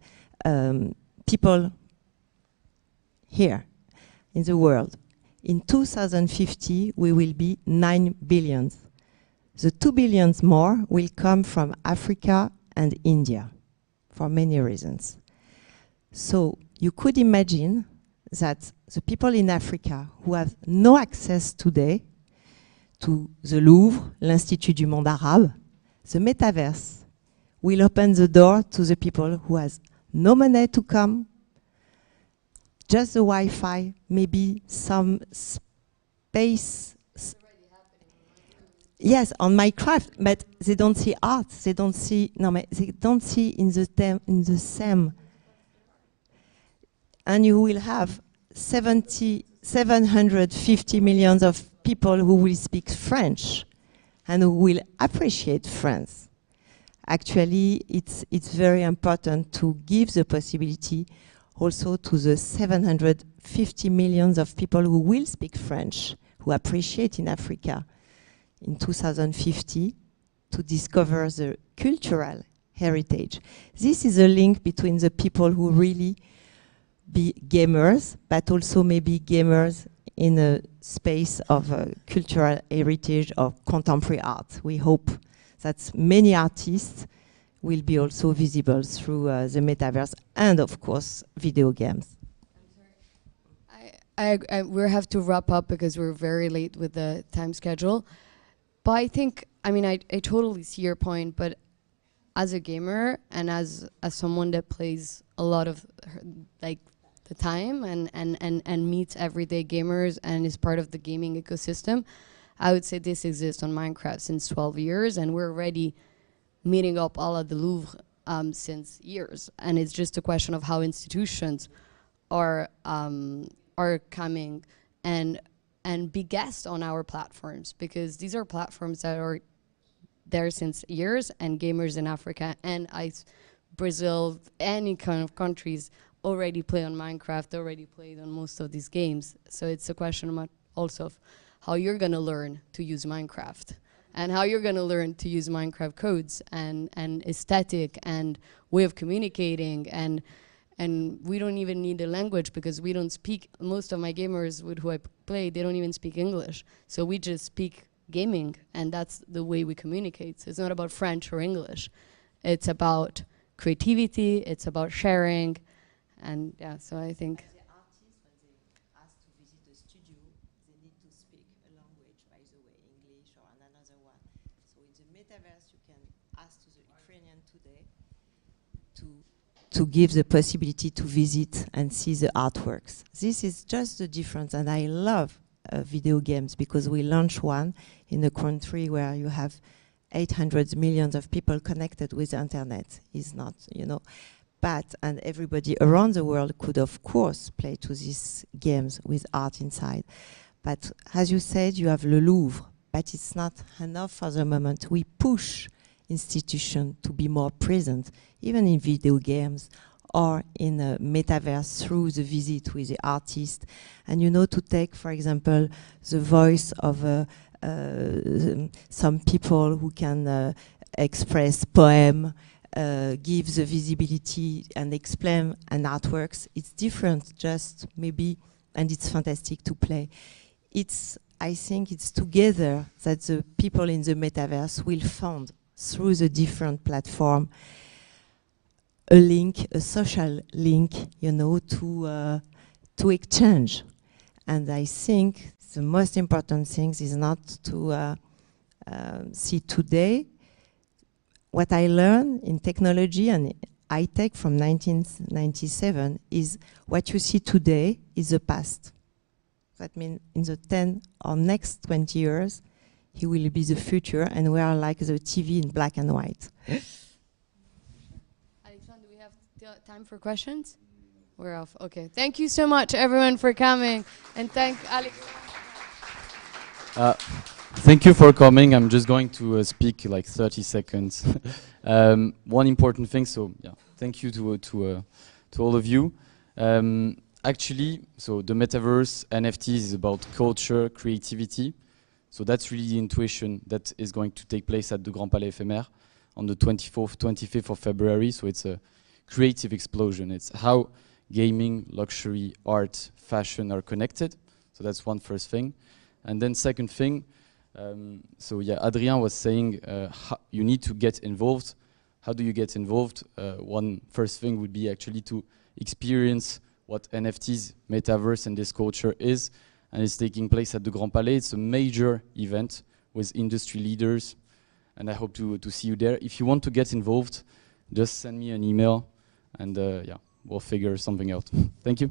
people here in the world. In 2050, we will be 9 billion. The 2 billion more will come from Africa and India for many reasons. So you could imagine that the people in Africa who have no access today to the Louvre, l'Institut du Monde Arabe, the metaverse will open the door to the people who has no money to come, just the Wi-Fi, maybe some space. Yes, on Minecraft, but they don't see art. They don't see they don't see in the same. And you will have 750 million of people who will speak French and who will appreciate France. Actually, it's very important to give the possibility also to the 750 million of people who will speak French, who appreciate in Africa in 2050 to discover the cultural heritage. This is a link between the people who really be gamers, but also maybe gamers in a space of cultural heritage of contemporary art. We hope that many artists will be also visible through the metaverse and, of course, video games. We have to wrap up because we're very late with the time schedule. But I think, I mean, I totally see your point, but as a gamer and as someone that plays a lot of like the time and meets everyday gamers and is part of the gaming ecosystem, I would say this exists on Minecraft since 12 years, and we're already meeting up all at the Louvre since years. And it's just a question of how institutions are coming and be guests on our platforms, because these are platforms that are there since years, and gamers in Africa and Brazil, any kind of countries already play on Minecraft, already played on most of these games. So it's a question about also of how you're gonna learn to use Minecraft and how you're gonna learn to use Minecraft codes and aesthetic and way of communicating, and we don't even need a language because we don't speak, most of my gamers with who I play, they don't even speak English. So we just speak gaming, and that's the way we communicate. So it's not about French or English. It's about creativity, it's about sharing, and yeah, so I think. To give the possibility to visit and see the artworks. This is just the difference, and I love video games because we launched one in a country where you have 800 million of people connected with the internet. Is not, and everybody around the world could, of course, play to these games with art inside. But as you said, you have Le Louvre, but it's not enough for the moment. We push institutions to be more present, even in video games or in a metaverse through the visit with the artist. And to take, for example, the voice of some people who can express poem, give the visibility and explain an artworks. It's different, just maybe, and it's fantastic to play. I think it's together that the people in the metaverse will find through the different platform a link, a social link, to exchange. And I think the most important thing is not to see today. What I learned in technology and high-tech from 1997 is what you see today is the past. That means in the 10 or next 20 years, he will be the future, and we are like the TV in black and white. Alexandre, do we have time for questions? We're off. Okay. Thank you so much, everyone, for coming, and thank Alex. Thank you for coming. I'm just going to speak like 30 seconds. One important thing. So yeah, thank you to all of you. Actually, so the metaverse NFTs is about culture, creativity. So that's really the intuition that is going to take place at the Grand Palais Éphémère on the 24th, 25th of February. So it's a creative explosion. It's how gaming, luxury, art, fashion are connected. So that's one first thing. And then second thing, so yeah, Adrien was saying you need to get involved. How do you get involved? One first thing would be actually to experience what NFTs, metaverse, and this culture is. And it's taking place at the Grand Palais. It's a major event with industry leaders. And I hope to see you there. If you want to get involved, just send me an email. And yeah, we'll figure something out. Thank you.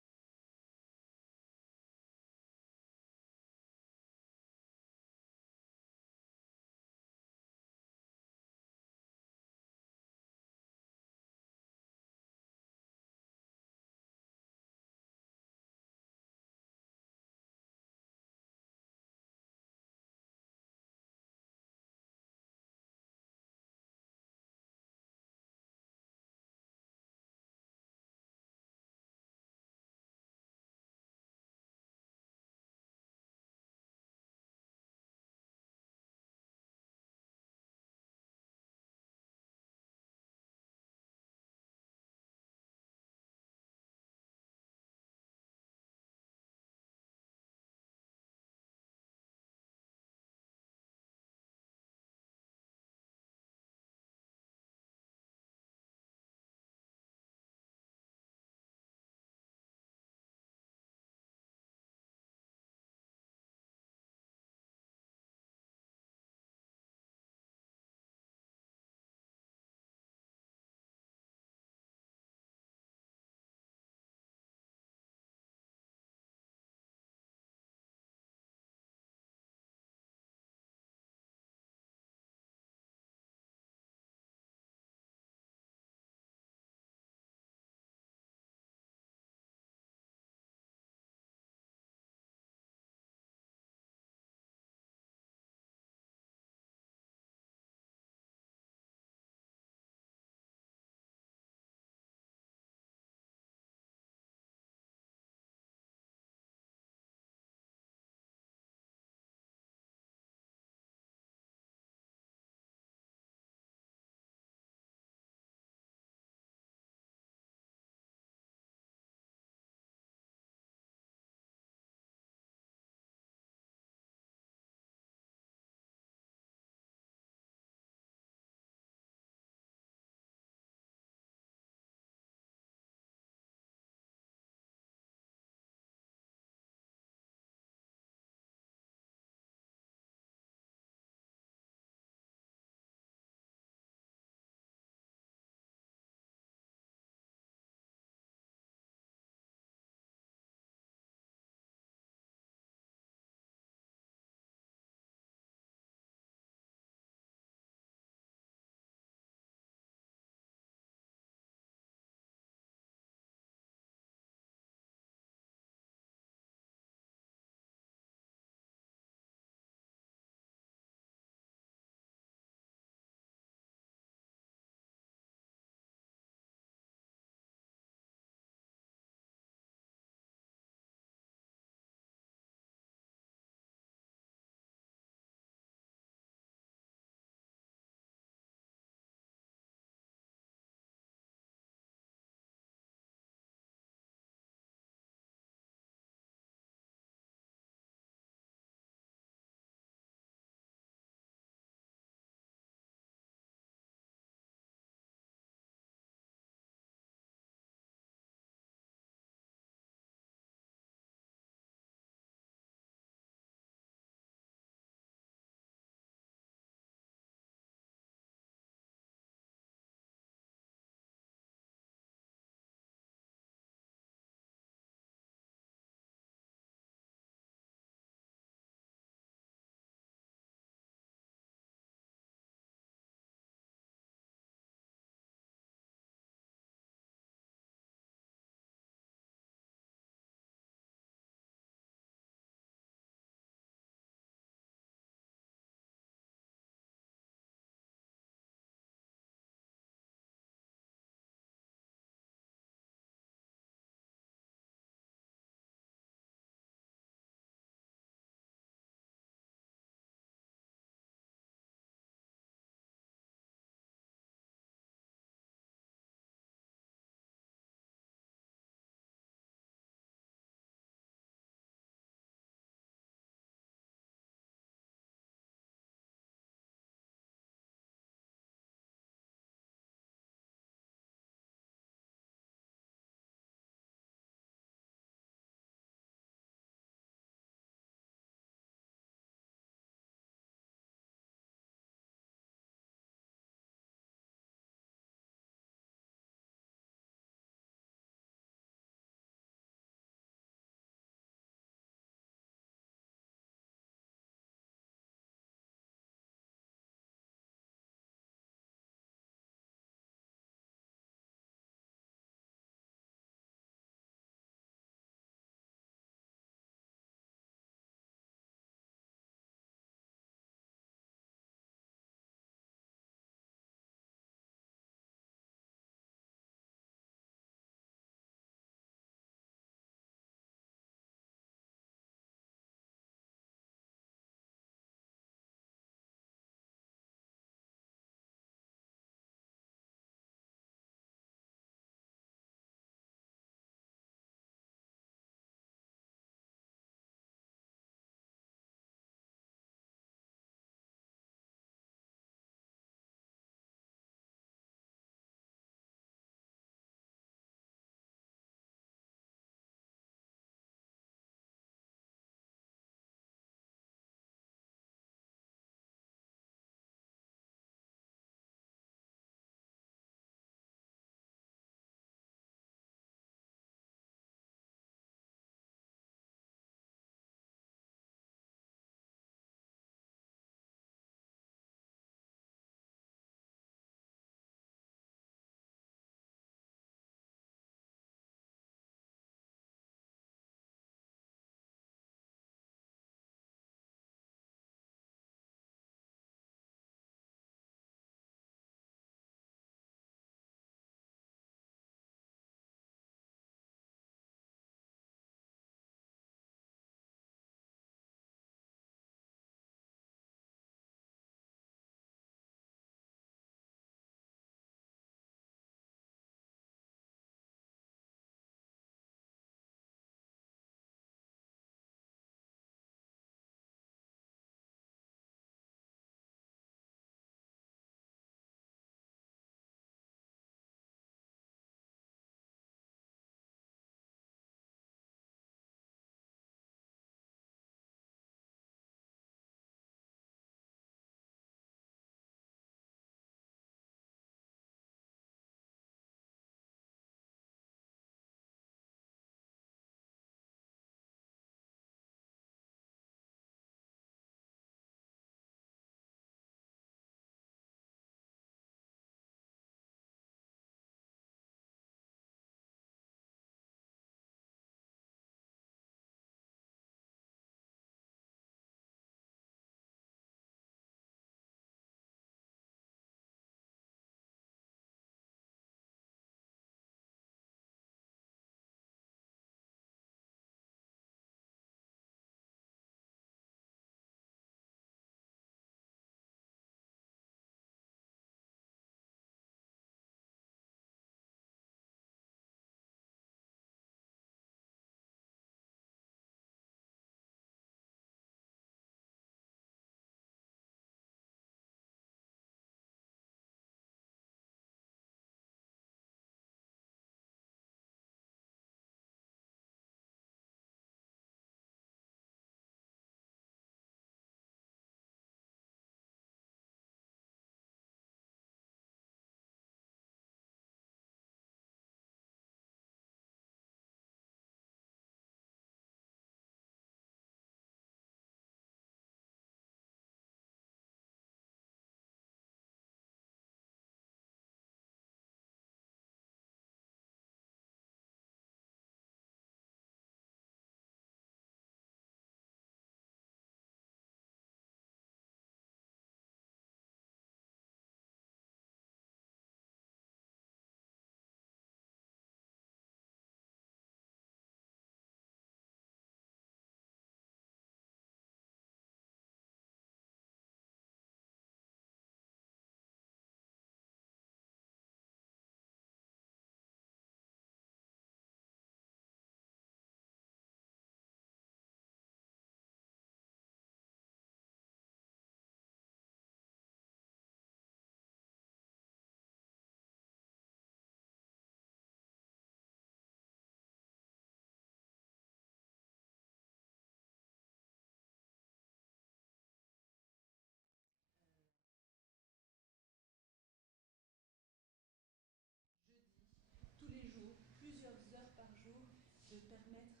les jours, plusieurs heures par jour, de permettre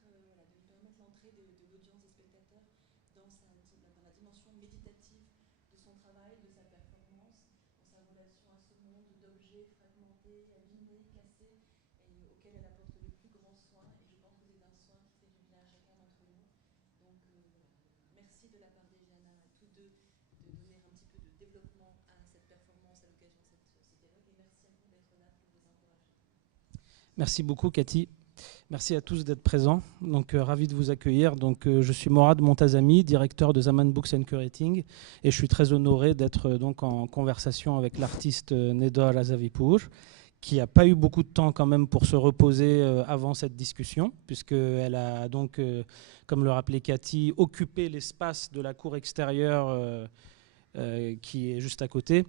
l'entrée de l'audience des spectateurs dans la dimension méditative de son travail, de sa performance, dans sa relation à ce monde d'objets fragmentés, abîmés, cassés, et auquel elle apporte le plus grand soin. Et je pense que c'est un soin qui fait du bien à chacun d'entre nous. Donc merci de la part d'Eliana à tous deux de donner un petit peu de développement à cette performance à l'occasion de ce dialogue. Et merci à vous d'être là pour vous encourager. Merci beaucoup, Cathy. Merci à tous d'être présents. Donc, ravi de vous accueillir. Donc, je suis Morad Montazami, directeur de Zaman Books and Curating, et je suis très honoré d'être donc en conversation avec l'artiste Neda Razavipour, qui n'a pas eu beaucoup de temps quand même pour se reposer avant cette discussion, puisqu'elle a donc, comme le rappelait Cathy, occupé l'espace de la cour extérieure qui est juste à côté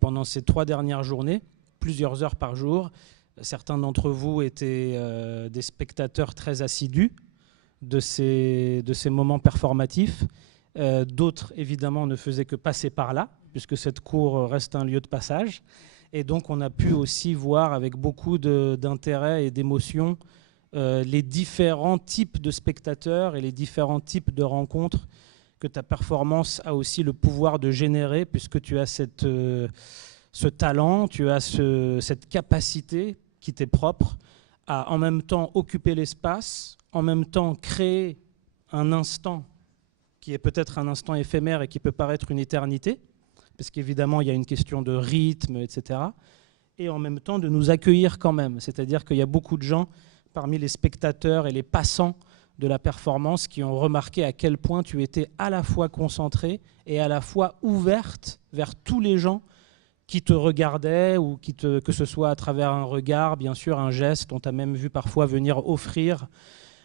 pendant ces 3 dernières journées, plusieurs heures par jour. Certains d'entre vous étaient des spectateurs très assidus de ces moments performatifs. D'autres, évidemment, ne faisaient que passer par là, puisque cette cour reste un lieu de passage. Et donc, on a pu aussi voir avec beaucoup d'intérêt et d'émotion les différents types de spectateurs et les différents types de rencontres que ta performance a aussi le pouvoir de générer, puisque tu as ce talent, tu as cette capacité qui t'est propre à en même temps occuper l'espace, en même temps créer un instant qui est peut-être un instant éphémère et qui peut paraître une éternité, parce qu'évidemment il y a une question de rythme, etc. Et en même temps de nous accueillir quand même. C'est-à-dire qu'il y a beaucoup de gens parmi les spectateurs et les passants de la performance qui ont remarqué à quel point tu étais à la fois concentrée et à la fois ouverte vers tous les gens qui te regardaient, ou que ce soit à travers un regard, bien sûr, un geste. On t'a même vu parfois venir offrir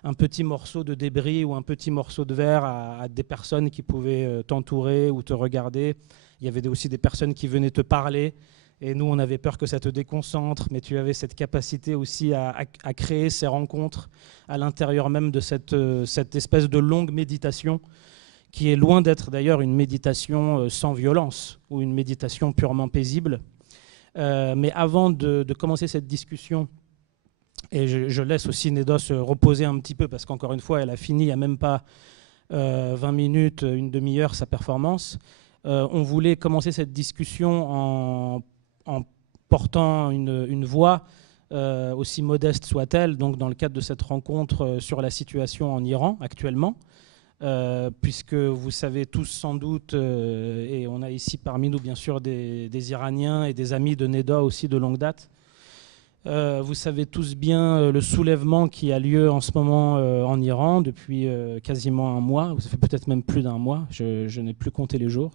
un petit morceau de débris ou un petit morceau de verre à des personnes qui pouvaient t'entourer ou te regarder. Il y avait aussi des personnes qui venaient te parler, et nous, on avait peur que ça te déconcentre, mais tu avais cette capacité aussi à créer ces rencontres à l'intérieur même de cette espèce de longue méditation, qui est loin d'être d'ailleurs une méditation sans violence ou une méditation purement paisible. Mais avant de commencer cette discussion, et je laisse aussi Neda se reposer un petit peu, parce qu'encore une fois, elle a fini il n'y a même pas 20 minutes, une demi-heure sa performance. On voulait commencer cette discussion en portant une voix, aussi modeste soit-elle, donc dans le cadre de cette rencontre sur la situation en Iran actuellement. Puisque vous savez tous sans doute, et on a ici parmi nous bien sûr des Iraniens et des amis de Neda aussi de longue date, vous savez tous bien le soulèvement qui a lieu en ce moment en Iran depuis quasiment un mois, ça fait peut-être même plus d'un mois, je n'ai plus compté les jours.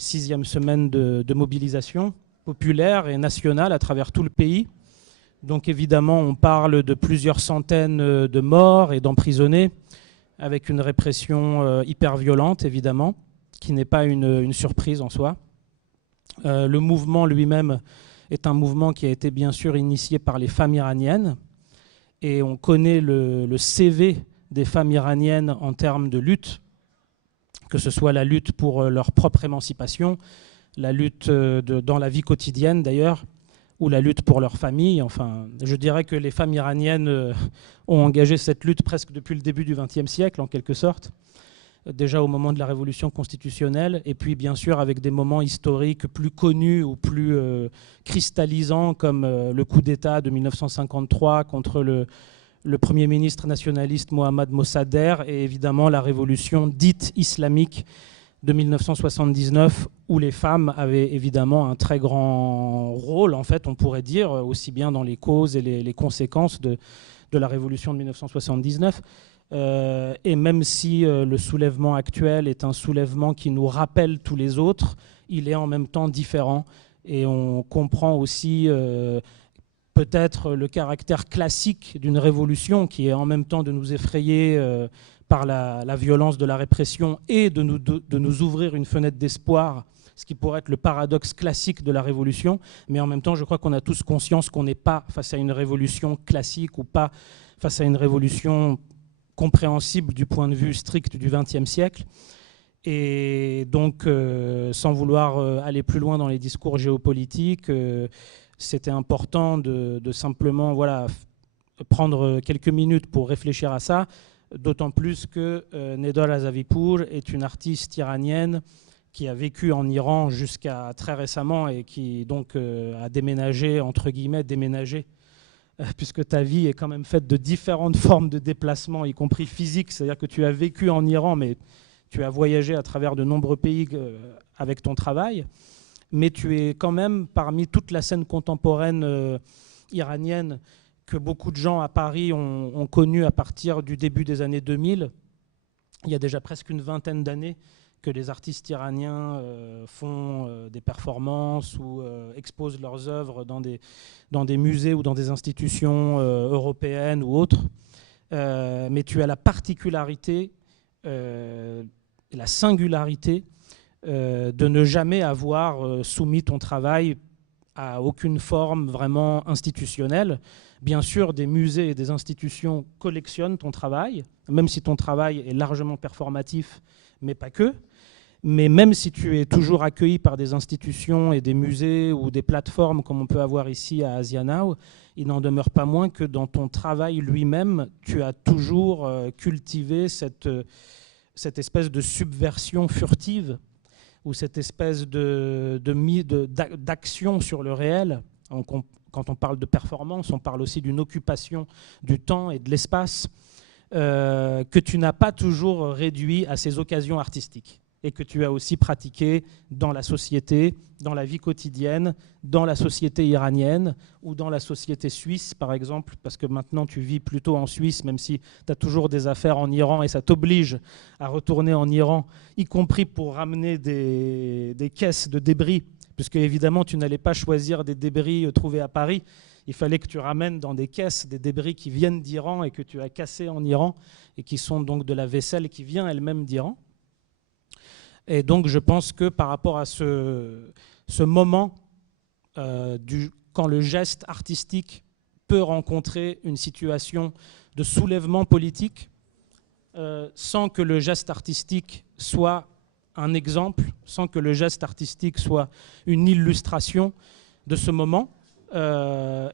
6e semaine de mobilisation populaire et nationale à travers tout le pays. Donc évidemment on parle de plusieurs centaines de morts et d'emprisonnés, avec une répression hyper violente, évidemment, qui n'est pas une surprise en soi. Le mouvement lui-même est un mouvement qui a été bien sûr initié par les femmes iraniennes, et on connaît le CV des femmes iraniennes en termes de lutte, que ce soit la lutte pour leur propre émancipation, la lutte dans la vie quotidienne d'ailleurs, ou la lutte pour leur famille. Enfin, je dirais que les femmes iraniennes ont engagé cette lutte presque depuis le début du XXe siècle, en quelque sorte, déjà au moment de la révolution constitutionnelle, et puis bien sûr avec des moments historiques plus connus ou plus cristallisants, comme le coup d'État de 1953 contre le Premier ministre nationaliste Mohammad Mossadegh, et évidemment la révolution dite islamique de 1979, où les femmes avaient évidemment un très grand rôle, en fait, on pourrait dire, aussi bien dans les causes et les conséquences de la révolution de 1979. Et même si le soulèvement actuel est un soulèvement qui nous rappelle tous les autres, il est en même temps différent. Et on comprend aussi peut-être le caractère classique d'une révolution, qui est en même temps de nous effrayer par la violence de la répression et de nous ouvrir une fenêtre d'espoir, ce qui pourrait être le paradoxe classique de la révolution. Mais en même temps, je crois qu'on a tous conscience qu'on n'est pas face à une révolution classique, ou pas face à une révolution compréhensible du point de vue strict du XXe siècle. Et donc, sans vouloir aller plus loin dans les discours géopolitiques, c'était important de simplement prendre quelques minutes pour réfléchir à ça, d'autant plus que Nedol Azavipour est une artiste iranienne qui a vécu en Iran jusqu'à très récemment et qui donc a déménagé, entre guillemets, puisque ta vie est quand même faite de différentes formes de déplacement, y compris physique, c'est-à-dire que tu as vécu en Iran, mais tu as voyagé à travers de nombreux pays avec ton travail, mais tu es quand même parmi toute la scène contemporaine iranienne que beaucoup de gens à Paris ont connu à partir du début des années 2000. Il y a déjà presque une vingtaine d'années que les artistes iraniens font des performances ou exposent leurs œuvres dans des musées ou dans des institutions européennes ou autres. Mais tu as la particularité, la singularité de ne jamais avoir soumis ton travail à aucune forme vraiment institutionnelle. Bien sûr, des musées et des institutions collectionnent ton travail, même si ton travail est largement performatif, mais pas que. Mais même si tu es toujours accueilli par des institutions et des musées ou des plateformes comme on peut avoir ici à Asia Now, il n'en demeure pas moins que dans ton travail lui-même, tu as toujours cultivé cette espèce de subversion furtive ou cette espèce d'action sur le réel. Quand on parle de performance, on parle aussi d'une occupation du temps et de l'espace que tu n'as pas toujours réduit à ces occasions artistiques et que tu as aussi pratiqué dans la société, dans la vie quotidienne, dans la société iranienne ou dans la société suisse, par exemple, parce que maintenant tu vis plutôt en Suisse, même si tu as toujours des affaires en Iran et ça t'oblige à retourner en Iran, y compris pour ramener des caisses de débris, puisque évidemment tu n'allais pas choisir des débris trouvés à Paris. Il fallait que tu ramènes dans des caisses des débris qui viennent d'Iran et que tu as cassés en Iran et qui sont donc de la vaisselle qui vient elle-même d'Iran. Et donc je pense que par rapport à ce moment quand le geste artistique peut rencontrer une situation de soulèvement politique, sans que le geste artistique soit un exemple, sans que le geste artistique soit une illustration de ce moment.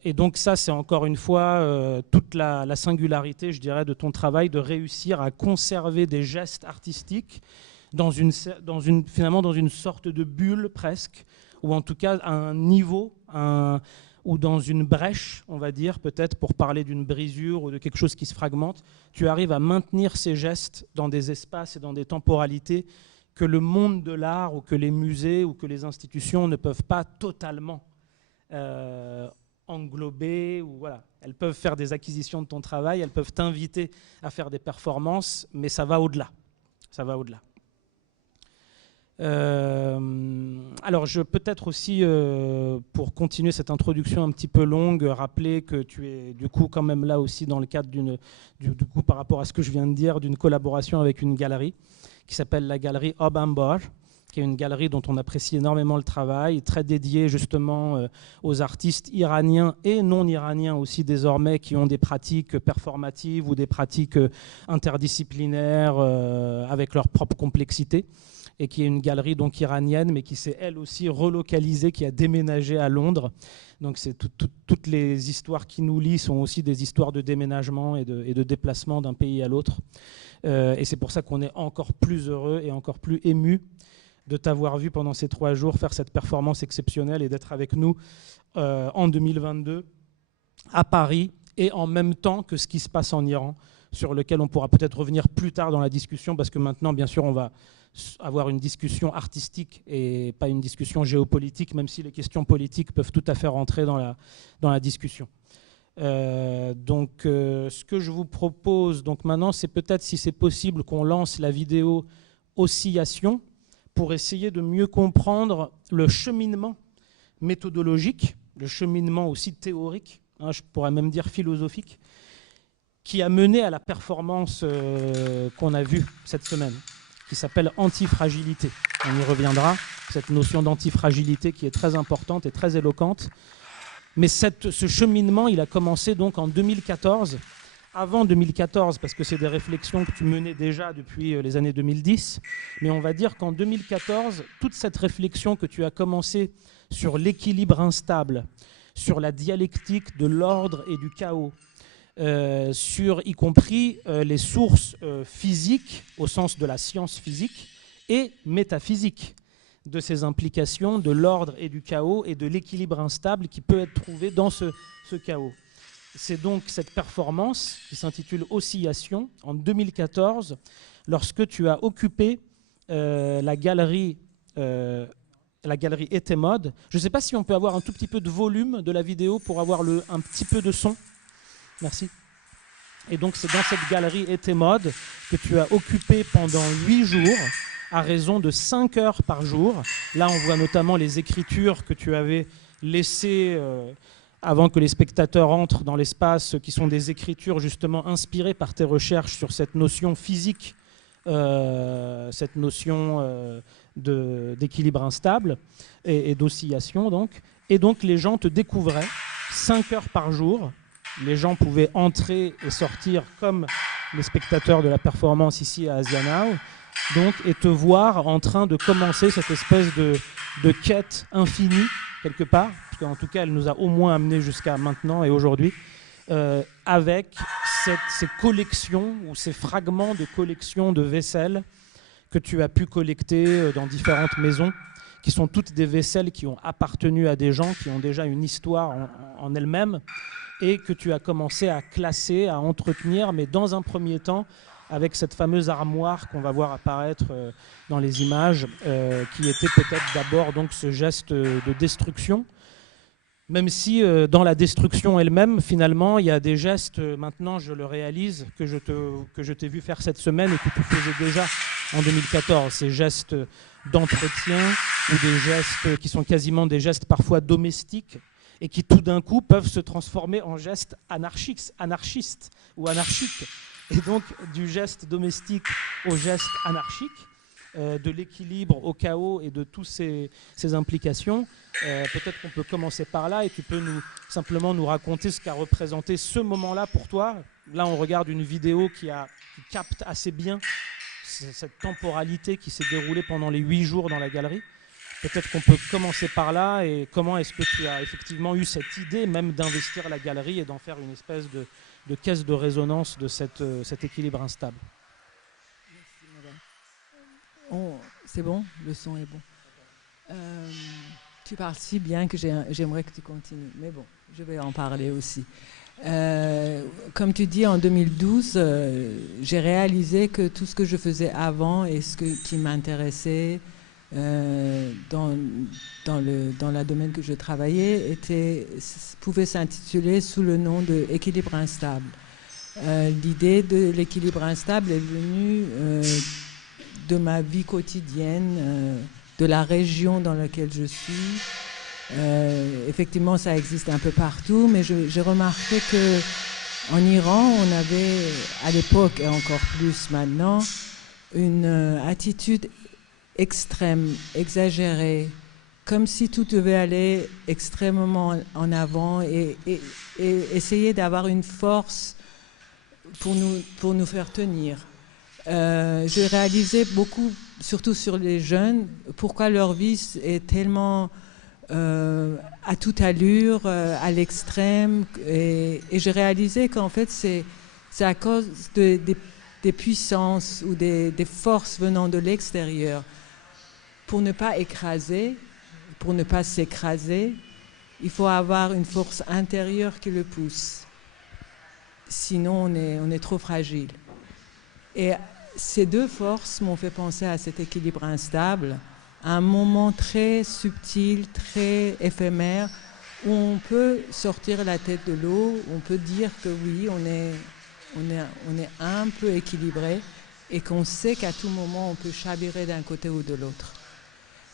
Et donc ça, c'est encore une fois toute la singularité, je dirais, de ton travail, de réussir à conserver des gestes artistiques finalement dans une sorte de bulle presque, ou en tout cas à un niveau, ou dans une brèche, on va dire, peut-être pour parler d'une brisure ou de quelque chose qui se fragmente. Tu arrives à maintenir ces gestes dans des espaces et dans des temporalités que le monde de l'art ou que les musées ou que les institutions ne peuvent pas totalement englober. Ou voilà. Elles peuvent faire des acquisitions de ton travail, elles peuvent t'inviter à faire des performances, mais ça va au-delà. Ça va au-delà. Alors, je peut-être aussi, pour continuer cette introduction un petit peu longue, rappeler que tu es du coup quand même là aussi dans le cadre du coup par rapport à ce que je viens de dire, d'une collaboration avec une galerie qui s'appelle la galerie Obambar, qui est une galerie dont on apprécie énormément le travail, très dédiée justement aux artistes iraniens et non iraniens aussi désormais, qui ont des pratiques performatives ou des pratiques interdisciplinaires avec leur propre complexité, et qui est une galerie donc iranienne, mais qui s'est elle aussi relocalisée, qui a déménagé à Londres. Donc c'est toutes les histoires qui nous lient sont aussi des histoires de déménagement et de déplacement d'un pays à l'autre. Et c'est pour ça qu'on est encore plus heureux et encore plus ému de t'avoir vu pendant ces 3 jours faire cette performance exceptionnelle et d'être avec nous en 2022 à Paris, et en même temps que ce qui se passe en Iran, sur lequel on pourra peut-être revenir plus tard dans la discussion, parce que maintenant, bien sûr, on va avoir une discussion artistique et pas une discussion géopolitique, même si les questions politiques peuvent tout à fait rentrer dans la discussion. Donc, ce que je vous propose donc maintenant, c'est peut-être, si c'est possible, qu'on lance la vidéo Oscillation pour essayer de mieux comprendre le cheminement méthodologique, le cheminement aussi théorique, hein, je pourrais même dire philosophique, qui a mené à la performance qu'on a vue cette semaine, qui s'appelle antifragilité. On y reviendra, cette notion d'antifragilité qui est très importante et très éloquente. Mais ce cheminement, il a commencé donc en 2014, avant 2014, parce que c'est des réflexions que tu menais déjà depuis les années 2010, mais on va dire qu'en 2014, toute cette réflexion que tu as commencé sur l'équilibre instable, sur la dialectique de l'ordre et du chaos, sur y compris les sources physiques, au sens de la science physique, et métaphysique, de ces implications de l'ordre et du chaos et de l'équilibre instable qui peut être trouvé dans ce chaos. C'est donc cette performance qui s'intitule Oscillation en 2014, lorsque tu as occupé la galerie Etemode. Je ne sais pas si on peut avoir un tout petit peu de volume de la vidéo pour avoir un petit peu de son. Merci. Et donc c'est dans cette galerie Etemode que tu as occupé pendant 8 jours, à raison de 5 heures par jour. Là, on voit notamment les écritures que tu avais laissées avant que les spectateurs entrent dans l'espace, qui sont des écritures justement inspirées par tes recherches sur cette notion physique, cette notion d'équilibre instable et d'oscillation. Et donc, les gens te découvraient 5 heures par jour. Les gens pouvaient entrer et sortir comme les spectateurs de la performance ici à Asia Now, et te voir en train de commencer cette espèce de quête infinie, quelque part, parce qu'en tout cas, elle nous a au moins amené jusqu'à maintenant et aujourd'hui, avec ces collections ou ces fragments de collections de vaisselle que tu as pu collecter dans différentes maisons, qui sont toutes des vaisselles qui ont appartenu à des gens qui ont déjà une histoire en elles-mêmes, et que tu as commencé à classer, à entretenir, mais dans un premier temps, avec cette fameuse armoire qu'on va voir apparaître dans les images, qui était peut-être d'abord donc ce geste de destruction, même si dans la destruction elle-même, finalement, il y a des gestes, maintenant je le réalise, que je t'ai vu faire cette semaine et que tu faisais déjà en 2014, ces gestes d'entretien ou des gestes qui sont quasiment des gestes parfois domestiques et qui tout d'un coup peuvent se transformer en gestes anarchistes ou anarchiques. Et donc, du geste domestique au geste anarchique, de l'équilibre au chaos et de toutes ces implications, peut-être qu'on peut commencer par là et tu peux simplement nous raconter ce qu'a représenté ce moment-là pour toi. Là, on regarde une vidéo qui capte assez bien cette temporalité qui s'est déroulée pendant les 8 jours dans la galerie. Peut-être qu'on peut commencer par là, et comment est-ce que tu as effectivement eu cette idée même d'investir la galerie et d'en faire une espèce de caisse de résonance de cet équilibre instable. C'est bon, le son est bon. Tu parles si bien que j'aimerais que tu continues, mais bon, je vais en parler aussi. Comme tu dis, en 2012, j'ai réalisé que tout ce que je faisais avant et qui m'intéressait dans le domaine que je travaillais pouvait s'intituler sous le nom de équilibre instable. L'idée de l'équilibre instable est venue de ma vie quotidienne, de la région dans laquelle je suis. Effectivement, ça existe un peu partout, mais j'ai remarqué qu'en Iran, on avait, à l'époque et encore plus maintenant, une attitude extrême, exagérée, comme si tout devait aller extrêmement en avant et essayer d'avoir une force pour nous faire tenir. J'ai réalisé beaucoup, surtout sur les jeunes, pourquoi leur vie est tellement à toute allure, à l'extrême, et j'ai réalisé qu'en fait c'est à cause des puissances ou des forces venant de l'extérieur. Pour ne pas écraser, pour ne pas s'écraser, il faut avoir une force intérieure qui le pousse. Sinon, on est trop fragile. Et ces deux forces m'ont fait penser à cet équilibre instable, à un moment très subtil, très éphémère, où on peut sortir la tête de l'eau, on peut dire que oui, on est un peu équilibré et qu'on sait qu'à tout moment, on peut chavirer d'un côté ou de l'autre.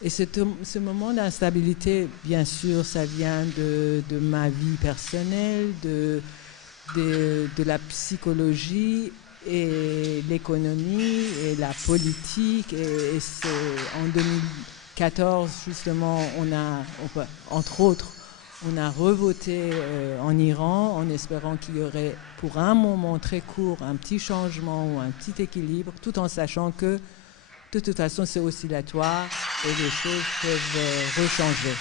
Et ce moment d'instabilité, bien sûr, ça vient de ma vie personnelle, de la psychologie et l'économie et la politique. Et en 2014, justement, entre autres, on a revoté en Iran en espérant qu'il y aurait, pour un moment très court, un petit changement ou un petit équilibre, tout en sachant que de toute façon, c'est oscillatoire et les choses peuvent rechanger.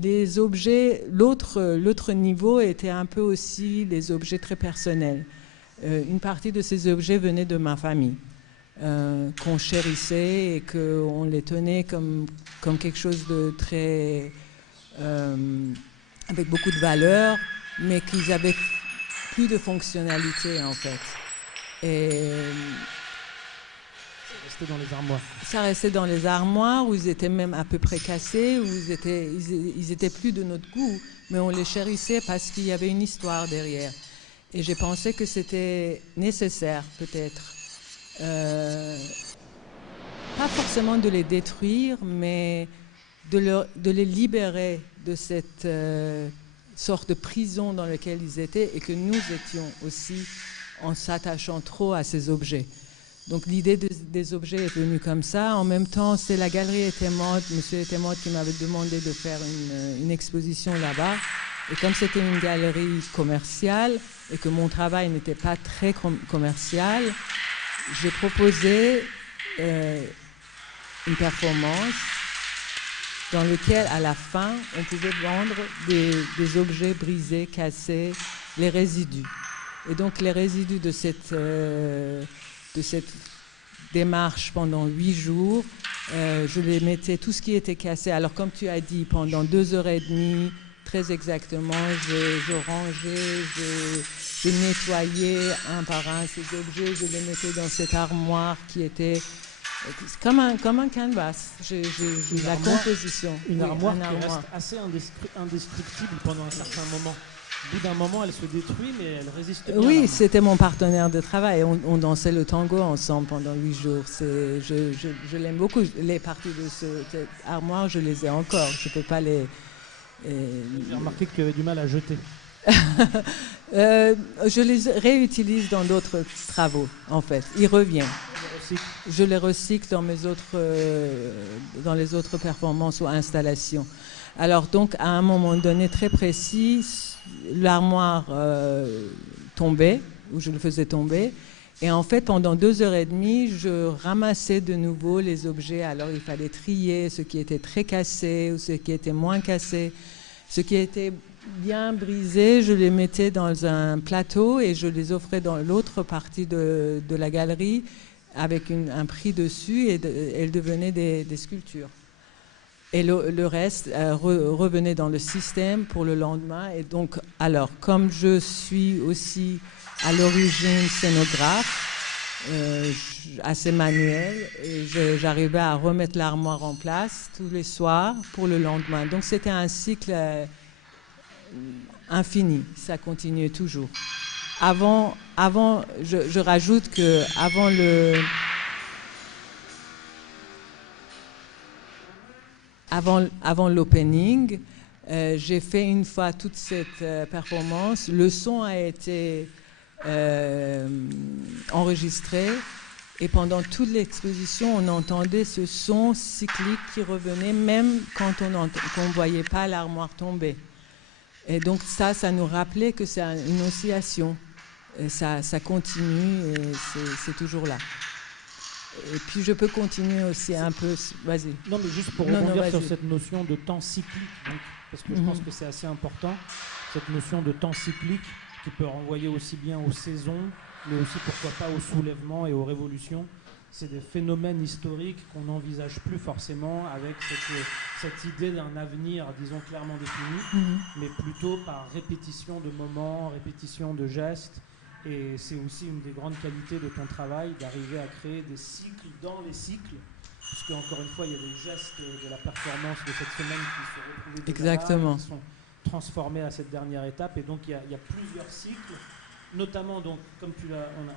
les objets, l'autre niveau était un peu aussi les objets très personnels. Une partie de ces objets venait de ma famille, qu'on chérissait et qu'on les tenait comme quelque chose de très... avec beaucoup de valeur, mais qu'ils avaient plus de fonctionnalité en fait. Et Restait dans les armoires. ça restait dans les armoires où ils étaient même à peu près cassés, où ils étaient plus de notre goût, mais on les chérissait parce qu'il y avait une histoire derrière. Et j'ai pensé que c'était nécessaire peut-être, pas forcément de les détruire, mais de les libérer de cette sorte de prison dans laquelle ils étaient et que nous étions aussi en s'attachant trop à ces objets. Donc l'idée des objets est venue comme ça. En même temps, c'est la galerie était morte, monsieur était mort qui m'avait demandé de faire une exposition là-bas. Et comme c'était une galerie commerciale et que mon travail n'était pas très commercial, j'ai proposé une performance dans laquelle, à la fin, on pouvait vendre des objets brisés, cassés, les résidus. Et donc les résidus de cette démarche pendant 8 jours, je les mettais, tout ce qui était cassé. Alors comme tu as dit, pendant 2h30, très exactement, je rangeais, je nettoyais un par un ces objets, je les mettais dans cette armoire qui était comme un canvas. La composition. Une Oui, armoire une qui armoire. reste assez indestructible pendant un certain moment. Au bout d'un moment, elle se détruit, mais elle résiste bien. Oui, c'était mon partenaire de travail. On dansait le tango ensemble pendant 8 jours. Je l'aime beaucoup. Les parties de cette armoire, je les ai encore. Je ne peux pas les... J'ai remarqué que tu avais du mal à jeter. Je les réutilise dans d'autres travaux, en fait. Ils reviennent. Je les recycle dans dans les autres performances ou installations. Alors donc, à un moment donné très précis, l'armoire tombait, ou je le faisais tomber. Et en fait, pendant 2h30, je ramassais de nouveau les objets. Alors, il fallait trier ce qui était très cassé ou ce qui était moins cassé. Ce qui était bien brisé, je les mettais dans un plateau et je les offrais dans l'autre partie de la galerie avec un prix dessus et elles devenaient des sculptures. Et le reste revenait dans le système pour le lendemain. Et donc, alors, comme je suis aussi à l'origine scénographe, assez manuel, j'arrivais à remettre l'armoire en place tous les soirs pour le lendemain. Donc, c'était un cycle infini, ça continuait toujours. Je rajoute que avant l'opening, j'ai fait une fois toute cette performance. Le son a été enregistré et pendant toute l'exposition, on entendait ce son cyclique qui revenait même quand on ne voyait pas l'armoire tomber. Et donc ça nous rappelait que c'est une oscillation. Et ça continue et c'est toujours là. Et puis je peux continuer aussi un peu. Vas-y. Non, mais juste pour rebondir sur cette notion de temps cyclique, donc, parce que je pense que c'est assez important, cette notion de temps cyclique qui peut renvoyer aussi bien aux saisons, mais aussi pourquoi pas aux soulèvements et aux révolutions. C'est des phénomènes historiques qu'on n'envisage plus forcément avec cette idée d'un avenir, disons, clairement défini, mais plutôt par répétition de moments, répétition de gestes. Et c'est aussi une des grandes qualités de ton travail, d'arriver à créer des cycles dans les cycles, puisque encore une fois, il y a des gestes de la performance de cette semaine qui se retrouvent exactement, qui sont transformés à cette dernière étape. Et donc, il y a plusieurs cycles, notamment, donc, comme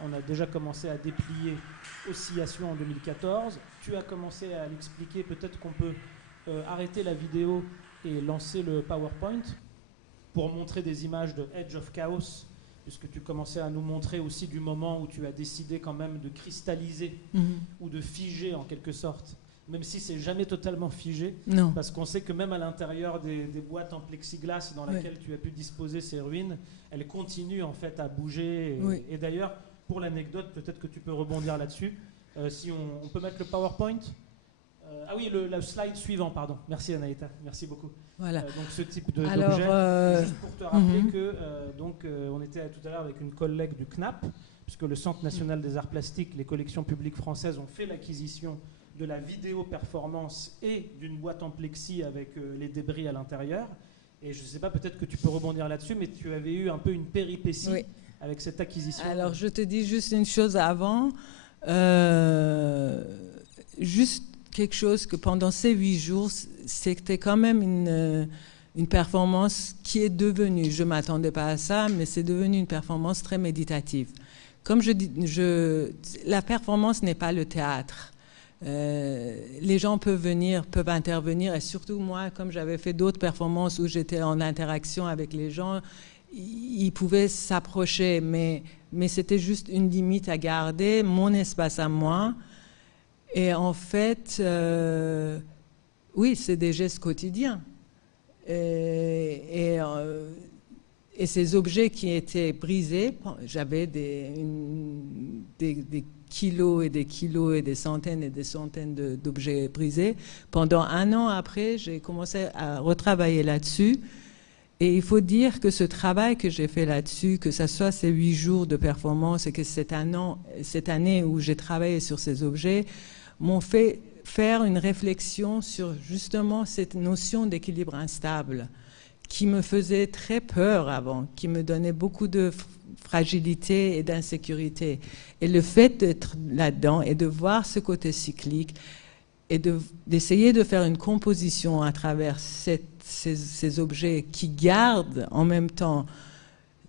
on a déjà commencé à déplier Oscillation en 2014. Tu as commencé à l'expliquer, peut-être qu'on peut arrêter la vidéo et lancer le PowerPoint pour montrer des images de Edge of Chaos, puisque tu commençais à nous montrer aussi du moment où tu as décidé quand même de cristalliser ou de figer en quelque sorte, même si c'est jamais totalement figé, non. Parce qu'on sait que même à l'intérieur des boîtes en plexiglas dans lesquelles tu as pu disposer ces ruines, elles continuent en fait à bouger. Et d'ailleurs, pour l'anecdote, peut-être que tu peux rebondir là-dessus, si on peut mettre le PowerPoint, Ah oui, le slide suivant, pardon. Merci Anaïta, merci beaucoup. Voilà. Donc ce type d'objet, Alors, juste pour te rappeler que on était tout à l'heure avec une collègue du CNAP, puisque le Centre national des arts plastiques, les collections publiques françaises ont fait l'acquisition de la vidéo performance et d'une boîte en plexi avec les débris à l'intérieur. Et je ne sais pas, peut-être que tu peux rebondir là-dessus, mais tu avais eu un peu une péripétie avec cette acquisition. Alors, je te dis juste une chose avant. Juste quelque chose que pendant ces 8 jours, c'était quand même une performance qui est devenue, je ne m'attendais pas à ça, mais c'est devenu une performance très méditative. Comme je dis, la performance n'est pas le théâtre. Les gens peuvent venir, peuvent intervenir, et surtout moi, comme j'avais fait d'autres performances où j'étais en interaction avec les gens, ils pouvaient s'approcher, mais c'était juste une limite à garder, mon espace à moi. Et en fait, oui, c'est des gestes quotidiens. Et ces objets qui étaient brisés, j'avais des kilos et des kilos et des centaines d'objets brisés. Pendant 1 an après, j'ai commencé à retravailler là-dessus. Et il faut dire que ce travail que j'ai fait là-dessus, que ce soit ces 8 jours de performance et que cette année où j'ai travaillé sur ces objets, m'ont fait faire une réflexion sur justement cette notion d'équilibre instable qui me faisait très peur avant, qui me donnait beaucoup de fragilité et d'insécurité. Et le fait d'être là-dedans et de voir ce côté cyclique et d'essayer de faire une composition à travers ces objets qui gardent en même temps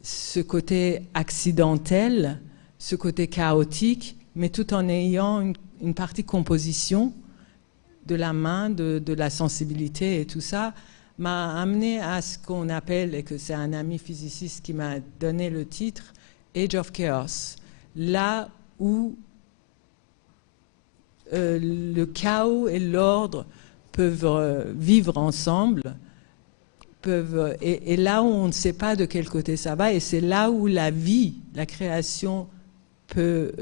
ce côté accidentel, ce côté chaotique, mais tout en ayant une partie composition de la main, de la sensibilité et tout ça, m'a amené à ce qu'on appelle, et que c'est un ami physiciste qui m'a donné le titre, Age of Chaos, là où le chaos et l'ordre peuvent vivre ensemble, et là où on ne sait pas de quel côté ça va, et c'est là où la vie, la création peut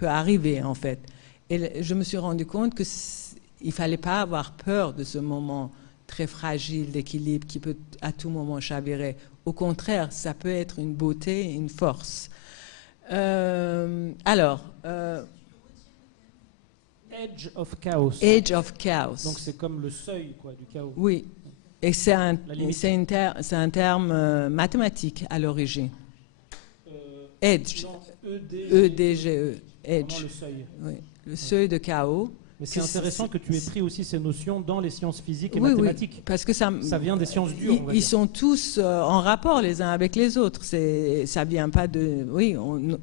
arriver en fait. Et je me suis rendu compte qu'il ne fallait pas avoir peur de ce moment très fragile d'équilibre qui peut à tout moment chavirer. Au contraire, ça peut être une beauté, une force. Edge of Chaos. Edge of Chaos. Donc c'est comme le seuil quoi, du chaos. Oui, et c'est un terme mathématique à l'origine. Edge. E-D-G-E. Edge. Le seuil. Oui, le seuil de chaos. Mais c'est intéressant que tu aies pris aussi ces notions dans les sciences physiques et oui, mathématiques. Oui, parce que ça vient des sciences dures. Ils sont tous en rapport les uns avec les autres. Ça vient pas de. Oui,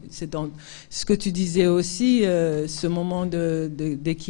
c'est dans ce que tu disais aussi, ce moment d'équilibre.